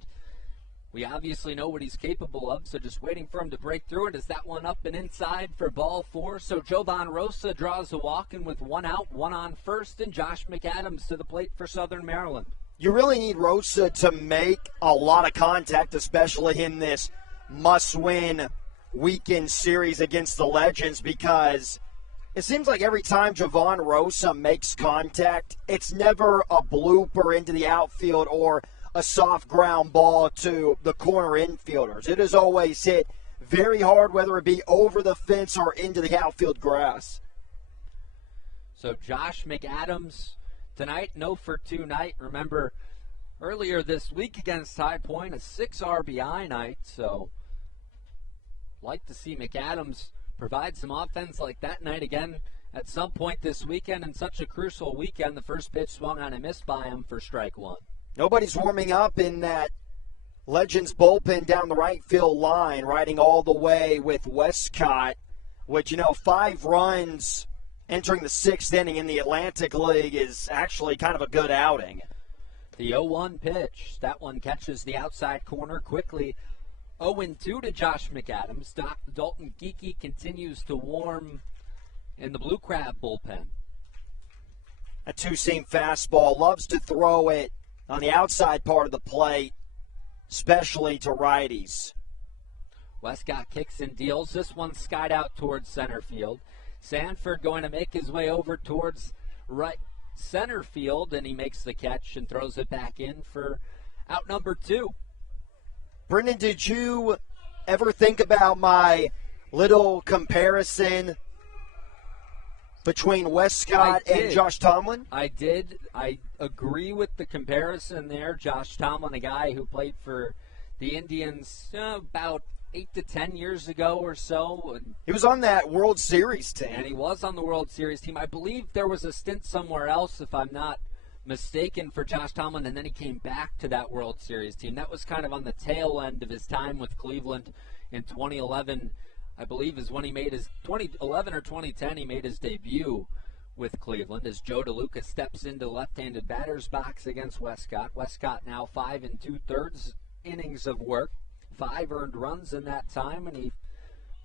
We obviously know what he's capable of, so just waiting for him to break through it. Is that one up and inside for ball 4? So Jovan Rosa draws a walk, and with 1 out, 1 on first, and Josh McAdams to the plate for Southern Maryland. You really need Rosa to make a lot of contact, especially in this must-win weekend series against the Legends, because it seems like every time Jovan Rosa makes contact, it's never a blooper into the outfield or a soft ground ball to the corner infielders. It is always hit very hard, whether it be over the fence or into the outfield grass. So Josh McAdams tonight, 0-for-2 night. Remember, earlier this week against High Point, a 6 RBI night. So like to see McAdams provide some offense like that night again at some point this weekend, in such a crucial weekend. The first pitch swung on and missed by him for strike 1. Nobody's warming up in that Legends bullpen down the right field line, riding all the way with Westcott, which, 5 runs entering the 6th inning in the Atlantic League is actually kind of a good outing. The 0-1 pitch, that one catches the outside corner quickly. 0-2 to Josh McAdams. Dalton Geeky continues to warm in the Blue Crab bullpen. A two-seam fastball, loves to throw it on the outside part of the plate, especially to righties. Westcott kicks and deals. This one skied out towards center field. Sanford going to make his way over towards right center field, and he makes the catch and throws it back in for out number 2. Brendan, did you ever think about my little comparison between Westcott and Josh Tomlin? I did. I agree with the comparison there. Josh Tomlin, a guy who played for the Indians about 8 to 10 years ago or so. He was on that World Series team. And he was on the World Series team. I believe there was a stint somewhere else, if I'm not mistaken, for Josh Tomlin, and then he came back to that World Series team. That was kind of on the tail end of his time with Cleveland in 2011. I believe is when he made his 2011 or 2010. He made his debut with Cleveland as Joe DeLuca steps into left-handed batter's box against Westcott. Westcott now 5 2/3 innings of work, 5 earned runs in that time, and he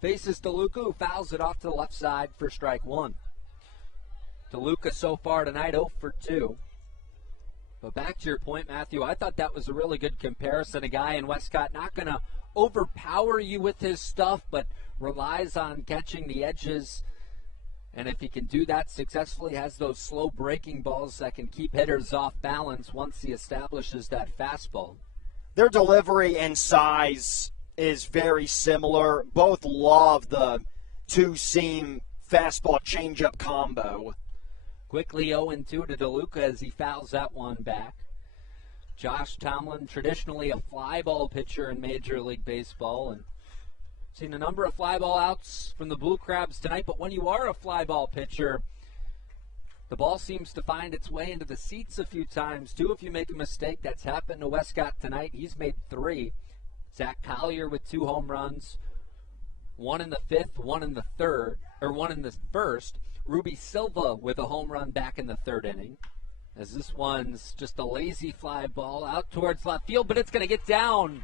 faces DeLuca, who fouls it off to the left side for strike 1. DeLuca so far tonight 0-for-2. But back to your point, Matthew, I thought that was a really good comparison. A guy in Westcott not going to overpower you with his stuff, but relies on catching the edges. And if he can do that successfully, has those slow breaking balls that can keep hitters off balance once he establishes that fastball. Their delivery and size is very similar. Both love the two-seam fastball changeup combo. Quickly 0-2 to DeLuca as he fouls that one back. Josh Tomlin, traditionally a fly ball pitcher in Major League Baseball, and seen a number of fly ball outs from the Blue Crabs tonight. But when you are a fly ball pitcher, The ball seems to find its way into the seats a few times, too. If you make a mistake, that's happened to Westcott tonight. He's made 3. Zach Collier with 2 home runs, 1 in the 5th, 1 in the 3rd, or 1 in the 1st. Ruby Silva with a home run back in the 3rd inning. As this one's just a lazy fly ball out towards left field, but it's going to get down.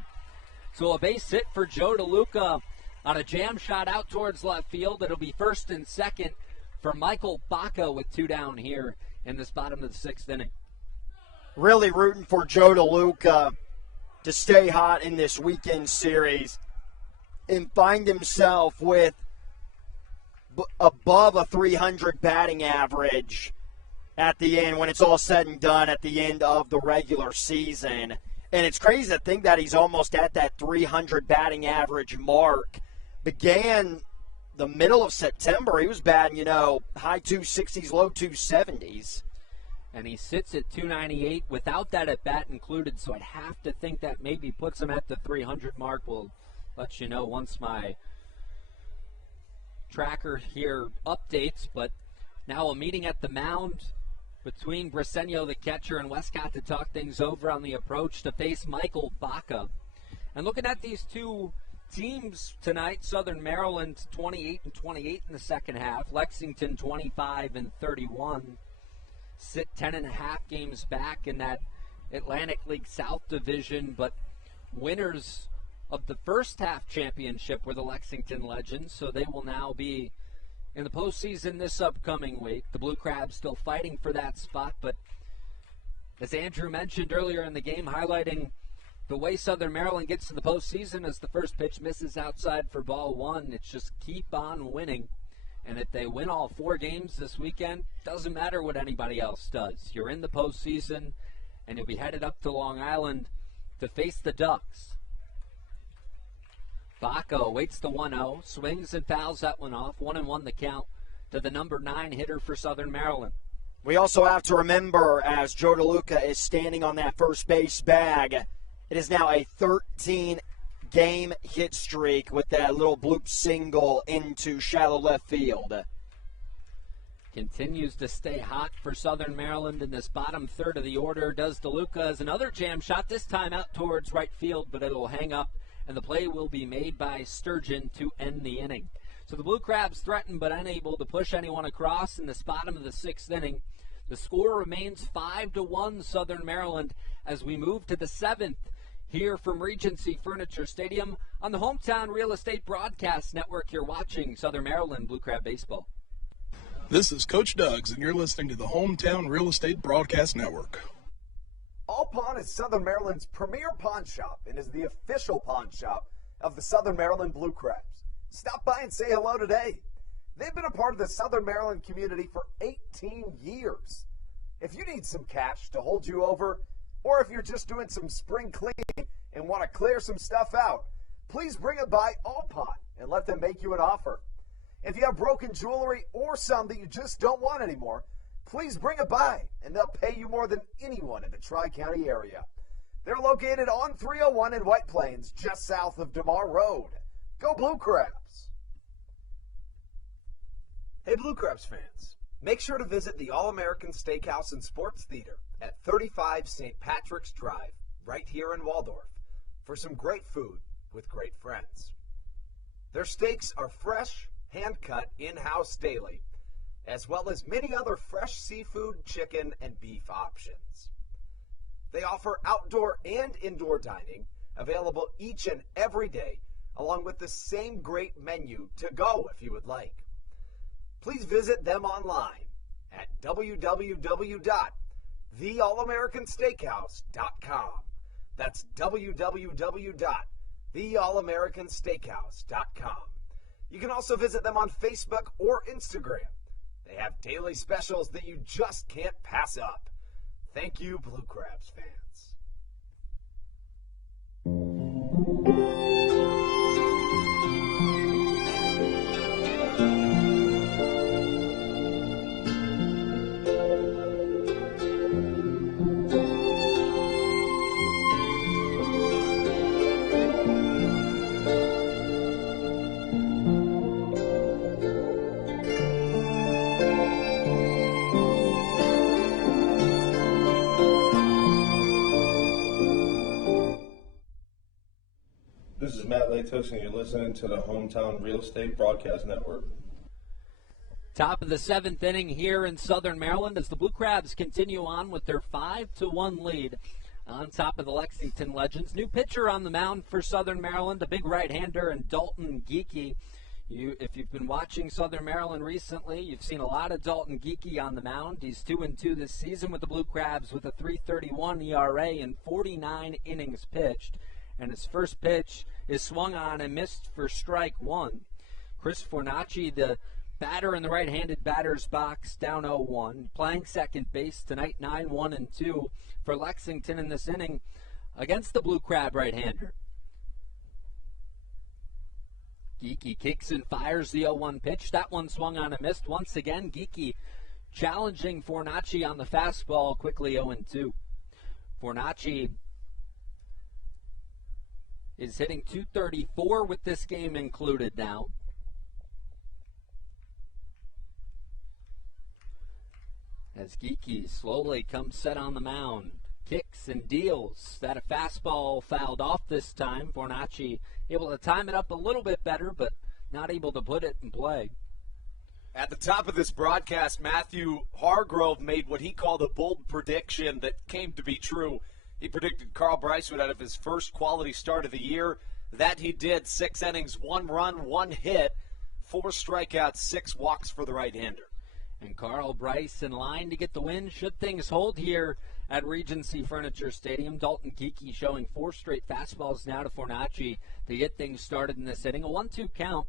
So a base hit for Joe DeLuca on a jam shot out towards left field. It'll be 1st and 2nd for Michael Baca with 2 down here in this bottom of the 6th inning. Really rooting for Joe DeLuca to stay hot in this weekend series and find himself with above a 300 batting average at the end when it's all said and done at the end of the regular season. And it's crazy to think that he's almost at that 300 batting average mark. Began the middle of September. He was batting, high 260s, low 270s. And he sits at 298 without that at-bat included, so I'd have to think that maybe puts him at the 300 mark. We'll let you know once my tracker here updates. But now a meeting at the mound between Briseño, the catcher, and Westcott to talk things over on the approach to face Michael Baca. And looking at these two teams tonight, Southern Maryland 28 and 28 in the second half, Lexington 25 and 31. Sit 10.5 games back in that Atlantic League South division, but winners of the first half championship were the Lexington Legends, so they will now be in the postseason this upcoming week. The Blue Crabs still fighting for that spot, but as Andrew mentioned earlier in the game, highlighting the way Southern Maryland gets to the postseason as the first pitch misses outside for ball 1. It's just keep on winning. And if they win all 4 games this weekend, doesn't matter what anybody else does. You're in the postseason, and you'll be headed up to Long Island to face the Ducks. Baca waits the 1-0, swings and fouls that one off. 1-1 the count to the number 9 hitter for Southern Maryland. We also have to remember, as Joe DeLuca is standing on that first base bag, it is now a 13-game hit streak with that little bloop single into shallow left field. Continues to stay hot for Southern Maryland in this bottom third of the order. Does DeLuca as another jam shot, this time out towards right field, but it'll hang up, and the play will be made by Sturgeon to end the inning. So the Blue Crabs threatened but unable to push anyone across in this bottom of the 6th inning. The score remains 5-1 Southern Maryland as we move to the 7th. Here from Regency Furniture Stadium on the Hometown Real Estate Broadcast Network, you're watching Southern Maryland Blue Crab Baseball. This is Coach Doug's, and you're listening to the Hometown Real Estate Broadcast Network. All Pawn is Southern Maryland's premier pawn shop and is the official pawn shop of the Southern Maryland Blue Crabs. Stop by and say hello today. They've been a part of the Southern Maryland community for 18 years. If you need some cash to hold you over, or if you're just doing some spring cleaning and want to clear some stuff out, please bring it by All Pawn and let them make you an offer. If you have broken jewelry or some that you just don't want anymore, please bring it by and they'll pay you more than anyone in the Tri-County area. They're located on 301 in White Plains, just south of DeMar Road. Go Blue Crabs! Hey Blue Crabs fans, make sure to visit the All-American Steakhouse and Sports Theater at 35 St. Patrick's Drive, right here in Waldorf, for some great food with great friends. Their steaks are fresh, hand-cut, in-house daily, as well as many other fresh seafood, chicken, and beef options. They offer outdoor and indoor dining, available each and every day, along with the same great menu to go if you would like. Please visit them online at www.theallamericansteakhouse.com. That's www.theallamericansteakhouse.com. You can also visit them on Facebook or Instagram. They have daily specials that you just can't pass up. Thank you, Blue Crabs fans. Latos, and you're listening to the Hometown Real Estate Broadcast Network. Top of the 7th inning here in Southern Maryland as the Blue Crabs continue on with their 5-1 lead on top of the Lexington Legends. New pitcher on the mound for Southern Maryland, a big right-hander, and Dalton Geekie. If you've been watching Southern Maryland recently, you've seen a lot of Dalton Geekie on the mound. He's 2-2 this season with the Blue Crabs with a 3.31 ERA and 49 innings pitched. And his first pitch is swung on and missed for strike one. Chris Fornacci, the batter in the right-handed batter's box, down 0-1. Playing second base tonight, 9-1-2 for Lexington in this inning against the Blue Crab right-hander. Geekie kicks and fires the 0-1 pitch. That one swung on and missed. Once again, Geekie challenging Fornacci on the fastball, quickly 0-2. Fornacci is hitting .234 with this game included now. As Geekie slowly comes set on the mound, kicks and deals. That a fastball fouled off this time. Fornacci able to time it up a little bit better, but not able to put it in play. At the top of this broadcast, Matthew Hargrove made what he called a bold prediction that came to be true. He predicted Carl Bryce would have his first quality start of the year. That he did. 6 innings, 1 run, 1 hit, 4 strikeouts, 6 walks for the right-hander. And Carl Bryce in line to get the win should things hold here at Regency Furniture Stadium. Dalton Geekie showing 4 straight fastballs now to Fornacci to get things started in this inning. A 1-2 count,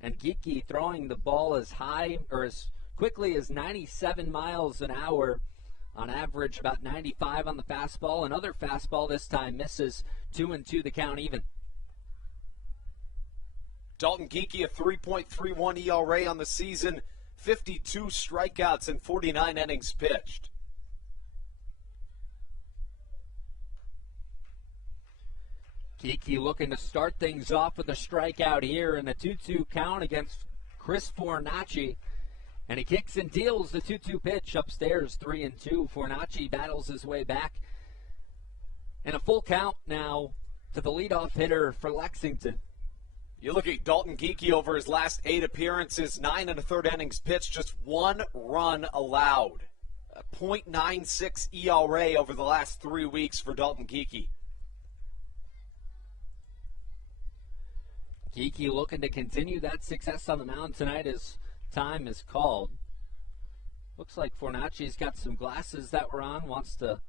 and Geekie throwing the ball as high or as quickly as 97 miles an hour. On average, about 95 on the fastball. Another fastball this time misses. 2-2 the count even. Dalton Geekie, a 3.31 ERA on the season, 52 strikeouts and 49 innings pitched. Geekie looking to start things off with a strikeout here in a 2-2 count against Chris Fornacci. And he kicks and deals the 2-2 pitch upstairs, 3-2. Fornacci battles his way back. And a full count now to the leadoff hitter for Lexington. You look at Dalton Geekie over his last 8 appearances, 9 1/3 innings pitched, just 1 run allowed. A .96 ERA over the last 3 weeks for Dalton Geekie. Geekie looking to continue that success on the mound tonight as time is called. Looks like Fornacci's got some glasses that were on, wants to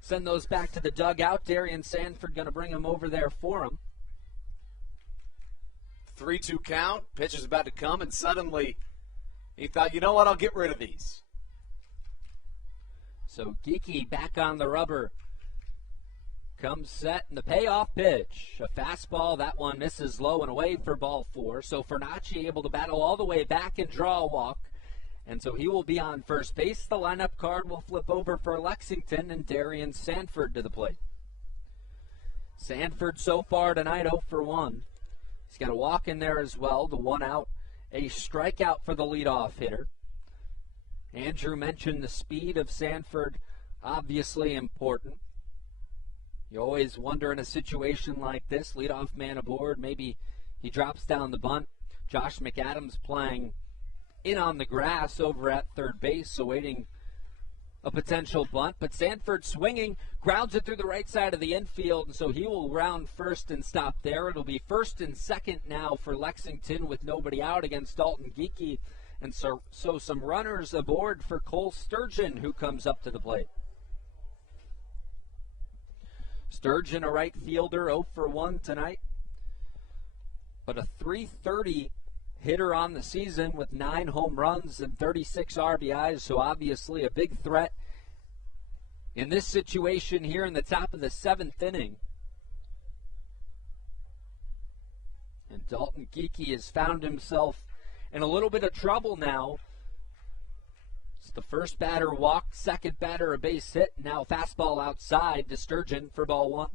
send those back to the dugout. Darian Sanford going to bring them over there for him. 3-2 count, pitch is about to come, and suddenly he thought, you know what, I'll get rid of these. So Geekie back on the rubber. Comes set, and the payoff pitch. A fastball, that one misses low and away for ball 4. So Fornacci able to battle all the way back and draw a walk. And so he will be on first base. The lineup card will flip over for Lexington and Darian Sanford to the plate. Sanford so far tonight 0 for 1. He's got a walk in there as well, the 1 out. A strikeout for the leadoff hitter. Andrew mentioned the speed of Sanford, obviously important. You always wonder in a situation like this, leadoff man aboard, maybe he drops down the bunt. Josh McAdams playing in on the grass over at third base, awaiting a potential bunt. But Sanford swinging, grounds it through the right side of the infield, and so he will round first and stop there. It'll be first and second now for Lexington with nobody out against Dalton Geekie. And so some runners aboard for Cole Sturgeon, who comes up to the plate. Sturgeon, a right fielder, 0 for 1 tonight. But a .330 hitter on the season with 9 home runs and 36 RBIs, so obviously a big threat in this situation here in the top of the 7th inning. And Dalton Geekie has found himself in a little bit of trouble now. The first batter walked, second batter a base hit, now fastball outside to Sturgeon for ball 1.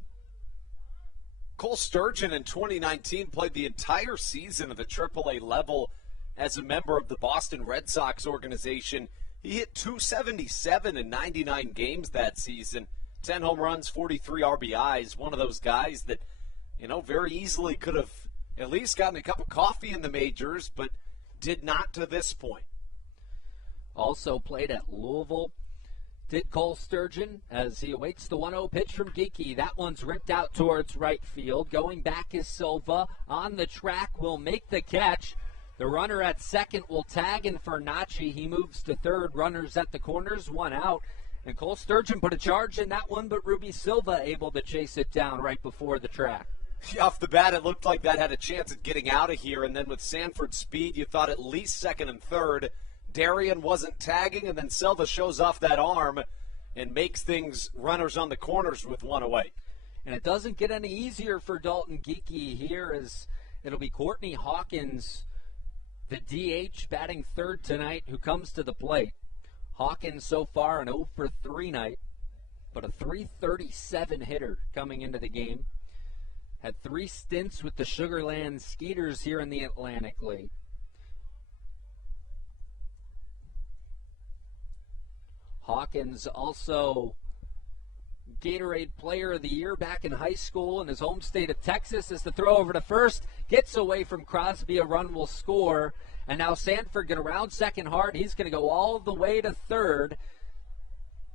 Cole Sturgeon in 2019 played the entire season at the AAA level as a member of the Boston Red Sox organization. He hit .277 in 99 games that season, 10 home runs, 43 RBIs, one of those guys that very easily could have at least gotten a cup of coffee in the majors, but did not to this point. Also played at Louisville. Did Cole Sturgeon as he awaits the 1-0 pitch from Geeky. That one's ripped out towards right field. Going back is Silva. On the track will make the catch. The runner at second will tag in for Nachi. He moves to third. Runners at the corners, one out. And Cole Sturgeon put a charge in that one, but Ruby Silva able to chase it down right before the track. Off the bat, it looked like that had a chance at getting out of here. And then with Sanford's speed, you thought at least second and third. Darian wasn't tagging, and then Silva shows off that arm and makes things runners on the corners with one away. And it doesn't get any easier for Dalton Geeky here, as it'll be Courtney Hawkins, the DH, batting third tonight, who comes to the plate. Hawkins so far an 0 for 3 night, but a .337 hitter coming into the game. Had 3 stints with the Sugarland Skeeters here in the Atlantic League. Hawkins also Gatorade Player of the Year back in high school in his home state of Texas. As the throw over to first gets away from Crosby, a run will score. And now Sanford get around second hard. He's going to go all the way to third.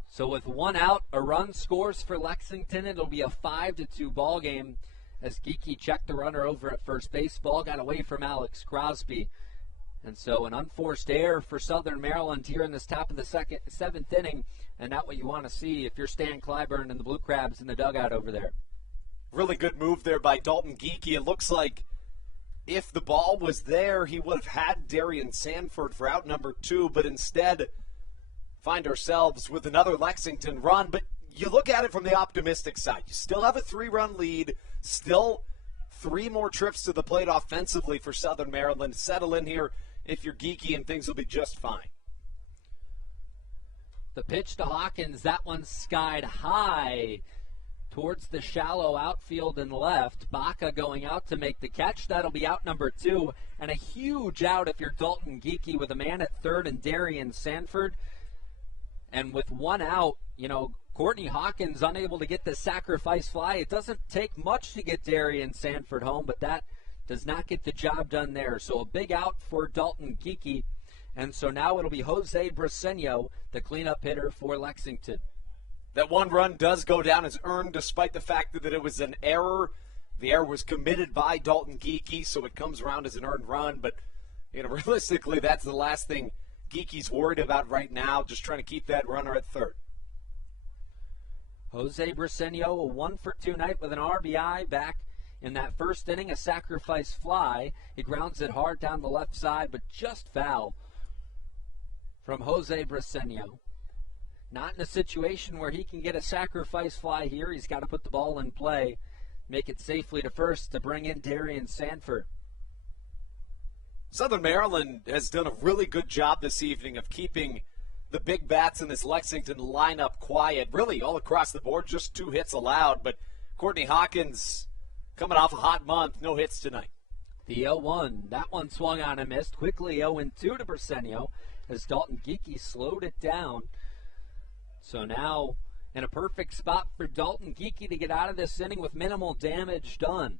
So with one out, a run scores for Lexington. It'll be a 5-2 ball game as Geeky checked the runner over at first base. Ball got away from Alex Crosby. And so an unforced error for Southern Maryland here in this top of the seventh inning, and not what you want to see if you're Stan Clyburn and the Blue Crabs in the dugout over there. Really good move there by Dalton Geeky. It looks like if the ball was there, he would have had Darian Sanford for out number 2, but instead find ourselves with another Lexington run. But you look at it from the optimistic side. You still have a 3-run lead, still 3 more trips to the plate offensively for Southern Maryland. Settle in here if you're Geeky, and things will be just fine. The pitch to Hawkins, that one's skied high towards the shallow outfield and left. Baca going out to make the catch. That'll be out number 2, and a huge out if you're Dalton Geeky with a man at third and Darian Sanford. And with one out, Courtney Hawkins unable to get the sacrifice fly. It doesn't take much to get Darian Sanford home, but that does not get the job done there. So a big out for Dalton Geeky. And so now it'll be Jose Briseño, the cleanup hitter for Lexington. That one run does go down as earned, despite the fact that it was an error. The error was committed by Dalton Geeky, so it comes around as an earned run. But, realistically, that's the last thing Geeky's worried about right now, just trying to keep that runner at third. Jose Briseño, a 1 for 2 night with an RBI back in that first inning, a sacrifice fly. He grounds it hard down the left side, but just foul from Jose Briseño. Not in a situation where he can get a sacrifice fly here. He's got to put the ball in play, make it safely to first to bring in Darian Sanford. Southern Maryland has done a really good job this evening of keeping the big bats in this Lexington lineup quiet, really all across the board, just 2 hits allowed. But Courtney Hawkins coming off a hot month, no hits tonight. The 0-1, that one swung on and missed. Quickly 0-2 to Briseño as Dalton Geeky slowed it down. So now in a perfect spot for Dalton Geeky to get out of this inning with minimal damage done.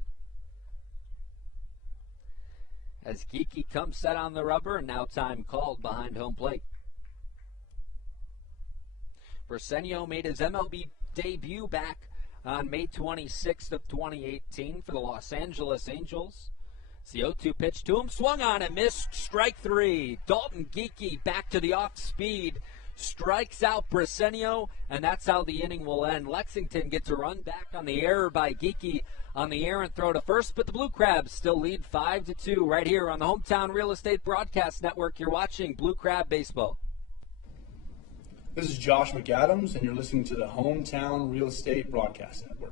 As Geeky comes set on the rubber, and now time called behind home plate. Briseño made his MLB debut back on May 26th of 2018 for the Los Angeles Angels. It's the 0-2 pitch to him, swung on and missed, strike 3. Dalton Geeky back to the off speed, strikes out Briseño, and that's how the inning will end. Lexington gets a run back on the error by Geeky on the errant throw to first, but the Blue Crabs still lead 5-2 right here on the Hometown Real Estate Broadcast Network. You're watching Blue Crab Baseball. This is Josh McAdams, and you're listening to the Hometown Real Estate Broadcast Network.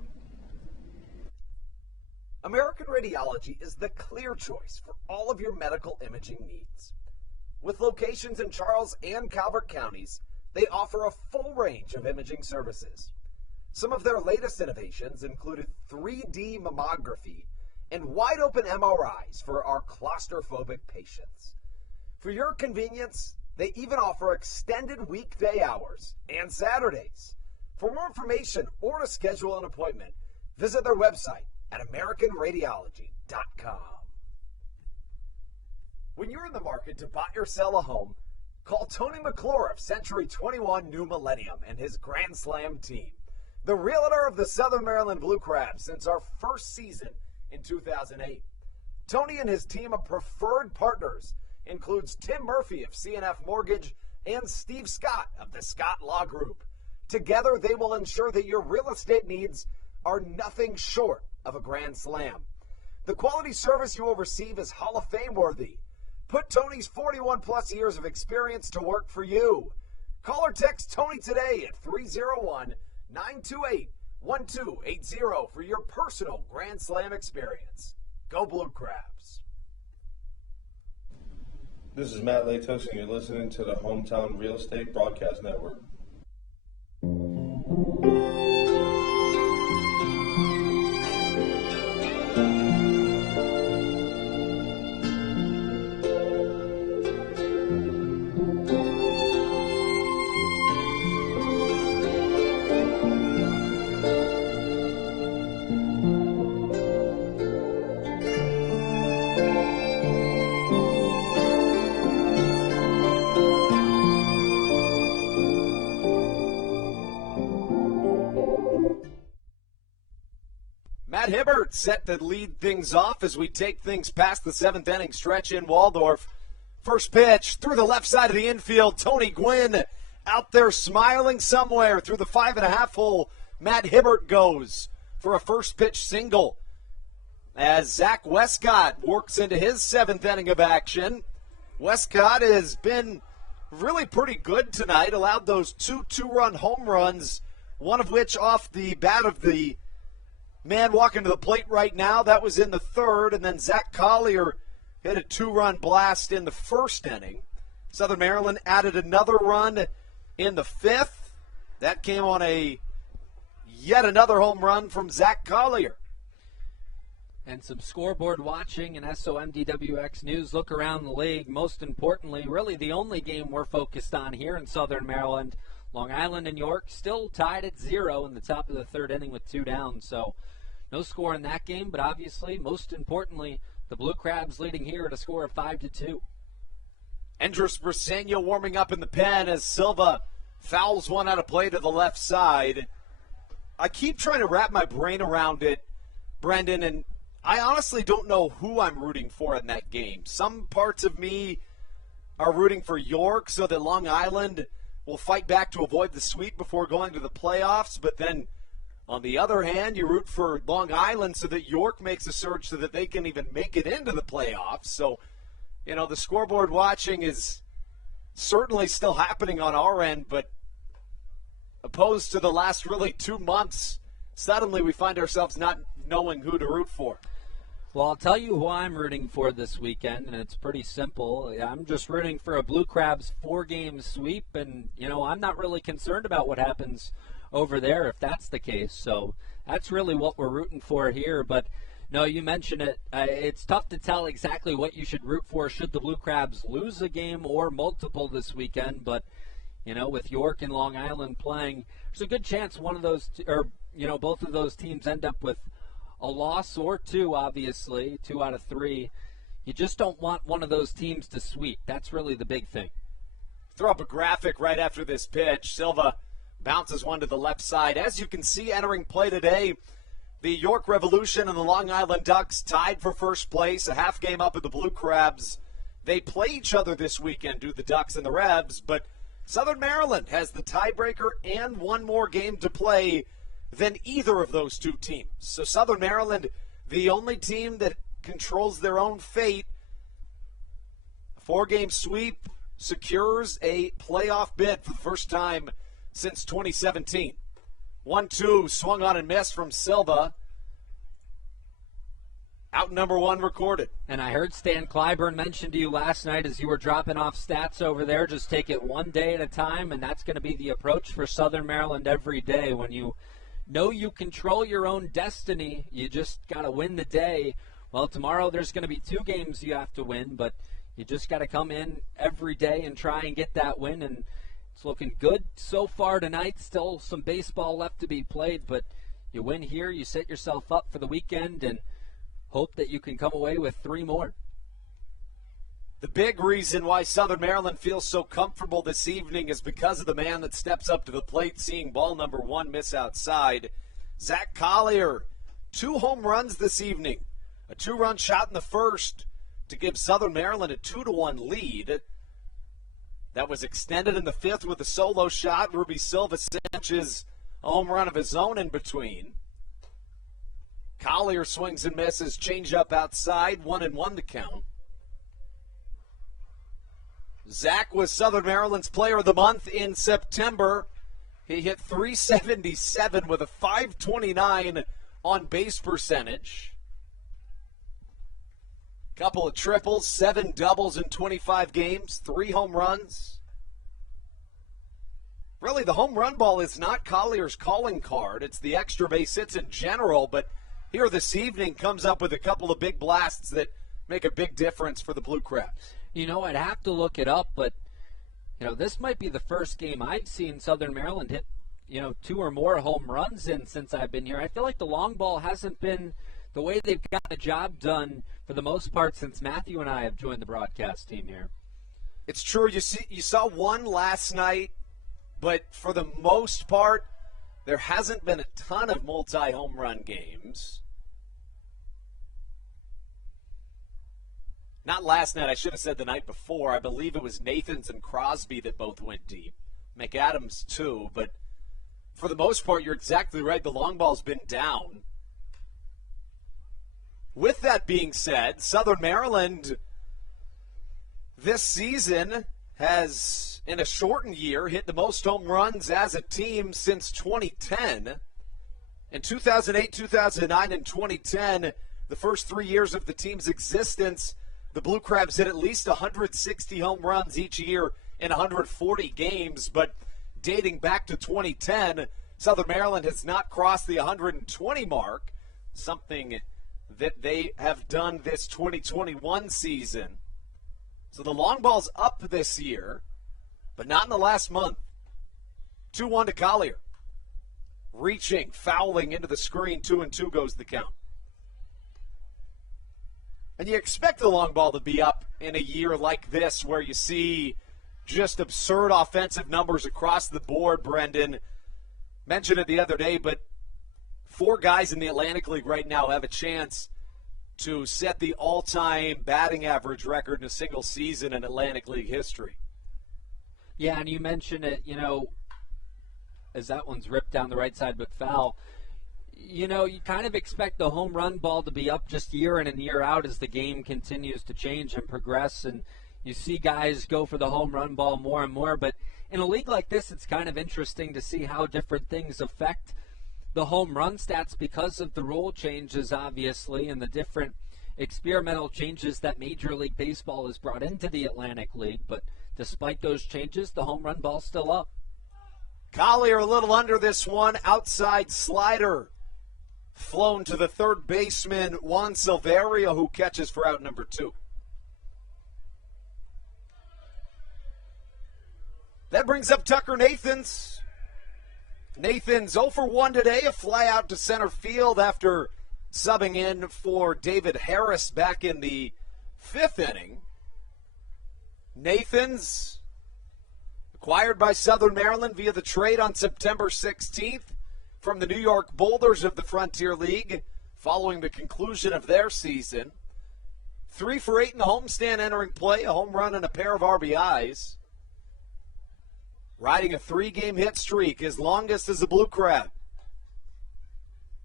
American Radiology is the clear choice for all of your medical imaging needs. With locations in Charles and Calvert counties, they offer a full range of imaging services. Some of their latest innovations included 3D mammography and wide-open MRIs for our claustrophobic patients. For your convenience, they even offer extended weekday hours and Saturdays. For more information or to schedule an appointment, visit their website at AmericanRadiology.com. When you're in the market to buy or sell a home, call Tony McClure of Century 21 New Millennium and his Grand Slam team, the realtor of the Southern Maryland Blue Crabs since our first season in 2008. Tony and his team of preferred partners includes Tim Murphy of CNF Mortgage and Steve Scott of the Scott Law Group. Together, they will ensure that your real estate needs are nothing short of a grand slam. The quality service you will receive is Hall of Fame worthy. Put Tony's 41-plus years of experience to work for you. Call or text Tony today at 301-928-1280 for your personal Grand Slam experience. Go Blue Crabs. This is Matt Latos, and you're listening to the Hometown Real Estate Broadcast Network. Matt Hibbert set to lead things off as we take things past the seventh inning stretch in Waldorf. First pitch through the left side of the infield. Tony Gwynn out there smiling somewhere through the 5.5 hole. Matt Hibbert goes for a first pitch single as Zach Westcott works into his seventh inning of action. Westcott has been really pretty good tonight, allowed those two-run home runs, one of which off the bat of the man walking to the plate right now. That was in the third, and then Zach Collier hit a two-run blast in the first inning. Southern Maryland added another run in the fifth. That came on yet another home run from Zach Collier. And some scoreboard watching and SOMDWX News look around the league. Most importantly, really the only game we're focused on here in Southern Maryland, Long Island and York still tied at 0 in the top of the third inning with 2 down. So no score in that game, but obviously, most importantly, the Blue Crabs leading here at a score of 5-2. Andres Briseño warming up in the pen as Silva fouls one out of play to the left side. I keep trying to wrap my brain around it, Brendan, and I honestly don't know who I'm rooting for in that game. Some parts of me are rooting for York so that Long Island will fight back to avoid the sweep before going to the playoffs, but then on the other hand, you root for Long Island so that York makes a surge so that they can even make it into the playoffs. So, the scoreboard watching is certainly still happening on our end, but opposed to the last really 2 months, suddenly we find ourselves not knowing who to root for. Well, I'll tell you who I'm rooting for this weekend, and it's pretty simple. I'm just rooting for a Blue Crabs 4-game sweep, and, I'm not really concerned about what happens over there if that's the case. So that's really what we're rooting for here. But, no, you mentioned it. It's tough to tell exactly what you should root for should the Blue Crabs lose a game or multiple this weekend. But, with York and Long Island playing, there's a good chance one of those, both of those teams end up with a loss or 2, obviously, 2 out of 3. You just don't want one of those teams to sweep. That's really the big thing. Throw up a graphic right after this pitch. Silva bounces one to the left side. As you can see, entering play today, the York Revolution and the Long Island Ducks tied for first place, a half game up at the Blue Crabs. They play each other this weekend, do the Ducks and the Rebs, but Southern Maryland has the tiebreaker and one more game to play than either of those two teams. So Southern Maryland, the only team that controls their own fate. A 4-game sweep secures a playoff bid for the first time since 2017. 1-2 swung on and missed from Silva. Out number 1 recorded. And I heard Stan Clyburn mention to you last night as you were dropping off stats over there, just take it one day at a time, and that's going to be the approach for Southern Maryland every day. When you know you control your own destiny, you just got to win the day. Well, tomorrow there's going to be 2 games you have to win, but you just got to come in every day and try and get that win, and it's looking good so far tonight. Still some baseball left to be played, but You win here, you set yourself up for the weekend and hope that you can come away with 3 more. The big reason why Southern Maryland feels so comfortable this evening is because of the man that steps up to the plate, seeing ball number 1 miss outside. Zach Collier, 2 home runs this evening. A 2-run shot in the first to give Southern Maryland a 2-1 lead. That was extended in the 5th with a solo shot. Ruby Silva cinches a home run of his own in between. Collier swings and misses, change up outside, 1-1 to count. Zach was Southern Maryland's Player of the Month in September. He hit .377 with a .529 on base percentage. Couple of triples, 7 doubles in 25 games, 3 home runs. Really, the home run ball is not Collier's calling card. It's the extra base hits in general, but here this evening comes up with a couple of big blasts that make a big difference for the Blue Crabs. You know, I'd have to look it up, but, this might be the first game I've seen Southern Maryland hit, 2 or more home runs in since I've been here. I feel like the long ball hasn't been the way they've got the job done for the most part since Matthew and I have joined the broadcast team here. It's true. You saw one last night, but for the most part, there hasn't been a ton of multi-home run games. Not last night. I should have said the night before. I believe it was Nathans and Crosby that both went deep. McAdams, too. But for the most part, you're exactly right. The long ball's been down. With that being said, Southern Maryland this season has, in a shortened year, hit the most home runs as a team since 2010. In 2008, 2009, and 2010, the first 3 years of the team's existence, the Blue Crabs hit at least 160 home runs each year in 140 games. But dating back to 2010, Southern Maryland has not crossed the 120 mark, something that they have done this 2021 season. So the long ball's up this year, but not in the last month. 2-1 to Collier. Reaching, fouling into the screen, 2-2 goes the count. And you expect the long ball to be up in a year like this where you see just absurd offensive numbers across the board, Brendan. Mentioned it the other day, but 4 guys in the Atlantic League right now have a chance to set the all-time batting average record in a single season in Atlantic League history. Yeah, and you mentioned it, as that one's ripped down the right side but foul. You kind of expect the home run ball to be up just year in and year out as the game continues to change and progress, and you see guys go for the home run ball more and more. But in a league like this, it's kind of interesting to see how different things affect the home run stats because of the rule changes, obviously, and the different experimental changes that Major League Baseball has brought into the Atlantic League. But despite those changes, the home run ball's still up. Collier a little under this one. Outside slider. Flown to the third baseman, Juan Silverio, who catches for out number 2. That brings up Tucker Nathans. Nathans 0 for 1 today, a fly out to center field after subbing in for David Harris back in the 5th inning. Nathans, acquired by Southern Maryland via the trade on September 16th from the New York Boulders of the Frontier League following the conclusion of their season. 3 for 8 in the homestand entering play, a home run and a pair of RBIs. Riding a 3-game hit streak, his longest as a Blue Crab.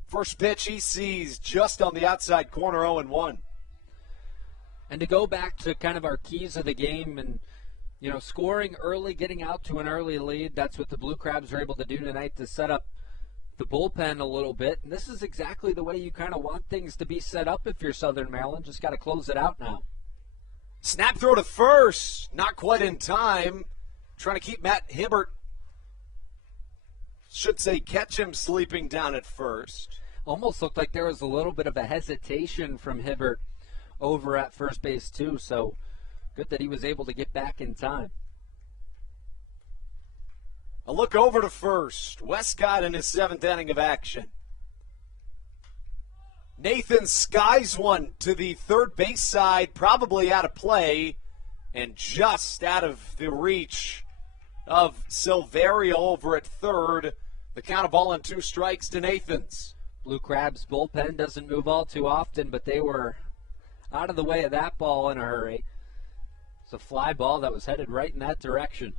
First pitch he sees just on the outside corner, 0-1. And to go back to kind of our keys of the game and, scoring early, getting out to an early lead, that's what the Blue Crabs are able to do tonight to set up the bullpen a little bit. And this is exactly the way you kind of want things to be set up if you're Southern Maryland. Just got to close it out now. Snap throw to first, not quite in time. Trying to keep Matt Hibbert, catch him sleeping down at first. Almost looked like there was a little bit of a hesitation from Hibbert over at first base too, so good that he was able to get back in time. A look over to first. Westcott in his 7th inning of action. Nathan skies one to the third base side, probably out of play and just out of the reach of Silverio over at third. The count of ball and 2 strikes to Nathan's. Blue Crabs bullpen doesn't move all too often, but they were out of the way of that ball in a hurry. It's a fly ball that was headed right in that direction.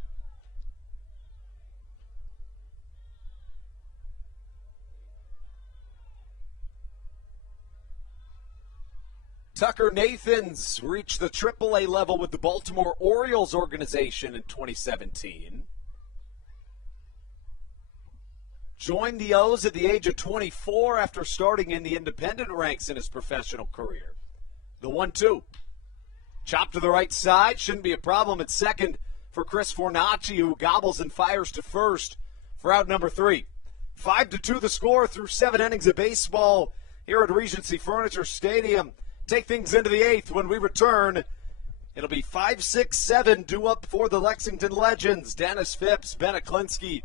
Tucker Nathans reached the AAA level with the Baltimore Orioles organization in 2017. Joined the O's at the age of 24 after starting in the independent ranks in his professional career. The 1-2. Chopped to the right side. Shouldn't be a problem at second for Chris Fornacci, who gobbles and fires to first for out number 3. 5-2 the score through 7 innings of baseball here at Regency Furniture Stadium. Take things into the 8th. When we return, it'll be 5-6-7 due up for the Lexington Legends. Dennis Phipps, Ben Aklinski,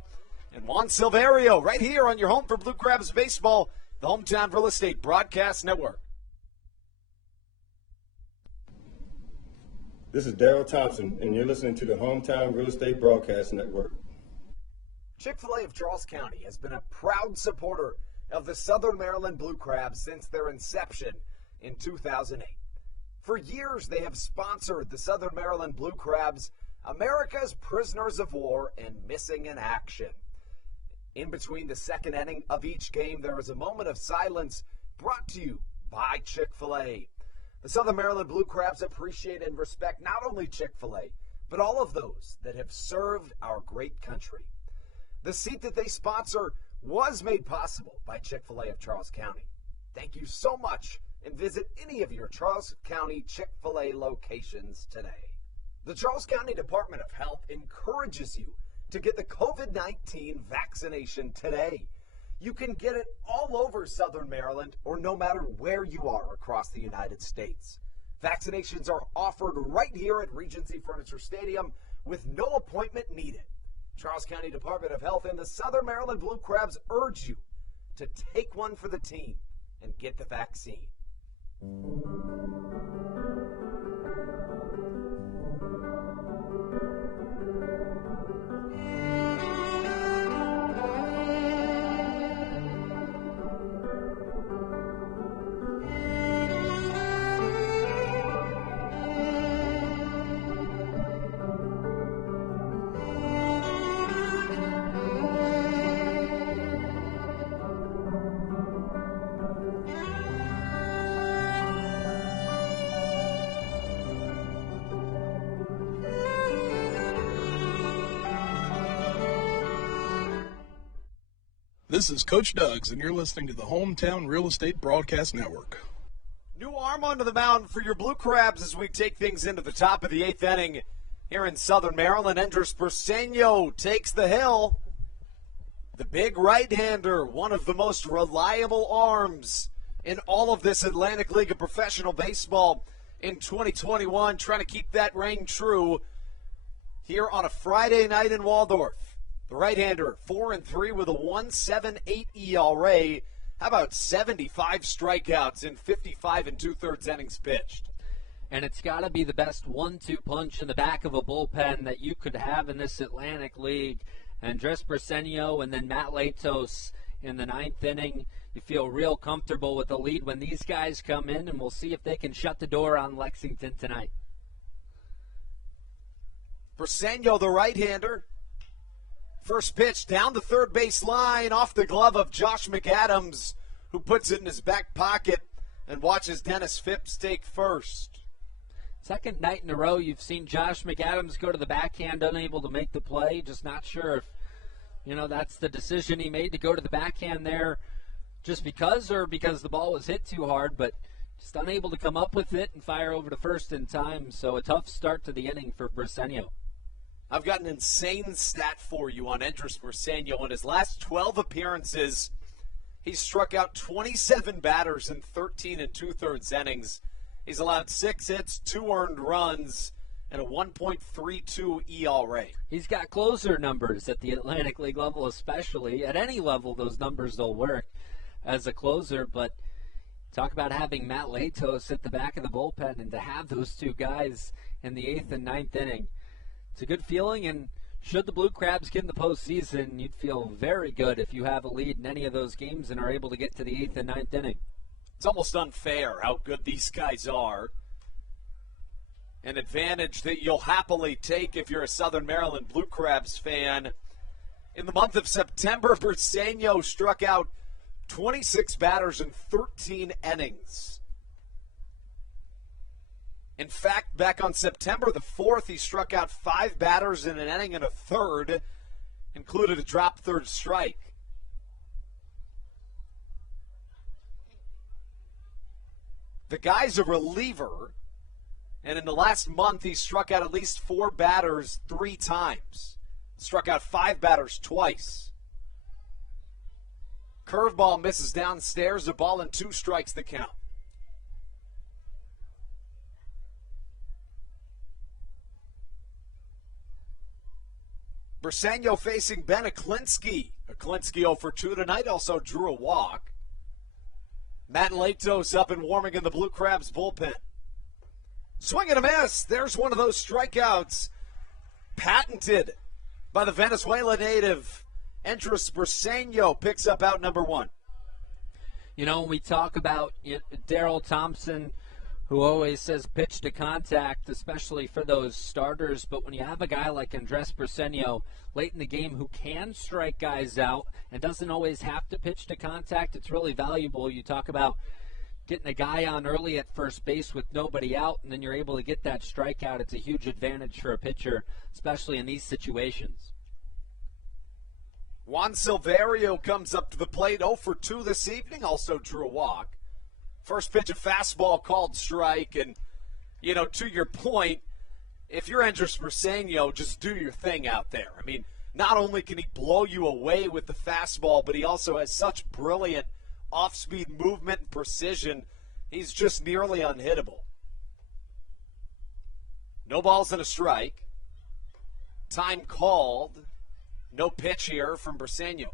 and Juan Silverio right here on your home for Blue Crabs baseball, the Hometown Real Estate Broadcast Network. This is Daryl Thompson, and you're listening to the Hometown Real Estate Broadcast Network. Chick-fil-A of Charles County has been a proud supporter of the Southern Maryland Blue Crabs since their inception in 2008. For years, they have sponsored the Southern Maryland Blue Crabs, America's prisoners of war and missing in action. In between the second inning of each game, there is a moment of silence brought to you by Chick-fil-A. The Southern Maryland Blue Crabs appreciate and respect not only Chick-fil-A, but all of those that have served our great country. The seat that they sponsor was made possible by Chick-fil-A of Charles County. Thank you so much, and visit any of your Charles County Chick-fil-A locations today. The Charles County Department of Health encourages you to get the COVID-19 vaccination today. You can get it all over Southern Maryland or no matter where you are across the United States. Vaccinations are offered right here at Regency Furniture Stadium with no appointment needed. Charles County Department of Health and the Southern Maryland Blue Crabs urge you to take one for the team and get the vaccine. This is Coach Doug's, and you're listening to the Hometown Real Estate Broadcast Network. New arm onto the mound for your Blue Crabs as we take things into the top of the 8th inning here in Southern Maryland. Andres Briseño takes the hill. The big right-hander, one of the most reliable arms in all of this Atlantic League of Professional Baseball in 2021, trying to keep that reign true here on a Friday night in Waldorf. The right-hander, 4-3 with a 1.78 ERA. How about 75 strikeouts in 55 2/3 innings pitched? And it's got to be the best 1-2 punch in the back of a bullpen that you could have in this Atlantic League. Andres Briseño and then Matt Latos in the 9th inning. You feel real comfortable with the lead when these guys come in, and we'll see if they can shut the door on Lexington tonight. Briseño, the right-hander. First pitch down the third base line off the glove of Josh McAdams, who puts it in his back pocket and watches Dennis Phipps take first. Second night in a row you've seen Josh McAdams go to the backhand, unable to make the play. Just not sure if, that's the decision he made to go to the backhand there just because or because the ball was hit too hard, but just unable to come up with it and fire over to first in time. So a tough start to the inning for Briseño. I've got an insane stat for you on Andres Briseño. In his last 12 appearances, he's struck out 27 batters in 13 2/3 innings. He's allowed 6 hits, 2 earned runs, and a 1.32 ERA. He's got closer numbers at the Atlantic League level especially. At any level, those numbers will work as a closer, but Talk about having Matt Latos at the back of the bullpen, and to have those two guys in the 8th and 9th inning. It's a good feeling, and should the Blue Crabs get in the postseason, you'd feel very good if you have a lead in any of those games and are able to get to the 8th and 9th inning. It's almost unfair how good these guys are. An advantage that you'll happily take if you're a Southern Maryland Blue Crabs fan. In the month of September, Briseño struck out 26 batters in 13 innings. In fact, back on September the 4th, he struck out 5 batters in an inning and a third, included a drop third strike. The guy's a reliever, and in the last month, he struck out at least 4 batters 3 times. Struck out 5 batters twice. Curveball misses downstairs, a ball and 2 strikes the count. Briseño facing Ben Aklinski. Aklinski 0 for 2 tonight, also drew a walk. Matt Latos up and warming in the Blue Crabs bullpen. Swing and a miss. There's one of those strikeouts patented by the Venezuela native. Andrés Briseño picks up out number 1. You know, when we talk about Daryl Thompson, who always says pitch to contact, especially for those starters, but when you have a guy like Andrés Briseño late in the game who can strike guys out and doesn't always have to pitch to contact, it's really valuable. You talk about getting a guy on early at first base with nobody out, and then you're able to get that strikeout. It's a huge advantage for a pitcher, especially in these situations. Juan Silverio comes up to the plate 0 for 2 this evening, also drew a walk. First pitch, a fastball called strike, and, you know, to your point, if you're Andrés Briseño, just do your thing out there. I mean, not only can he blow you away with the fastball, but he also has such brilliant off-speed movement and precision. He's just nearly unhittable. No balls and a strike. Time called. No pitch here from Briseño.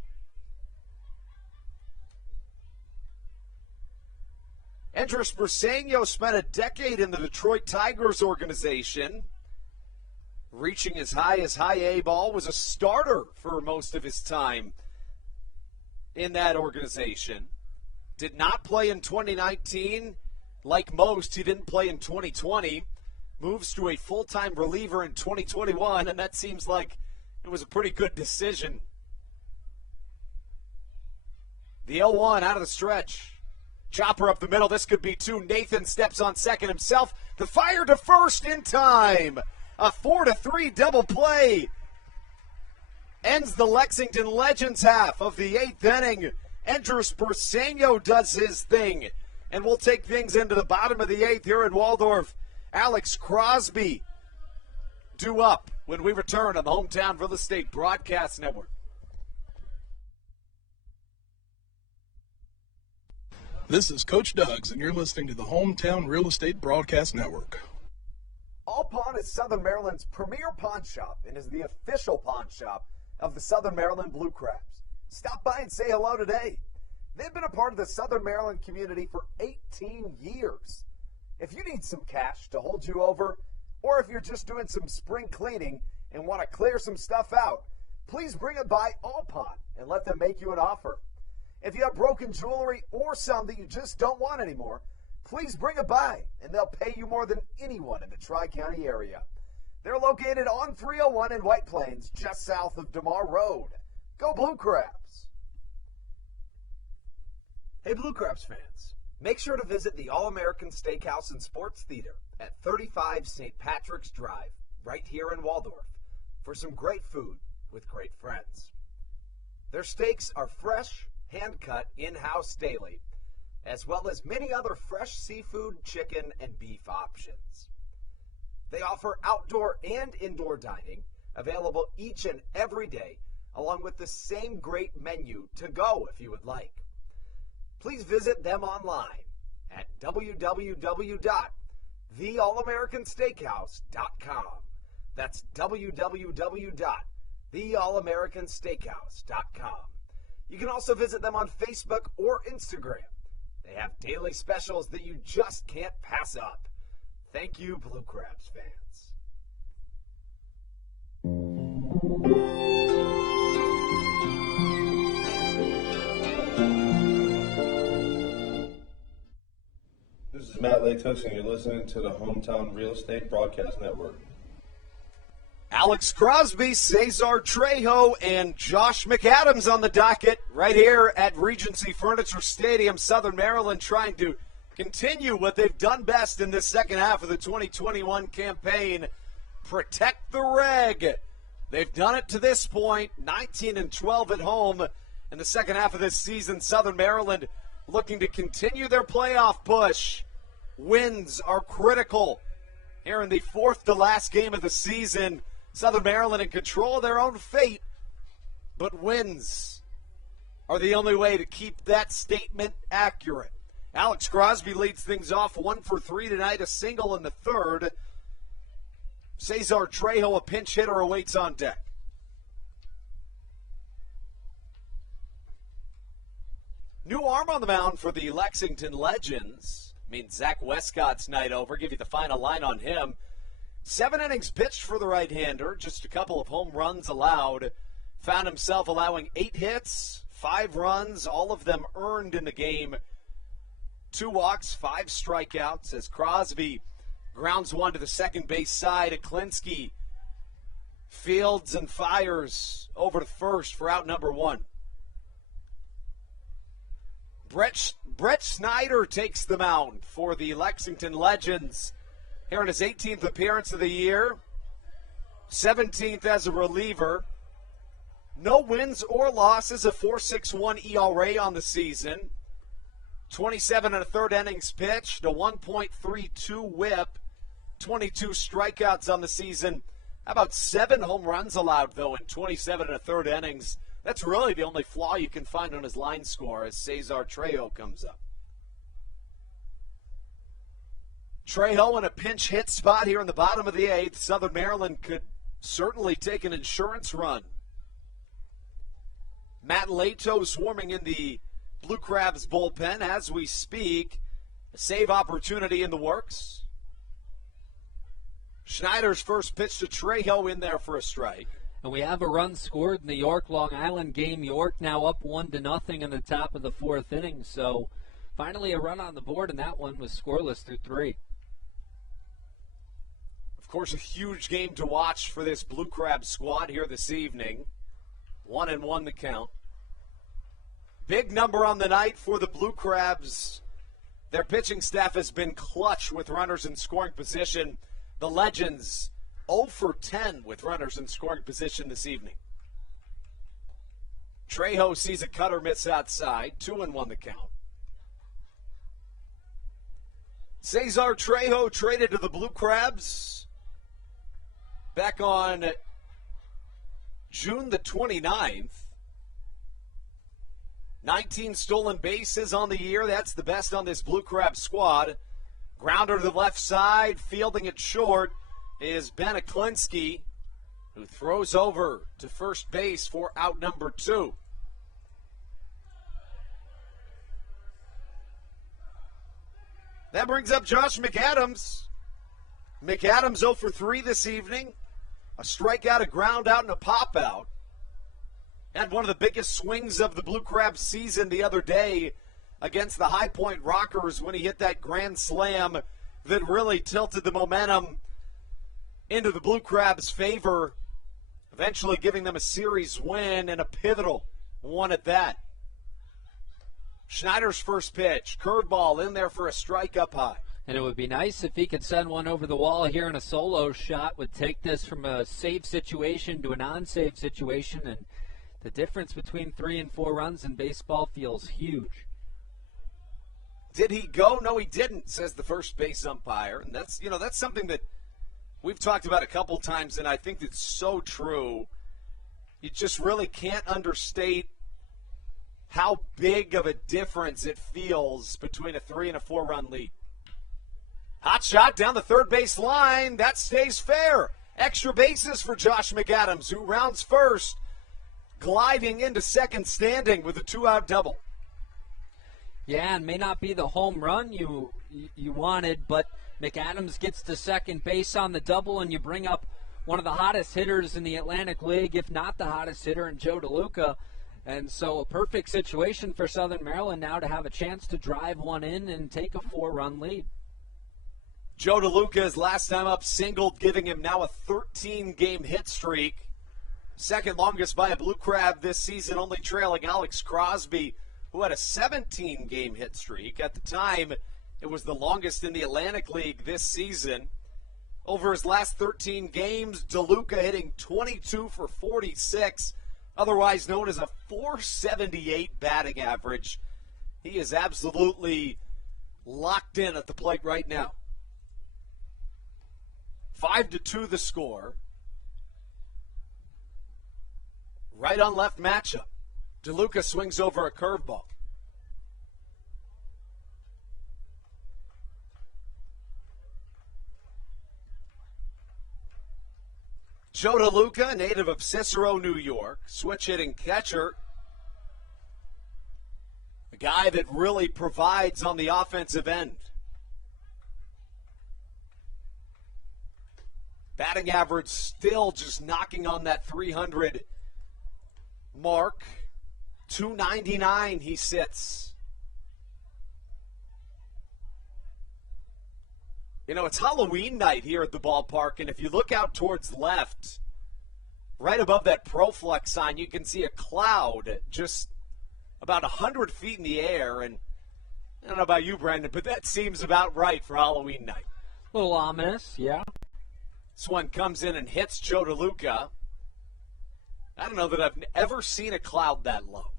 Andrés Briseño spent a decade in the Detroit Tigers organization. Reaching as high as high A ball, was a starter for most of his time in that organization. Did not play in 2019. Like most, he didn't play in 2020. Moves to a full-time reliever in 2021, and that seems like it was a pretty good decision. The 0-1 out of the stretch. Chopper up the middle. This could be 2. Nathan steps on second himself. The fire to first in time. A 4-3 double play. Ends the Lexington Legends half of the 8th inning. Andrés Briseño does his thing. And we'll take things into the bottom of the 8th here in Waldorf. Alex Crosby due up when we return on the Hometown Real Estate Broadcast Network. This is Coach Doug's, and you're listening to the Hometown Real Estate Broadcast Network. All Pawn is Southern Maryland's premier pawn shop and is the official pawn shop of the Southern Maryland Blue Crabs. Stop by and say hello today. They've been a part of the Southern Maryland community for 18 years. If you need some cash to hold you over, or if you're just doing some spring cleaning and want to clear some stuff out, please bring it by All Pawn and let them make you an offer. If you have broken jewelry or some that you just don't want anymore, please bring it by and they'll pay you more than anyone in the Tri-County area. They're located on 301 in White Plains, just south of DeMar Road. Go Blue Crabs! Hey Blue Crabs fans, make sure to visit the All-American Steakhouse and Sports Theater at 35 St. Patrick's Drive, right here in Waldorf, for some great food with great friends. Their steaks are fresh, hand-cut, in-house daily, as well as many other fresh seafood, chicken, and beef options. They offer outdoor and indoor dining, available each and every day, along with the same great menu to go if you would like. Please visit them online at www.theallamericansteakhouse.com. That's www.theallamericansteakhouse.com. You can also visit them on Facebook or Instagram They have daily specials that you just can't pass up. Thank you, Blue Crabs fans. This is Matt Latos, and you're listening to the Hometown Real Estate Broadcast Network. Alex Crosby, Cesar Trejo, and Josh McAdams on the docket right here at Regency Furniture Stadium, Southern Maryland, trying to continue what they've done best in this second half of the 2021 campaign, protect the reg. They've done it to this point, 19-12 at home in the second half of this season. Southern Maryland looking to continue their playoff push. Wins are critical here in the fourth to last game of the season. Southern Maryland in control of their own fate, but wins are the only way to keep that statement accurate. Alex Crosby leads things off 1 for 3 tonight, a single in the third. Cesar Trejo, a pinch hitter, awaits on deck. New arm on the mound for the Lexington Legends. Means Zach Westcott's night over. Give you the final line on him. 7 innings pitched for the right-hander, just a couple of home runs allowed. Found himself allowing 8 hits, 5 runs, all of them earned in the game. 2 walks, 5 strikeouts as Crosby grounds one to the second base side. Aklinski fields and fires over to first for out number 1. Brett Snyder takes the mound for the Lexington Legends here in his 18th appearance of the year, 17th as a reliever. No wins or losses, a 4.61 ERA on the season. 27 1/3 innings pitched, a 1.32 whip, 22 strikeouts on the season. How about 7 home runs allowed, though, in 27 1/3 innings? That's really the only flaw you can find on his line score as Cesar Trejo comes up. Trejo in a pinch hit spot here in the bottom of the 8th. Southern Maryland could certainly take an insurance run. Matt Latos warming in the Blue Crabs bullpen as we speak. A save opportunity in the works. Schneider's first pitch to Trejo in there for a strike. And we have a run scored in the York-Long Island game. York now up 1-0 in the top of the 4th inning. So finally a run on the board, and that one was scoreless through 3. Of course, a huge game to watch for this Blue Crab squad here this evening. 1-1 the count. Big number on the night for the Blue Crabs. Their pitching staff has been clutch with runners in scoring position. The Legends 0 for 10 with runners in scoring position this evening. Trejo sees a cutter miss outside. 2-1 the count. Cesar Trejo traded to the Blue Crabs back on June the 29th. 19 stolen bases on the year. That's the best on this Blue Crab squad. Grounder to the left side, fielding it short is Ben Aklinski, who throws over to first base for out number 2. That brings up Josh McAdams. McAdams 0 for 3 this evening. A strikeout, a ground out, and a pop out. Had one of the biggest swings of the Blue Crabs season the other day against the High Point Rockers when he hit that grand slam that really tilted the momentum into the Blue Crabs' favor, eventually giving them a series win and a pivotal one at that. Schneider's first pitch, curveball in there for a strike up high. And it would be nice if he could send one over the wall here in a solo shot, would take this from a save situation to a non-save situation, and the difference between 3 and 4 runs in baseball feels huge. Did he go? No, he didn't, says the first base umpire. And that's something that we've talked about a couple times, and I think it's so true. You just really can't understate how big of a difference it feels between a 3 and a 4 run lead. Hot shot down the third base line. That stays fair. Extra bases for Josh McAdams, who rounds first, gliding into second standing with a 2-out double. Yeah, and may not be the home run you wanted, but McAdams gets to second base on the double, and you bring up one of the hottest hitters in the Atlantic League, if not the hottest hitter, in Joe DeLuca. And so a perfect situation for Southern Maryland now to have a chance to drive one in and take a 4-run lead. Joe DeLuca is last time up singled, giving him now a 13-game hit streak. Second longest by a Blue Crab this season, only trailing Alex Crosby, who had a 17-game hit streak. At the time, it was the longest in the Atlantic League this season. Over his last 13 games, DeLuca hitting 22 for 46, otherwise known as a .478 batting average. He is absolutely locked in at the plate right now. 5-2 the score. Right on left matchup. DeLuca swings over a curveball. Joe DeLuca, native of Cicero, New York, switch hitting catcher. A guy that really provides on the offensive end. Batting average still just knocking on that 300 mark. 299 he sits. You know, it's Halloween night here at the ballpark, and if you look out towards left, right above that Proflex sign, you can see a cloud just about 100 feet in the air. And I don't know about you, Brandon, but that seems about right for Halloween night. A little ominous, yeah. This one comes in and hits Joe DeLuca. I don't know that I've ever seen a cloud that low.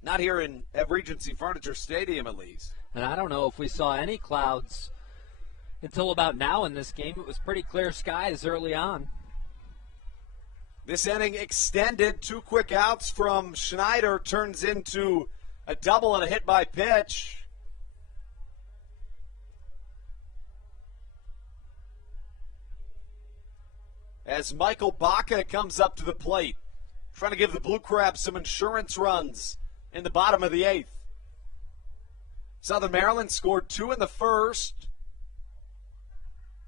Not here at Regency Furniture Stadium, at least. And I don't know if we saw any clouds until about now in this game. It was pretty clear skies early on. This inning extended. 2 quick outs from Schneider turns into a double and a hit by pitch. As Michael Baca comes up to the plate, trying to give the Blue Crabs some insurance runs in the bottom of the 8th. Southern Maryland scored 2 in the first.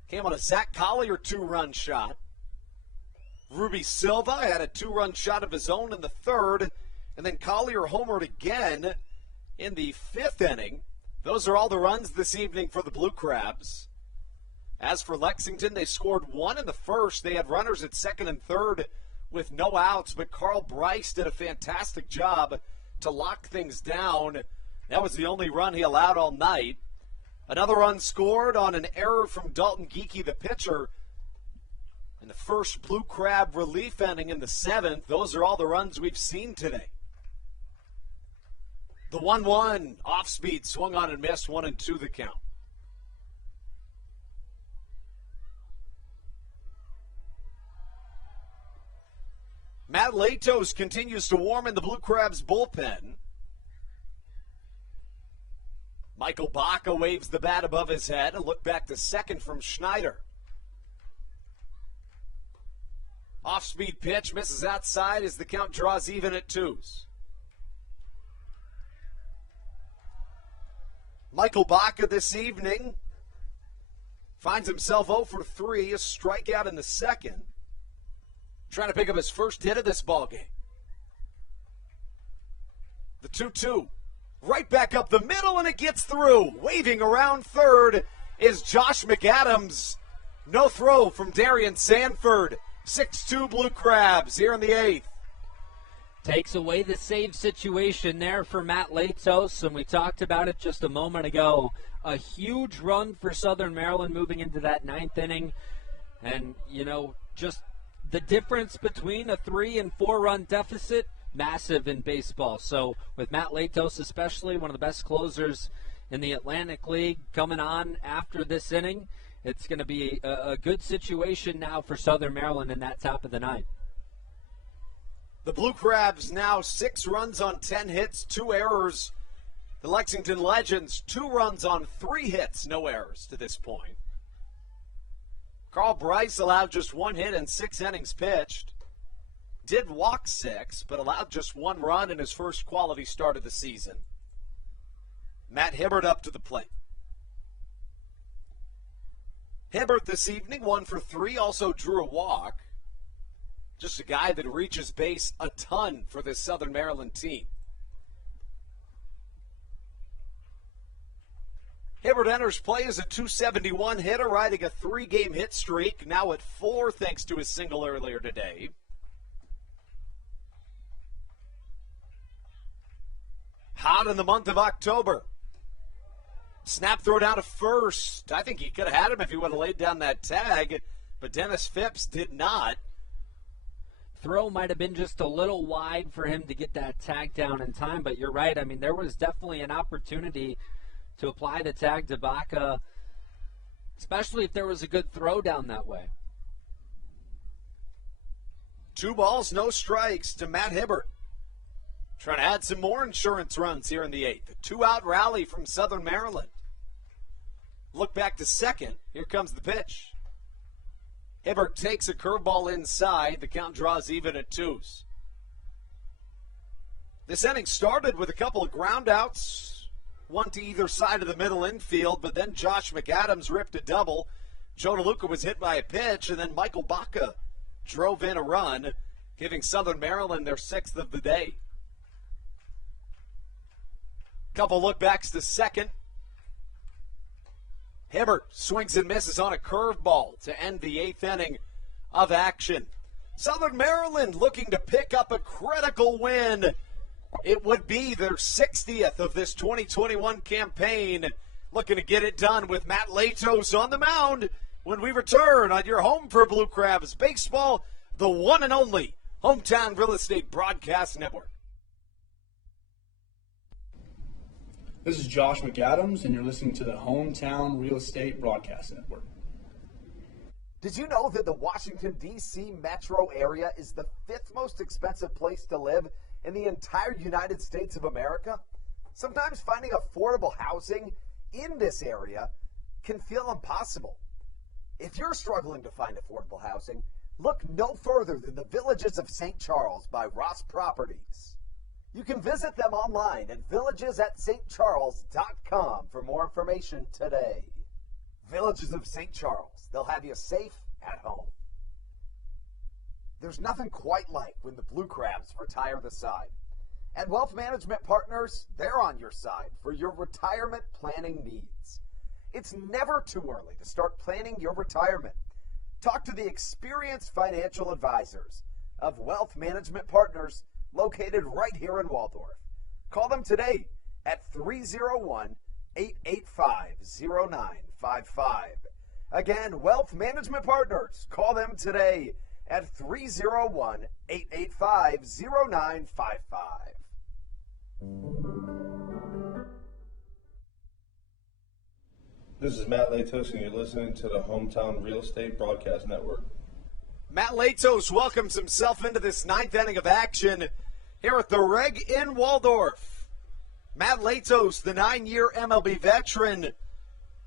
Came on a Zach Collier 2-run shot. Ruby Silva had a 2-run shot of his own in the 3rd. And then Collier homered again in the 5th inning. Those are all the runs this evening for the Blue Crabs. As for Lexington, they scored 1 in the first. They had runners at 2nd and 3rd with no outs, but Carl Bryce did a fantastic job to lock things down. That was the only run he allowed all night. Another run scored on an error from Dalton Geekie, the pitcher, in the first Blue Crab relief inning in the 7th. Those are all the runs we've seen today. The 1-1 off-speed swung on and missed, 1-2 the count. Matt Latos continues to warm in the Blue Crabs bullpen. Michael Baca waves the bat above his head. A look back to second from Schneider. Off-speed pitch misses outside as the count draws even at 2s. Michael Baca this evening finds himself 0 for 3, a strikeout in the 2nd. Trying to pick up his first hit of this ballgame. The 2-2. Right back up the middle, and it gets through. Waving around third is Josh McAdams. No throw from Darian Sanford. 6-2 Blue Crabs here in the 8th. Takes away the save situation there for Matt Latos, and we talked about it just a moment ago. A huge run for Southern Maryland moving into that 9th inning. And, you know, just the difference between a 3 and 4 run deficit, massive in baseball. So with Matt Latos especially, one of the best closers in the Atlantic League, coming on after this inning, it's going to be a good situation now for Southern Maryland in that top of the 9th. The Blue Crabs now 6 runs on 10 hits, 2 errors. The Lexington Legends 2 runs on 3 hits, no errors to this point. Carl Bryce allowed just 1 hit in 6 innings pitched. Did walk 6, but allowed just 1 run in his first quality start of the season. Matt Hibbert up to the plate. Hibbert this evening, 1 for 3, also drew a walk. Just a guy that reaches base a ton for this Southern Maryland team. Hibbert enters play as a .271 hitter, riding a 3-game hit streak, now at 4 thanks to his single earlier today. Hot in the month of October. Snap throw down to first. I think he could have had him if he would have laid down that tag, but Dennis Phipps did not. Throw might have been just a little wide for him to get that tag down in time, but you're right. I mean, there was definitely an opportunity to apply the tag to Baca, especially if there was a good throw down that way. 2 balls, no strikes to Matt Hibbert. Trying to add some more insurance runs here in the 8th. A 2-out rally from Southern Maryland. Look back to second. Here comes the pitch. Hibbert takes a curveball inside. The count draws even at 2s. This inning started with a couple of ground outs, one to either side of the middle infield, but then Josh McAdams ripped a double. Joe DeLuca was hit by a pitch, and then Michael Baca drove in a run, giving Southern Maryland their 6th of the day. Couple lookbacks to second. Hibbert swings and misses on a curveball to end the 8th inning of action. Southern Maryland looking to pick up a critical win. It would be their 60th of this 2021 campaign. Looking to get it done with Matt Latos on the mound when we return on your home for Blue Crabs Baseball, the one and only Hometown Real Estate Broadcast Network. This is Josh McAdams, and you're listening to the Hometown Real Estate Broadcast Network. Did you know that the Washington, D.C. metro area is the 5th most expensive place to live in the entire United States of America? Sometimes finding affordable housing in this area can feel impossible. If you're struggling to find affordable housing, look no further than the Villages of St. Charles by Ross Properties. You can visit them online at villagesatstcharles.com for more information today. Villages of St. Charles. They'll have you safe at home. There's nothing quite like when the Blue Crabs retire the side. At Wealth Management Partners, they're on your side for your retirement planning needs. It's never too early to start planning your retirement. Talk to the experienced financial advisors of Wealth Management Partners located right here in Waldorf. Call them today at 301-885-0955. Again, Wealth Management Partners. Call them today at 301-885-0955. This is Matt Latos, and you're listening to the Hometown Real Estate Broadcast Network. Matt Latos welcomes himself into this 9th inning of action here at the Reg in Waldorf. Matt Latos, the 9-year MLB veteran,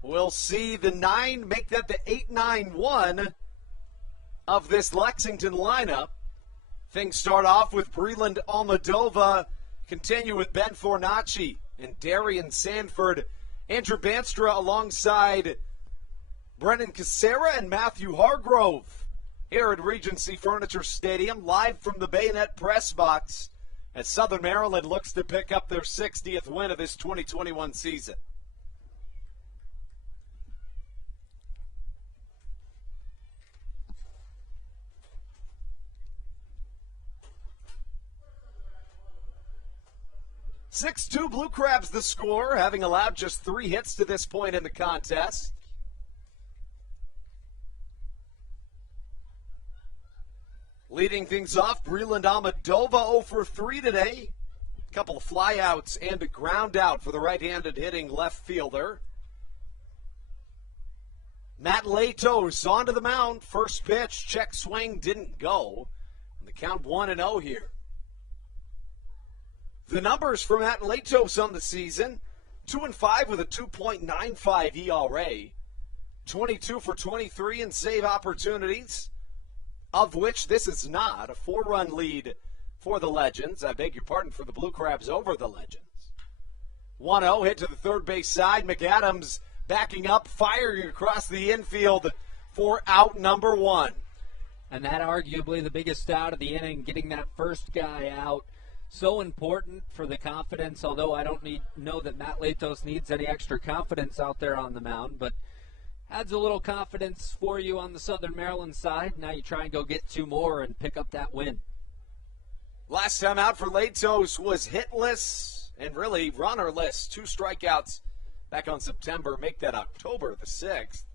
will see the 9 make that the 8-9-1 of this Lexington lineup. Things start off with Breland Almadova, continue with Ben Fornacci and Darian Sanford. Andrew Banstra alongside Brennan Casera and Matthew Hargrove here at Regency Furniture Stadium, live from the Bayonet Press Box, as Southern Maryland looks to pick up their 60th win of this 2021 season. (6-2) Blue Crabs the score, having allowed just 3 hits to this point in the contest. Leading things off, Breland Almadova 0 for 3 today. A couple of flyouts and a ground out for the right-handed hitting left fielder. Matt Latos onto the mound. First pitch, check swing, didn't go. And the count 1-0 here. The numbers for Matt Latos on the season, 2-5 with a 2.95 ERA, 22 for 23 in save opportunities, of which this is not a 4-run lead for the Legends. I beg your pardon, for the Blue Crabs over the Legends. 1-0, hit to the third base side. McAdams backing up, firing across the infield for out number 1. And that arguably the biggest out of the inning, getting that first guy out. So important for the confidence, although I don't know that Matt Latos needs any extra confidence out there on the mound, but adds a little confidence for you on the Southern Maryland side. Now you try and go get 2 more and pick up that win. Last time out for Latos was hitless and really runnerless. 2 strikeouts back on September. Make that October the 6th.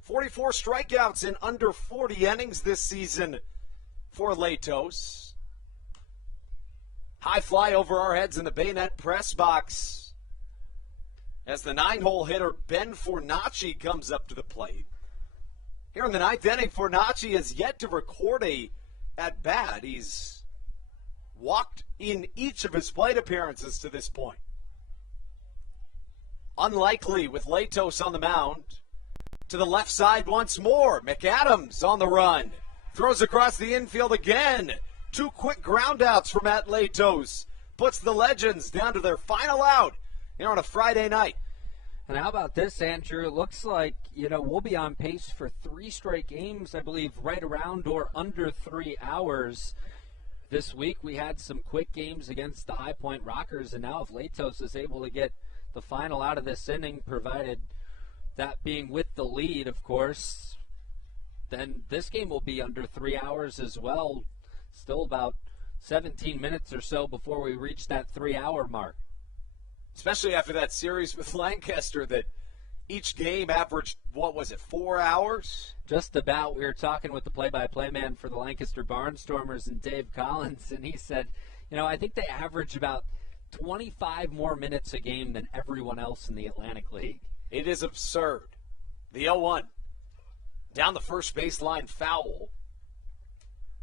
44 strikeouts in under 40 innings this season for Latos. High fly over our heads in the Bayonet press box as the 9-hole hitter Ben Fornacci comes up to the plate. Here in the 9th inning, Fornacci has yet to record a at-bat. He's walked in each of his plate appearances to this point. Unlikely with Latos on the mound. To the left side once more. McAdams on the run. Throws across the infield again. 2 quick groundouts for Matt Latos. Puts the Legends down to their final out here on a Friday night. And how about this, Andrew? It looks like, we'll be on pace for 3 straight games, I believe, right around or under 3 hours. This week we had some quick games against the High Point Rockers, and now if Latos is able to get the final out of this inning, provided that being with the lead, of course, then this game will be under 3 hours as well. Still about 17 minutes or so before we reach that 3-hour mark. Especially after that series with Lancaster that each game averaged, 4 hours? Just about. We were talking with the play-by-play man for the Lancaster Barnstormers and Dave Collins, and he said, I think they average about 25 more minutes a game than everyone else in the Atlantic League. It is absurd. The 0-1. Down the first baseline foul.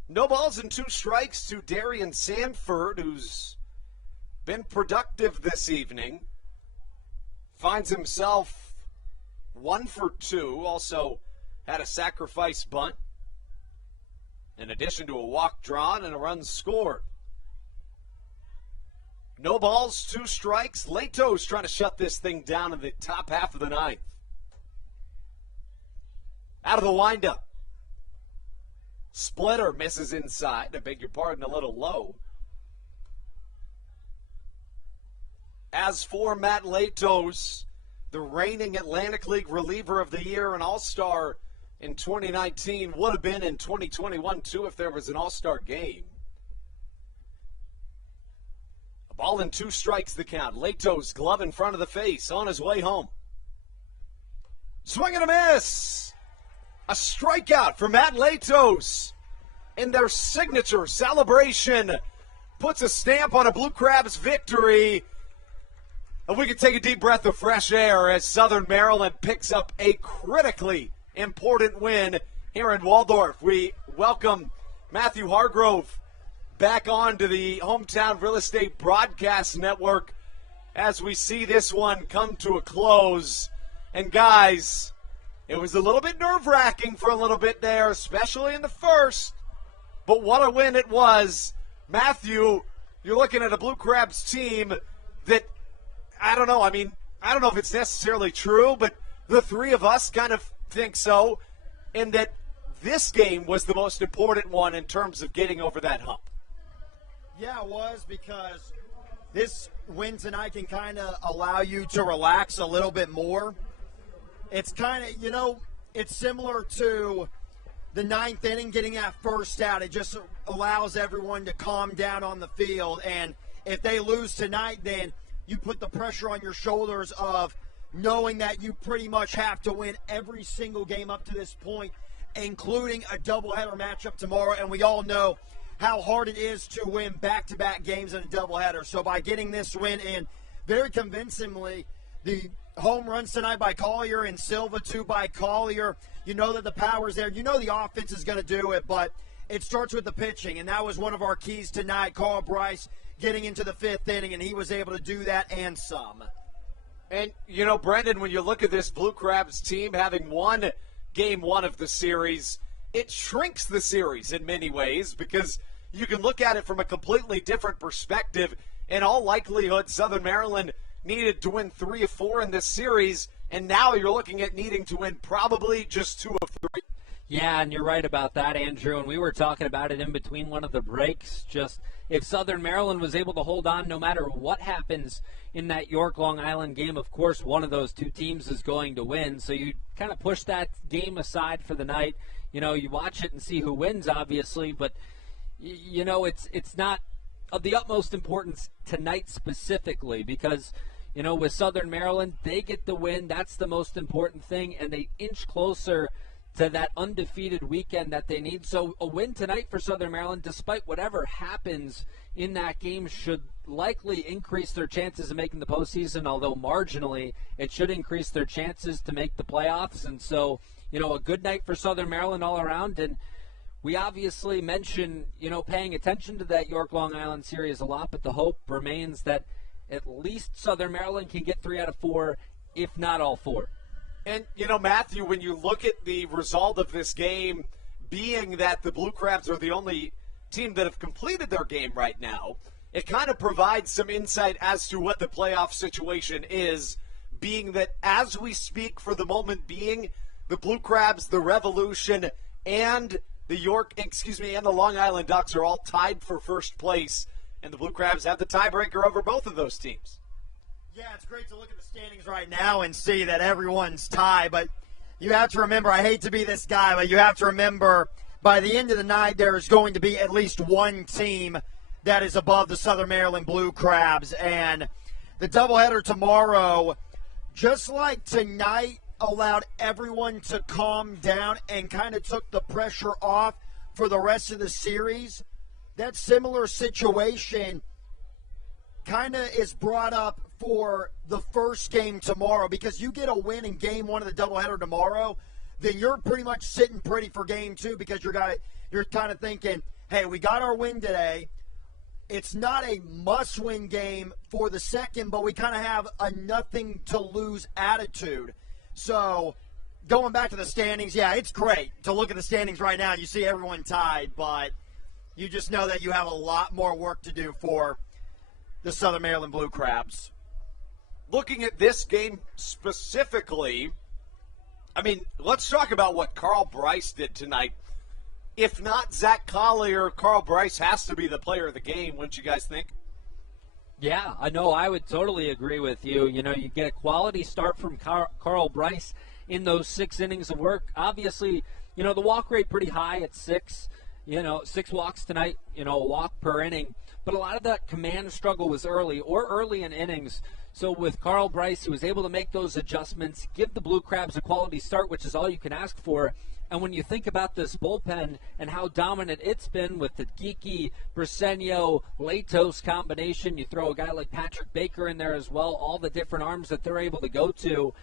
No balls and 2 strikes to Darian Sanford, who's been productive this evening. Finds himself 1 for 2. Also had a sacrifice bunt. In addition to a walk drawn and a run scored. No balls, 2 strikes. Latos trying to shut this thing down in the top half of the 9th. Out of the windup. Splitter misses inside. I beg your pardon, a little low. As for Matt Latos, the reigning Atlantic League reliever of the year and all-star in 2019, would have been in 2021 too if there was an all-star game. A ball and 2 strikes the count. Latos glove in front of the face on his way home. Swing and a miss. A strikeout for Matt Latos in their signature celebration. Puts a stamp on a Blue Crabs victory. And we can take a deep breath of fresh air as Southern Maryland picks up a critically important win here in Waldorf. We welcome Matthew Hargrove back onto the Hometown Real Estate Broadcast Network as we see this one come to a close. And guys, it was a little bit nerve-wracking for a little bit there, especially in the first. But what a win it was. Matthew, you're looking at a Blue Crabs team that, I don't know if it's necessarily true, but the 3 of us kind of think so, in that this game was the most important one in terms of getting over that hump. Yeah, it was, because this win tonight can kind of allow you to relax a little bit more. It's kind of, it's similar to the 9th inning, getting that first out. It just allows everyone to calm down on the field. And if they lose tonight, then you put the pressure on your shoulders of knowing that you pretty much have to win every single game up to this point, including a doubleheader matchup tomorrow. And we all know how hard it is to win back-to-back games in a doubleheader. So by getting this win in very convincingly, the home runs tonight by Collier and Silva, 2 by Collier. You know that the power's there. You know the offense is going to do it, but it starts with the pitching, and that was one of our keys tonight. Carl Bryce getting into the 5th inning, and he was able to do that and some. And, Brendan, when you look at this Blue Crabs team having won Game 1 of the series, it shrinks the series in many ways because you can look at it from a completely different perspective. In all likelihood, Southern Maryland needed to win 3 of 4 in this series, and now you're looking at needing to win probably just 2 of 3. Yeah, and you're right about that, Andrew. And we were talking about it in between one of the breaks. Just if Southern Maryland was able to hold on no matter what happens in that York-Long Island game, of course, one of those two teams is going to win. So you kind of push that game aside for the night. You know, you watch it and see who wins, obviously. But, you know, it's not of the utmost importance tonight specifically because, you know, with Southern Maryland, they get the win. That's the most important thing. And they inch closer to that undefeated weekend that they need. So a win tonight for Southern Maryland, despite whatever happens in that game, should likely increase their chances of making the postseason, although marginally it should increase their chances to make the playoffs. And so, you know, a good night for Southern Maryland all around. And we obviously mention, you know, paying attention to that York-Long Island series a lot, but the hope remains that at least Southern Maryland can get 3 out of 4, if not all 4. And, you know, Matthew, when you look at the result of this game being that the Blue Crabs are the only team that have completed their game right now, it kind of provides some insight as to what the playoff situation is, being that as we speak for the moment being, the Blue Crabs, the Revolution, and the and the Long Island Ducks are all tied for first place, and the Blue Crabs have the tiebreaker over both of those teams. Yeah, it's great to look at the standings right now and see that everyone's tied, but you have to remember, I hate to be this guy, but you have to remember by the end of the night there is going to be at least one team that is above the Southern Maryland Blue Crabs, and the doubleheader tomorrow, just like tonight, allowed everyone to calm down and kind of took the pressure off for the rest of the series. That similar situation kind of is brought up for the first game tomorrow, because you get a win in game 1 of the doubleheader tomorrow, then you're pretty much sitting pretty for game 2, because you're kind of thinking, hey, we got our win today. It's not a must-win game for the second, but we kind of have a nothing-to-lose attitude. So going back to the standings, yeah, it's great to look at the standings right now. You see everyone tied, but you just know that you have a lot more work to do for the Southern Maryland Blue Crabs. Looking at this game specifically, I mean, let's talk about what Carl Bryce did tonight. If not Zach Collier, Carl Bryce has to be the player of the game, wouldn't you guys think? Yeah, I know. I would totally agree with you. You know, you get a quality start from Carl Bryce in those 6 innings of work. Obviously, you know, the walk rate pretty high at 6. You know, 6 walks tonight, you know, a walk per inning. But a lot of that command struggle was early in innings. So with Carl Bryce, he was able to make those adjustments, give the Blue Crabs a quality start, which is all you can ask for. And when you think about this bullpen and how dominant it's been with the Geeky, Briseño, Latos combination, you throw a guy like Patrick Baker in there as well, all the different arms that they're able to go to,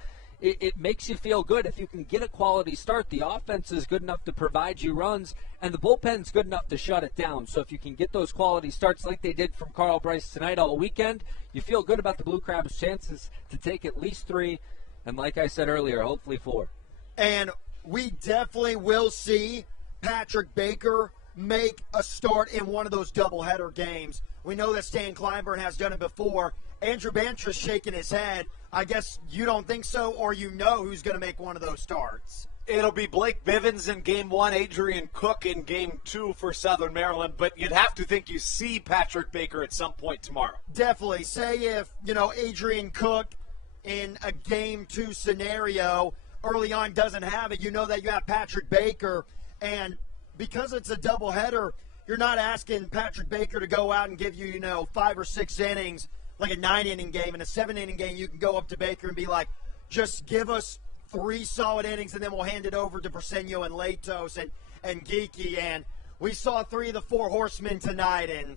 it makes you feel good. If you can get a quality start, the offense is good enough to provide you runs, and the bullpen's good enough to shut it down. So if you can get those quality starts like they did from Carl Bryce tonight all weekend, you feel good about the Blue Crabs' chances to take at least 3, and like I said earlier, hopefully 4. And we definitely will see Patrick Baker make a start in one of those doubleheader games. We know that Stan Kleinburn has done it before. Andrew Bantra's shaking his head. I guess you don't think so, or you know who's going to make one of those starts. It'll be Blake Bivens in Game 1, Adrian Cook in Game 2 for Southern Maryland, but you'd have to think you see Patrick Baker at some point tomorrow. Definitely. Say if, you know, Adrian Cook in a Game 2 scenario early on doesn't have it, you know that you have Patrick Baker, and because it's a doubleheader, you're not asking Patrick Baker to go out and give you, you know, 5 or 6 innings, like a 9-inning game. In a 7-inning game, you can go up to Baker and be like, just give us 3 solid innings, and then we'll hand it over to Briseño and Latos and Geeky. And we saw 3 of the 4 horsemen tonight, and,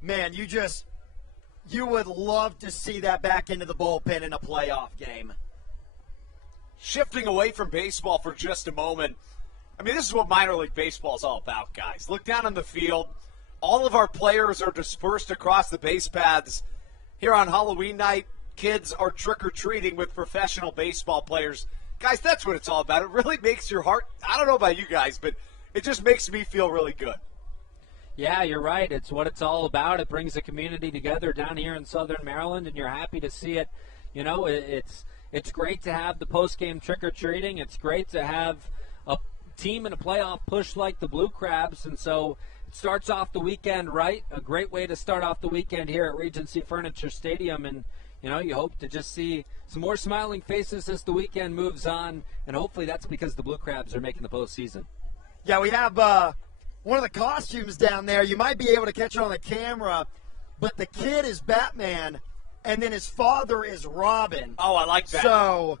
man, you would love to see that back into the bullpen in a playoff game. Shifting away from baseball for just a moment, I mean, this is what minor league baseball is all about, guys. Look down on the field. All of our players are dispersed across the base paths. Here on Halloween night, kids are trick-or-treating with professional baseball players. Guys, that's what it's all about. It really makes your heart, I don't know about you guys, but it just makes me feel really good. Yeah, you're right. It's what it's all about. It brings the community together down here in Southern Maryland, and you're happy to see it. You know, it's great to have the post-game trick-or-treating. It's great to have a team in a playoff push like the Blue Crabs, and so it starts off the weekend right. A great way to start off the weekend here at Regency Furniture Stadium, and you know, you hope to just see some more smiling faces as the weekend moves on, and hopefully that's because the Blue Crabs are making the postseason. Yeah, we have one of the costumes down there. You might be able to catch it on the camera, but the kid is Batman, and then his father is Robin. Oh, I like that. So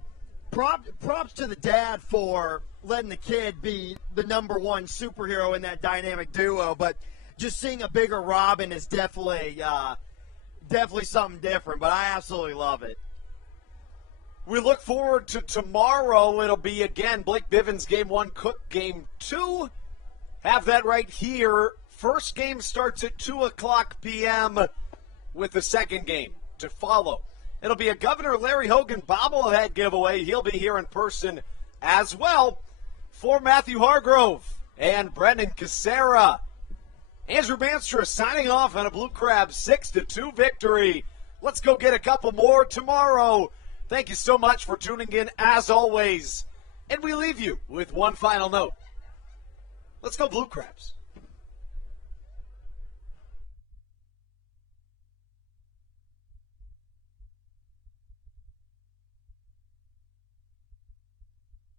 props to the dad for letting the kid be the number one superhero in that dynamic duo, but just seeing a bigger Robin is definitely something different, but I absolutely love it. We look forward to tomorrow. It'll be, again, Blake Bivens Game 1, Cook Game 2. Have that right here. First game starts at 2 o'clock p.m. with the second game to follow. It'll be a Governor Larry Hogan bobblehead giveaway. He'll be here in person as well. For Matthew Hargrove and Brendan Casera, Andrew Banstra signing off on a Blue Crab 6-2 victory. Let's go get a couple more tomorrow. Thank you so much for tuning in as always. And we leave you with one final note. Let's go Blue Crabs.